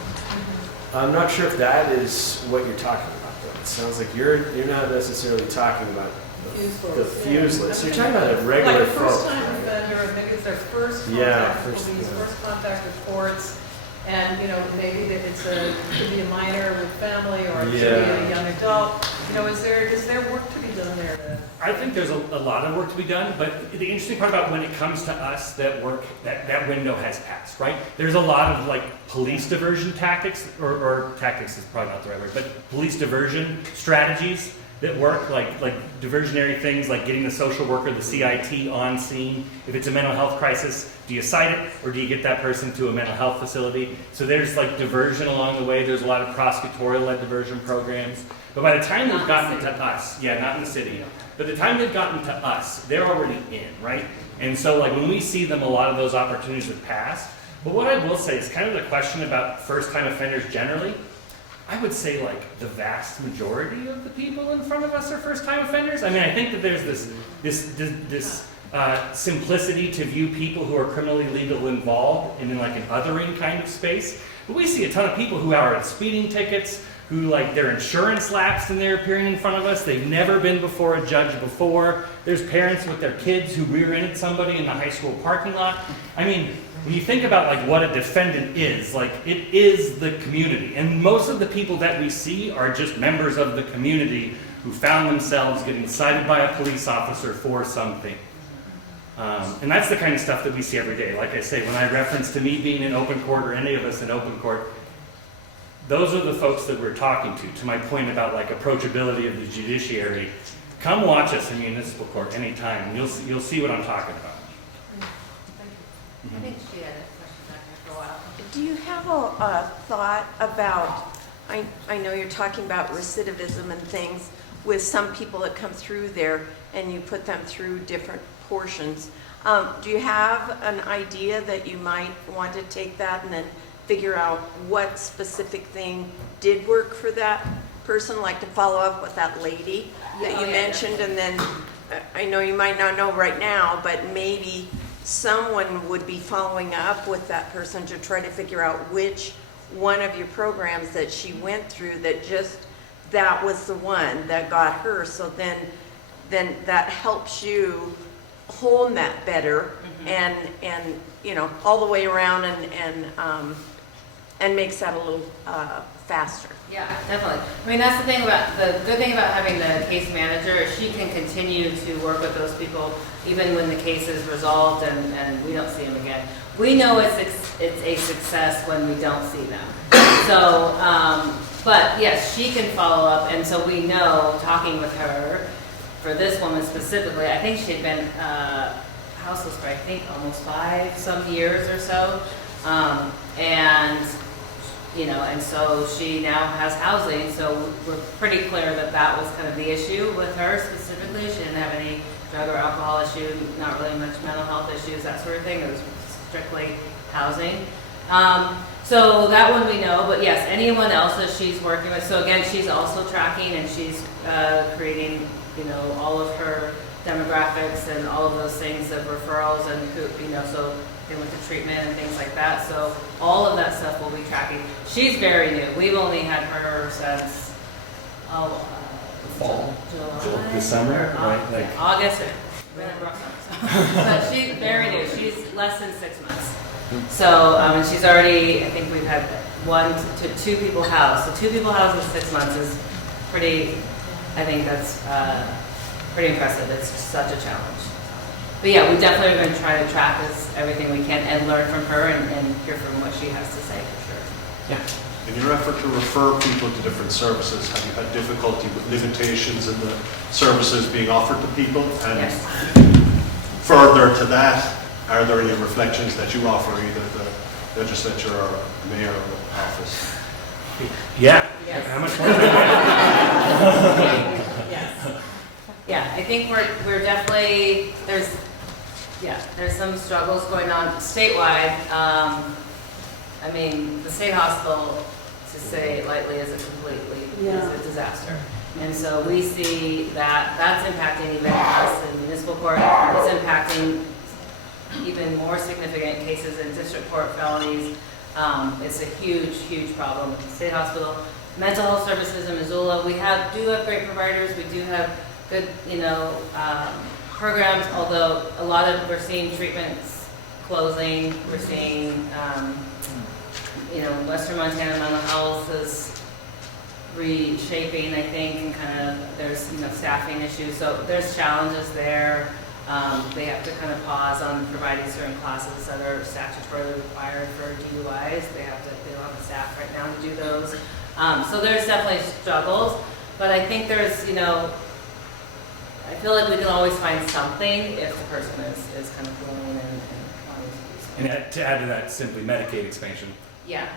I'm not sure if that is what you're talking about, though. It sounds like you're not necessarily talking about the fuse list. You're talking about a regular like a folks. first-time offender, maybe it's their first contact with police, first contact with courts, and maybe that it could be a minor with family, or it could be a young adult. Is there work to be done there? I think there's a lot of work to be done, but the interesting part about when it comes to us, that window has passed, right? There's a lot of like police diversion tactics, or tactics is probably not the right word, but police diversion strategies that work, like diversionary things, like getting the social worker, the CIT on scene. If it's a mental health crisis, do you cite it, or do you get that person to a mental health facility? So there's like diversion along the way. There's a lot of prosecutorial-led diversion programs. But by the time they've gotten to us, not in the city, but the time they've gotten to us, they're already in, right? And so like when we see them, a lot of those opportunities have passed. But what I will say is kind of the question about first-time offenders generally. I would say like the vast majority of the people in front of us are first-time offenders. I mean, I think that there's this simplicity to view people who are criminally legal involved in like an othering kind of space. But we see a ton of people who are at speeding tickets, who like their insurance lapsed and they're appearing in front of us. They've never been before a judge before. There's parents with their kids who rear-ended somebody in the high school parking lot. I mean, when you think about like what a defendant is, like it is the community. And most of the people that we see are just members of the community who found themselves getting cited by a police officer for something. And that's the kind of stuff that we see every day. Like I say, when I reference to me being in open court, or any of us in open court, those are the folks that we're talking to my point about like approachability of the judiciary. Come watch us in municipal court anytime, and you'll see what I'm talking about. I think she had a question back there for a while. Do you have a thought about, I know you're talking about recidivism and things with some people that come through there and you put them through different portions. Do you have an idea that you might want to take that and then figure out what specific thing did work for that person, like to follow up with that lady that you mentioned, and then I know you might not know right now, but maybe someone would be following up with that person to try to figure out which one of your programs that she went through that was the one that got her. So then that helps you hone that better, and all the way around, and makes that a little faster. Yeah, definitely. I mean, that's the good thing about having the case manager is she can continue to work with those people even when the case is resolved and we don't see them again. We know it's a success when we don't see them. So, but yes, she can follow up, and so we know, talking with her, for this woman specifically, I think she'd been houseless for, I think, almost 5 some years or so. And so she now has housing, so we're pretty clear that was kind of the issue with her specifically. She didn't have any drug or alcohol issue, not really much mental health issues, that sort of thing. It was strictly housing. So that one we know, but yes, anyone else that she's working with. So again, she's also tracking, and she's creating, all of her demographics and all of those things of referrals and who, you know, so they went to treatment and things like that. So all of that stuff we'll be tracking. She's very new. We've only had her since, Fall. July. The summer, or right? Like August. But she's very new. She's less than 6 months. So, and she's already, I think we've had 1 to 2 people housed. So 2 people housed in 6 months is pretty, I think that's pretty impressive. It's such a challenge. But yeah, we definitely are going to try to track everything we can and learn from her and hear from what she has to say for sure. Yeah. In your effort to refer people to different services, have you had difficulty with limitations in the services being offered to people? And yes. Further to that, are there any reflections that you offer either the legislature or the mayor of the office? Yeah. Yes. How much more? Yes. Yeah, I think we're definitely, there's some struggles going on statewide. I mean, the state hospital, to say it lightly, is a disaster. And so we see that that's impacting even us in municipal court. It's impacting even more significant cases in district court felonies. It's a huge, huge problem with the state hospital. Mental health services in Missoula, we do have great providers. We do have good, programs, although we're seeing treatments closing. We're seeing, Western Montana Mental Health is reshaping, I think, and there's, staffing issues. So there's challenges there. They have to kind of pause on providing certain classes that are statutorily required for DUIs. They don't have the staff right now to do those. So there's definitely struggles, but I think there's, I feel like we can always find something if the person is kind of willing and wanting to do something. And to add to that, simply Medicaid expansion. Yeah.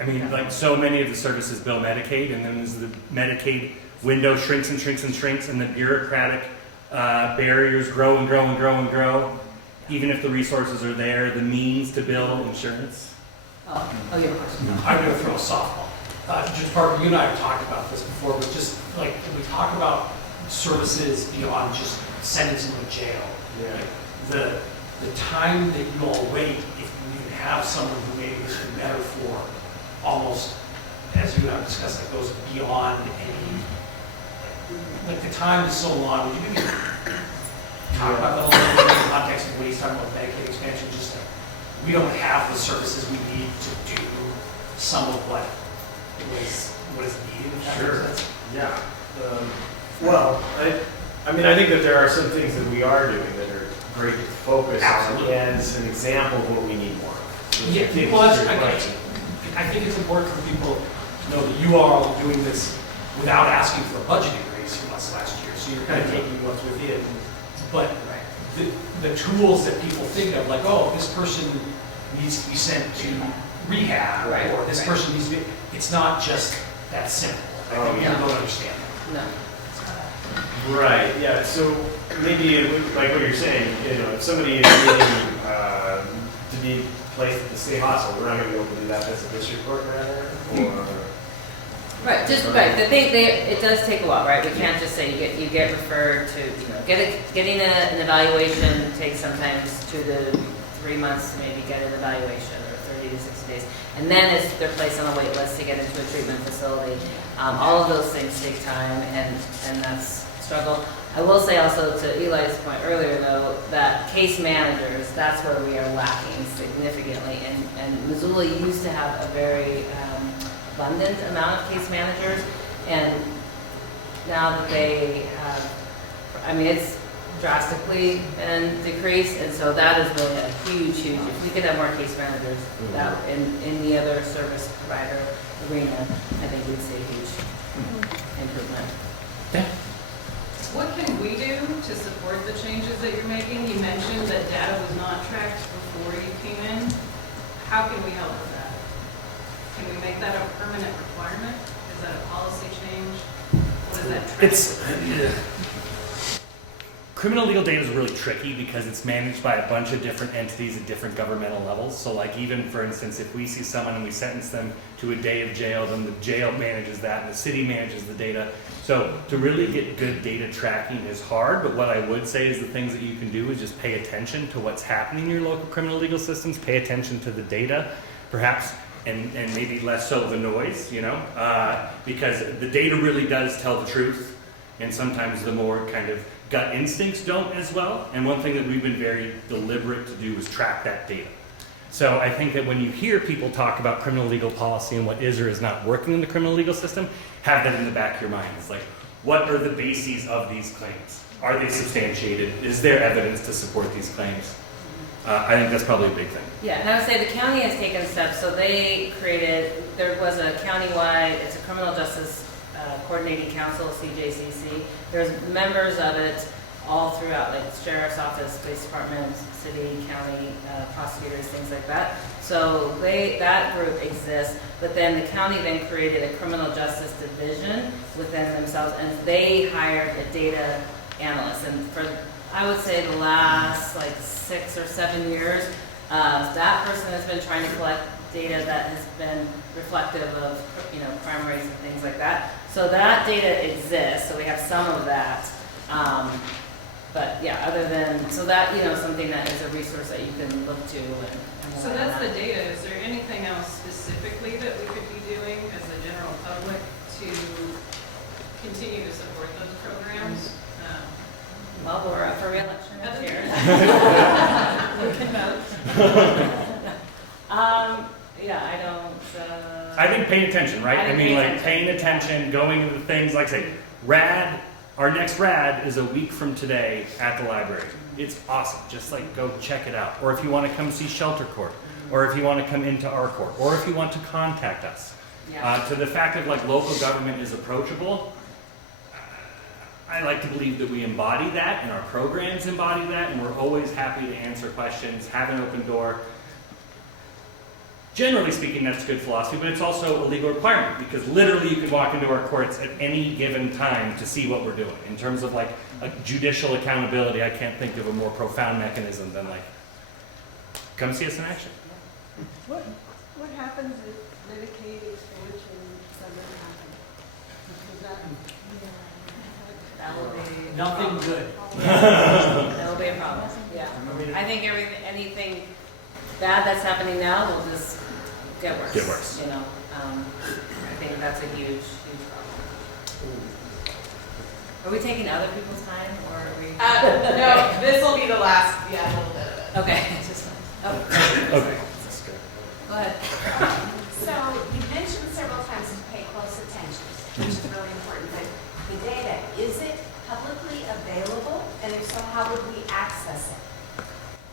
I mean, like so many of the services bill Medicaid, and then as the Medicaid window shrinks and shrinks and shrinks, and the bureaucratic barriers grow and grow and grow and grow. Even if the resources are there, the means to bill insurance. You have a question? I'm going to throw a softball. Just Parker, you and I have talked about this before, but just like when we talk about services beyond just sending someone to jail, the time that you all wait if you even have someone who maybe this would be better for, almost as you and I have discussed, that goes beyond any. Like the time is so long. Would you maybe talk about that a little bit in the context of when he's talking about Medicaid expansion? Just like we don't have the services we need to do some of what is needed. If that makes sense. Yeah. Well, I mean, I think that there are some things that we are doing that are great to focus on as an example of what we need more. Yeah, well, I think it's important for people to know that you are all doing this without asking for a budget increase from us last year. So you're kind of taking what's within. But the tools that people think of, like, oh, this person needs to be sent to rehab, or this person needs to be, it's not just that simple. I think people don't understand that. No. Right, yeah, so maybe like what you're saying, if somebody is needing to be placed at the state hospital, we're not going to be able to do that as a district court matter, or... Right, the thing, it does take a while, right? We can't just say you get referred to, getting an evaluation takes sometimes 2 to 3 months to maybe get an evaluation, or 30 to 60 days. And then they're placed on a wait list to get into a treatment facility. All of those things take time, and that's a struggle. I will say also to Eli's point earlier, though, that case managers, that's where we are lacking significantly. And Missoula used to have a very abundant amount of case managers, and now that they have, it's drastically decreased, and so that is really a huge, if we could have more case managers that in the other service provider arena, I think we'd see a huge improvement. Yeah. What can we do to support the changes that you're making? You mentioned that data was not tracked before you came in. How can we help with that? Can we make that a permanent requirement? Is that a policy change? What is that? criminal legal data is really tricky because it's managed by a bunch of different entities at different governmental levels. So like even, for instance, if we see someone and we sentence them to a day of jail, then the jail manages that and the city manages the data. So to really get good data tracking is hard, but what I would say is the things that you can do is just pay attention to what's happening in your local criminal legal systems, pay attention to the data, perhaps, and maybe less so the noise, because the data really does tell the truth, and sometimes the more kind of gut instincts don't as well. And one thing that we've been very deliberate to do is track that data. So I think that when you hear people talk about criminal legal policy and what is or is not working in the criminal legal system, have that in the back of your mind. It's like, what are the bases of these claims? Are they substantiated? Is there evidence to support these claims? I think that's probably a big thing. Yeah, and I would say the county has taken steps. So they created, there was a countywide, it's a criminal justice coordinating council, CJCC. There's members of it all throughout, like sheriff's office, police department, city, county, prosecutors, things like that. So that group exists, but then the county then created a criminal justice division within themselves, and they hired a data analyst. And for, I would say, the last like 6 or 7 years, that person has been trying to collect data that has been reflective of, crime rates and things like that. So that data exists, so we have some of that. But yeah, other than, so that, something that is a resource that you can look to. So that's the data. Is there anything else specifically that we could be doing as a general public to continue to support those programs? Well, we're up for re-election next year. We can vote. Yeah, I don't. I think paying attention, right? I mean, like paying attention, going into the things, like say, RAD. Our next RAD is a week from today at the library. It's awesome. Just like go check it out. Or if you want to come see Shelter Court, or if you want to come into our court, or if you want to contact us. To the fact that like local government is approachable, I like to believe that we embody that and our programs embody that, and we're always happy to answer questions, have an open door. Generally speaking, that's good philosophy, but it's also a legal requirement because literally you can walk into our courts at any given time to see what we're doing. In terms of like a judicial accountability, I can't think of a more profound mechanism than like, come see us in action. What happens if Medicaid expansion doesn't happen? That will be Nothing good. That will be a problem. Yeah. I think anything bad that's happening now will just get worse. Get worse. I think that's a huge, huge problem. Are we taking other people's time, or are we? No, this will be the last, little bit of it. Okay. Okay. Go ahead. So you mentioned several times to pay close attention, which is really important, but the data, is it publicly available? And if so, how would we access it?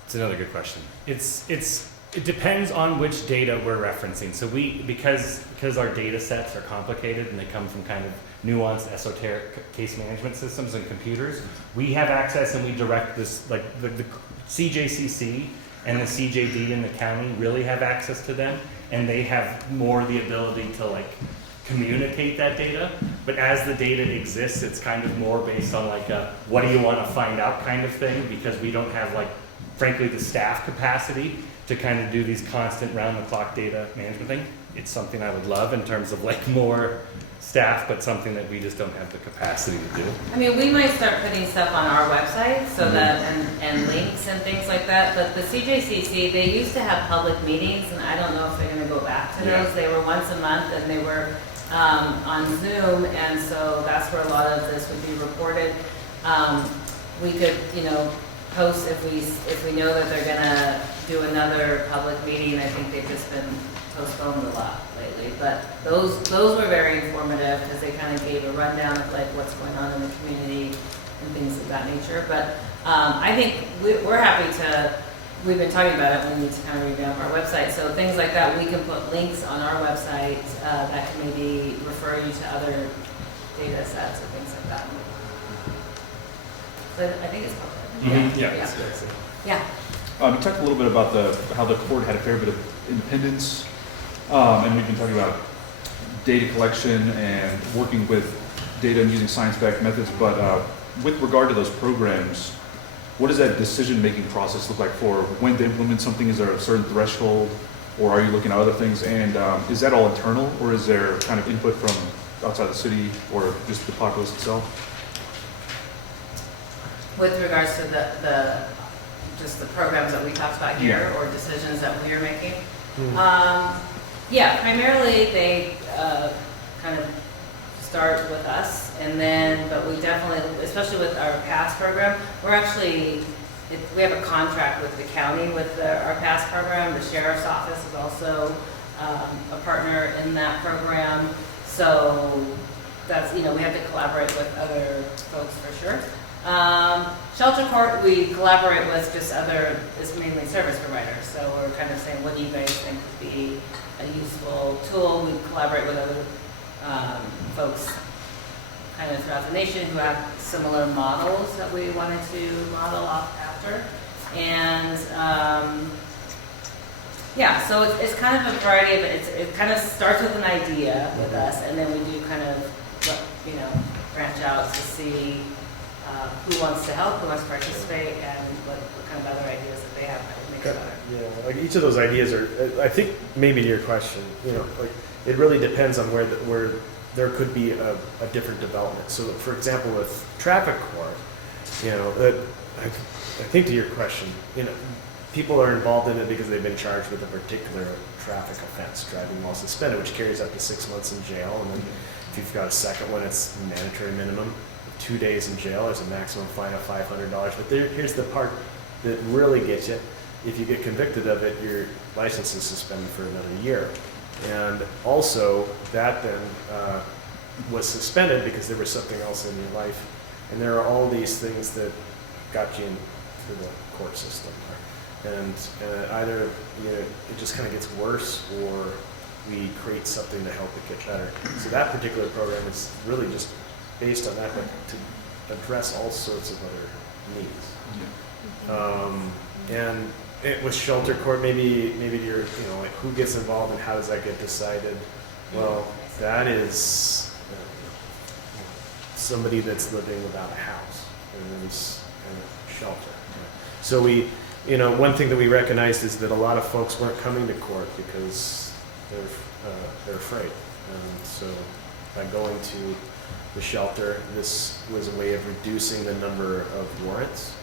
It's another good question. It depends on which data we're referencing. So because our data sets are complicated and they come from kind of nuanced, esoteric case management systems and computers, we have access and we direct this, like the CJCC and the CJD in the county really have access to them, and they have more the ability to like communicate that data. But as the data exists, it's kind of more based on like a what do you want to find out kind of thing, because we don't have like, frankly, the staff capacity to kind of do these constant round-the-clock data management thing. It's something I would love in terms of like more staff, but something that we just don't have the capacity to do. I mean, we might start putting stuff on our website so that, and links and things like that, but the CJCC, they used to have public meetings, and I don't know if they're gonna go back to those. They were once a month, and they were on Zoom, and so that's where a lot of this would be reported. We could, post if we know that they're gonna do another public meeting. I think they've just been postponed a lot lately, but those were very informative because they kind of gave a rundown of like what's going on in the community and things of that nature. But I think we're happy to. We've been talking about it. We need to kind of revamp our website, so things like that. We can put links on our website that can maybe refer you to other data sets or things like that. But I think it's public. Yeah. You talked a little bit about how the court had a fair bit of independence, and we've been talking about data collection and working with data and using science-backed methods. But with regard to those programs, what does that decision-making process look like for when to implement something? Is there a certain threshold, or are you looking at other things? And is that all internal, or is there kind of input from outside the city or just the populace itself? With regards to just the programs that we talked about here, Yeah. or decisions that we are making? Hmm. Yeah, primarily they kind of start with us, and then, but we definitely, especially with our PASS program, we have a contract with the county with our PASS program. The sheriff's office is also a partner in that program. So that's, we have to collaborate with other folks for sure. Shelter court, we collaborate with just it's mainly service providers. So we're kind of saying, what do you guys think would be a useful tool? We collaborate with other folks kind of throughout the nation who have similar models that we wanted to model off after. And yeah, so it's kind of a variety of it kind of starts with an idea with us, and then we do kind of branch out to see who wants to help, who wants to participate, and what kind of other ideas that they have to make it better. Yeah, like each of those ideas are, I think maybe to your question, like it really depends on where there could be a different development. So for example, with traffic court, I think to your question, people are involved in it because they've been charged with a particular traffic offense, driving while suspended, which carries up to 6 months in jail. And then if you've got a second one, it's mandatory minimum, 2 days in jail. There's a maximum fine of $500. But here's the part that really gets you. If you get convicted of it, your license is suspended for another year. And also, that then was suspended because there was something else in your life. And there are all these things that got you into the court system. And either it just kind of gets worse, or we create something to help it get better. So that particular program is really just based on that, but to address all sorts of other needs. And with shelter court, maybe you're, like who gets involved and how does that get decided? Well, that is somebody that's living without a house and is in a shelter. So one thing that we recognized is that a lot of folks weren't coming to court because they're afraid. And so by going to the shelter, this was a way of reducing the number of warrants.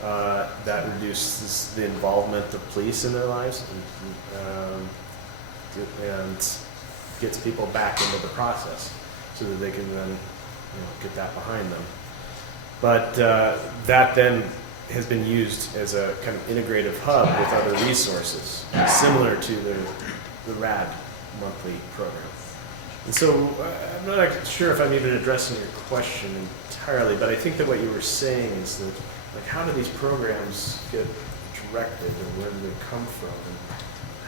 That reduces the involvement of police in their lives and gets people back into the process so that they can then get that behind them. But that then has been used as a kind of integrative hub with other resources, similar to the RAD monthly program. And so I'm not sure if I'm even addressing your question entirely, but I think that what you were saying is that, like, how do these programs get directed and where do they come from? And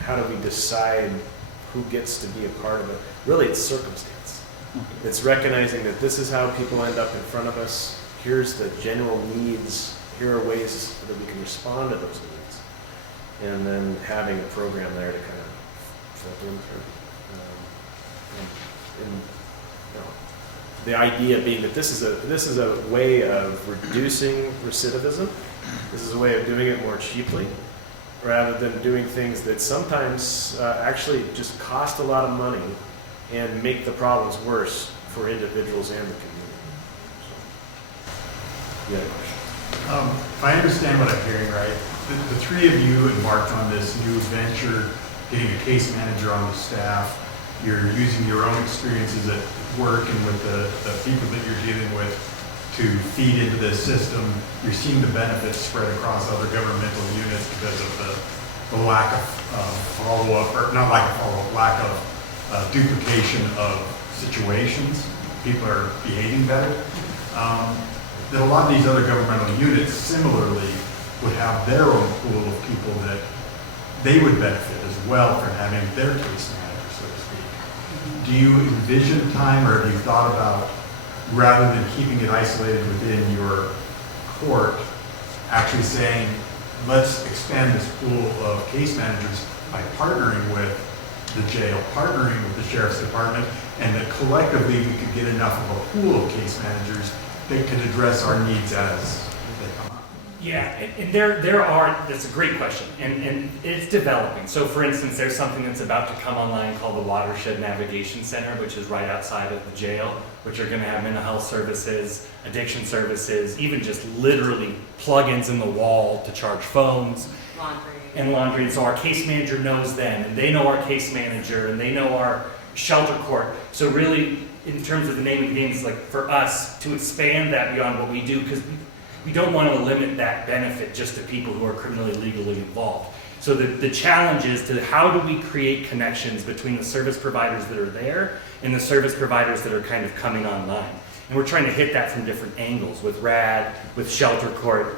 how do we decide who gets to be a part of it? Really, it's circumstance. It's recognizing that this is how people end up in front of us. Here's the general needs. Here are ways that we can respond to those needs. And then having a program there to kind of filter them through. The idea being that this is a way of reducing recidivism. This is a way of doing it more cheaply, rather than doing things that sometimes actually just cost a lot of money and make the problems worse for individuals and the community. So, yeah. If I understand what I'm hearing right, the three of you embarked on this new venture, getting a case manager on the staff. You're using your own experiences at work and with the people that you're dealing with to feed into this system. You're seeing the benefits spread across other governmental units because of the lack of follow-up, or not lack of follow-up, lack of duplication of situations. People are behaving better. That a lot of these other governmental units similarly would have their own pool of people that they would benefit as well from having their case manager, so to speak. Do you envision a time, or have you thought about, rather than keeping it isolated within your court, actually saying, let's expand this pool of case managers by partnering with the jail, partnering with the sheriff's department, and that collectively we could get enough of a pool of case managers that could address our needs as they come up? Yeah, and there are, that's a great question, and it's developing. So for instance, there's something that's about to come online called the Watershed Navigation Center, which is right outside of the jail, which are gonna have mental health services, addiction services, even just literally plugins in the wall to charge phones. Laundry. And so our case manager knows them, and they know our case manager, and they know our shelter court. So really, in terms of the name of the game, it's like for us to expand that beyond what we do, because we don't want to limit that benefit just to people who are criminally, legally involved. So the challenge is to how do we create connections between the service providers that are there and the service providers that are kind of coming online. And we're trying to hit that from different angles with RAD, with Shelter Court,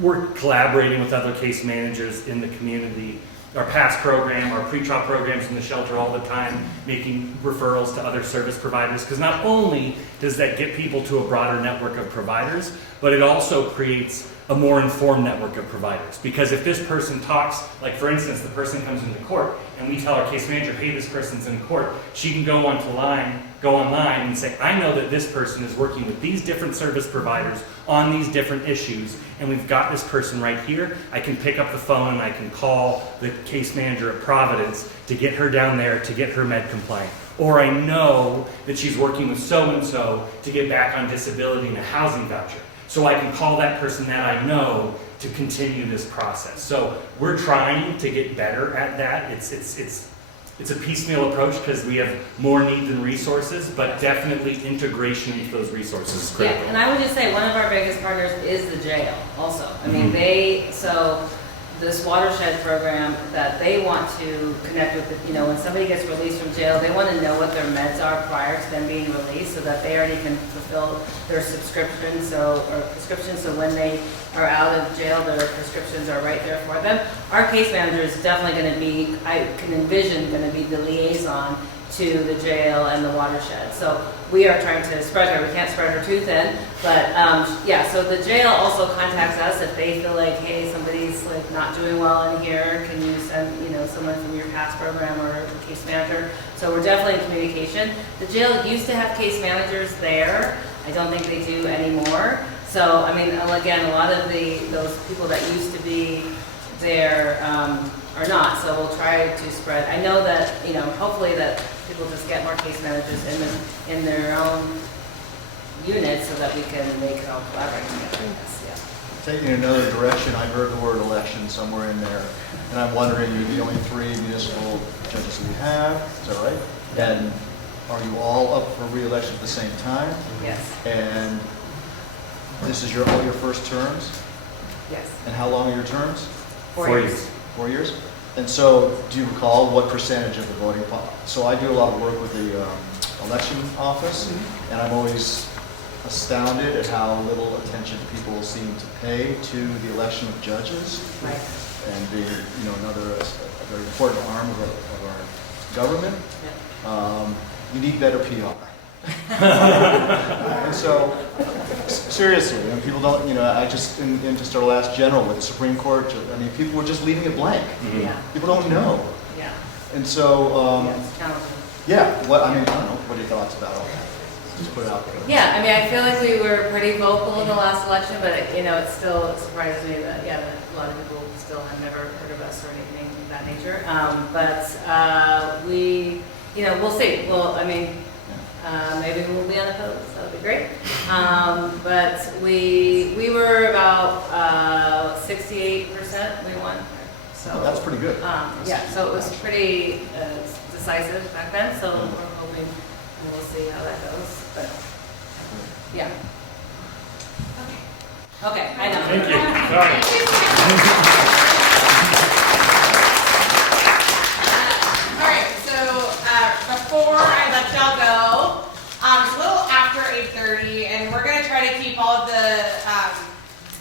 we're collaborating with other case managers in the community. Our PASS program, our pretrial programs in the shelter all the time, making referrals to other service providers. Because not only does that get people to a broader network of providers, but it also creates a more informed network of providers. Because if this person talks, like for instance, the person comes into court and we tell our case manager, hey, this person's in court, she can go online and say, I know that this person is working with these different service providers on these different issues, and we've got this person right here. I can pick up the phone and I can call the case manager at Providence to get her down there to get her med compliant. Or I know that she's working with so-and-so to get back on disability and a housing voucher. So I can call that person that I know to continue this process. So we're trying to get better at that. It's a piecemeal approach because we have more need than resources, but definitely integration into those resources is critical. Yeah, and I would just say one of our biggest partners is the jail also. I mean, this watershed program that they want to connect with, when somebody gets released from jail, they want to know what their meds are prior to them being released so that they already can fulfill their prescriptions. So when they are out of jail, their prescriptions are right there for them. Our case manager is definitely going to be, I can envision, going to be the liaison to the jail and the watershed. So we are trying to spread her. We can't spread her too thin, but so the jail also contacts us if they feel like, hey, somebody's like not doing well in here. Can you send someone from your PASS program or a case manager? So we're definitely in communication. The jail used to have case managers there. I don't think they do anymore. So I mean, again, a lot of those people that used to be there are not. So we'll try to spread. I know that hopefully that people just get more case managers in their own units so that we can make it all collaborate together. Yes, Taking another direction, I heard the word election somewhere in there, and I'm wondering, you're the only 3 municipal judges we have, is that right? And are you all up for re-election at the same time? Yes. And this is all your first terms? Yes. And how long are your terms? 4 years. 4 years? And so, do you recall what percentage of the voting So I do a lot of work with the election office, and I'm always astounded at how little attention people seem to pay to the election of judges. Right. And being, another a very important arm of our government. Yep. You need better PR. And so, seriously, people don't, I just, in just our last general with the Supreme Court, people were just leaving it blank. Mm-hmm. Yeah. People don't know. Yeah. And so, It's challenging. I don't know, what are your thoughts about all that? Just put it out there. Yeah, I mean, I feel like we were pretty vocal in the last election, but it still surprises me that a lot of people still have never heard of us or anything of that nature. We'll see. Well, I mean, maybe we'll be unopposed. That would be great. But we were about 68% we won. So that's pretty good. So it was pretty decisive back then. So we're hoping we'll see how that goes. But yeah. Okay. I know. Thank you. Sorry. All right. So before I let y'all go, it's a little after 8:30, and we're gonna try to keep all of the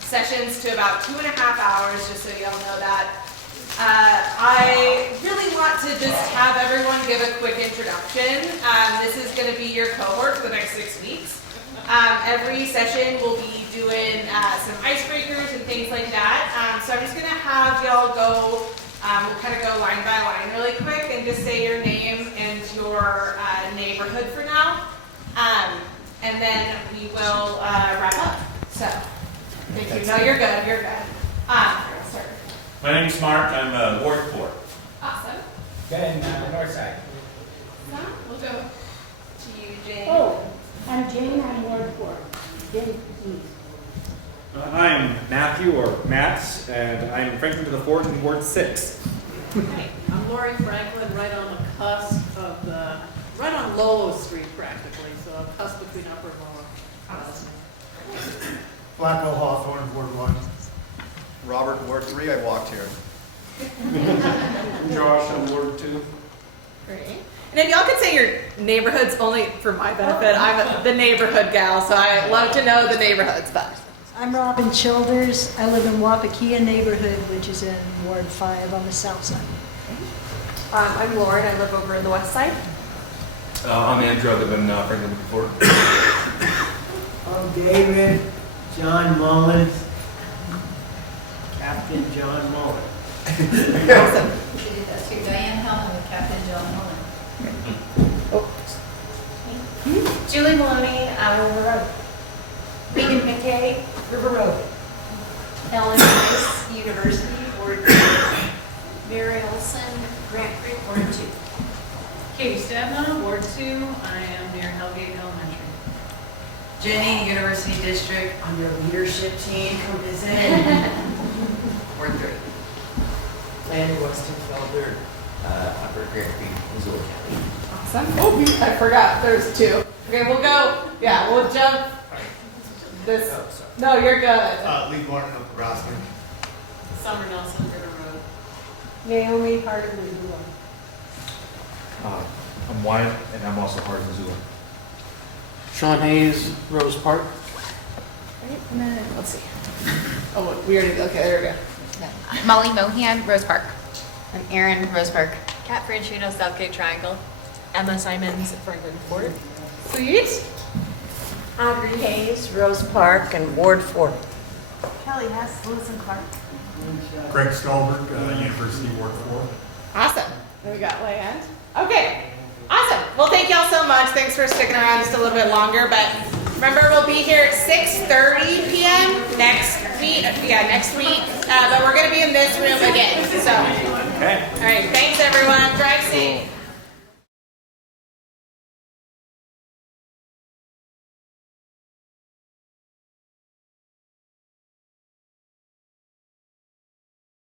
sessions to about 2.5 hours, just so y'all know that. I really want to just have everyone give a quick introduction. This is going to be your cohort for the next 6 weeks. Every session we'll be doing some icebreakers and things like that. So I'm just going to have y'all go, we'll kind of go line by line really quick and just say your name and your neighborhood for now. and then we will wrap up. So, thank you. No, you're good. You're good. Sir. My name's Mark. I'm Ward 4. Awesome. Then the north side. So, we'll go to you, Jane. Oh, I'm Jane, I'm Ward 4. Jane, please. I'm Matthew, or Matt, and I'm Franklin to the Fort in Ward 6. Hey, I'm Lori Franklin, right on the cusp of right on Lolo Street practically, so a cusp between Upper and Lower. Blackwell Hawthorne, Ward 1. Robert, Ward 3, I walked here. Josh, I'm Ward 2. Great. And if y'all could say your neighborhoods only for my benefit, I'm the neighborhood gal, so I love to know the neighborhoods, but. I'm Robin Childers. I live in Wapakia neighborhood, which is in Ward 5 on the south side. I'm Lauren. I live over in the west side. I'm Andrew. I live in Franklin Fort. I'm David, John Mullins, Captain John Mullins. Awesome. That's your Diane Helen with Captain John Mullen. Julie Maloney, River Road. Megan McKay, River Road. Ellen Rice, University, Ward 2. Mary Olson, Grant Creek, Ward 2. Katie Stadna, Ward 2. I am near Hellgate Elementary. Jenny, University District, on your leadership team, come visit. Ward 3. Landon Weston Felder, Upper Grant Creek, Missoula County. Awesome. Oh, I forgot. There's two. Okay, we'll go. Yeah, we'll jump this. No, you're good. Lee Martin of Nebraska. Summer Nelson, River Road. Naomi Hardin, Missoula. I'm Wyatt, and I'm also part of Missoula. Sean Hayes, Rose Park. Right, and then, let's see. Oh, we already, okay, there we go. Molly Mohan, Rose Park. I'm Erin, Rose Park. Kat Franchino, Southgate Triangle. Emma Simons, Franklin Fort. Sweet. Audrey Hayes, Rose Park, and Ward 4. Kelly Hess, Lewis and Clark. Craig Stolberg, University, Ward 4. Awesome. Then we got land. Okay. Awesome. Well, thank y'all so much. Thanks for sticking around just a little bit longer. But remember, we'll be here at 6:30 p.m. next week. Yeah, next week. But we're going to be in this room again. So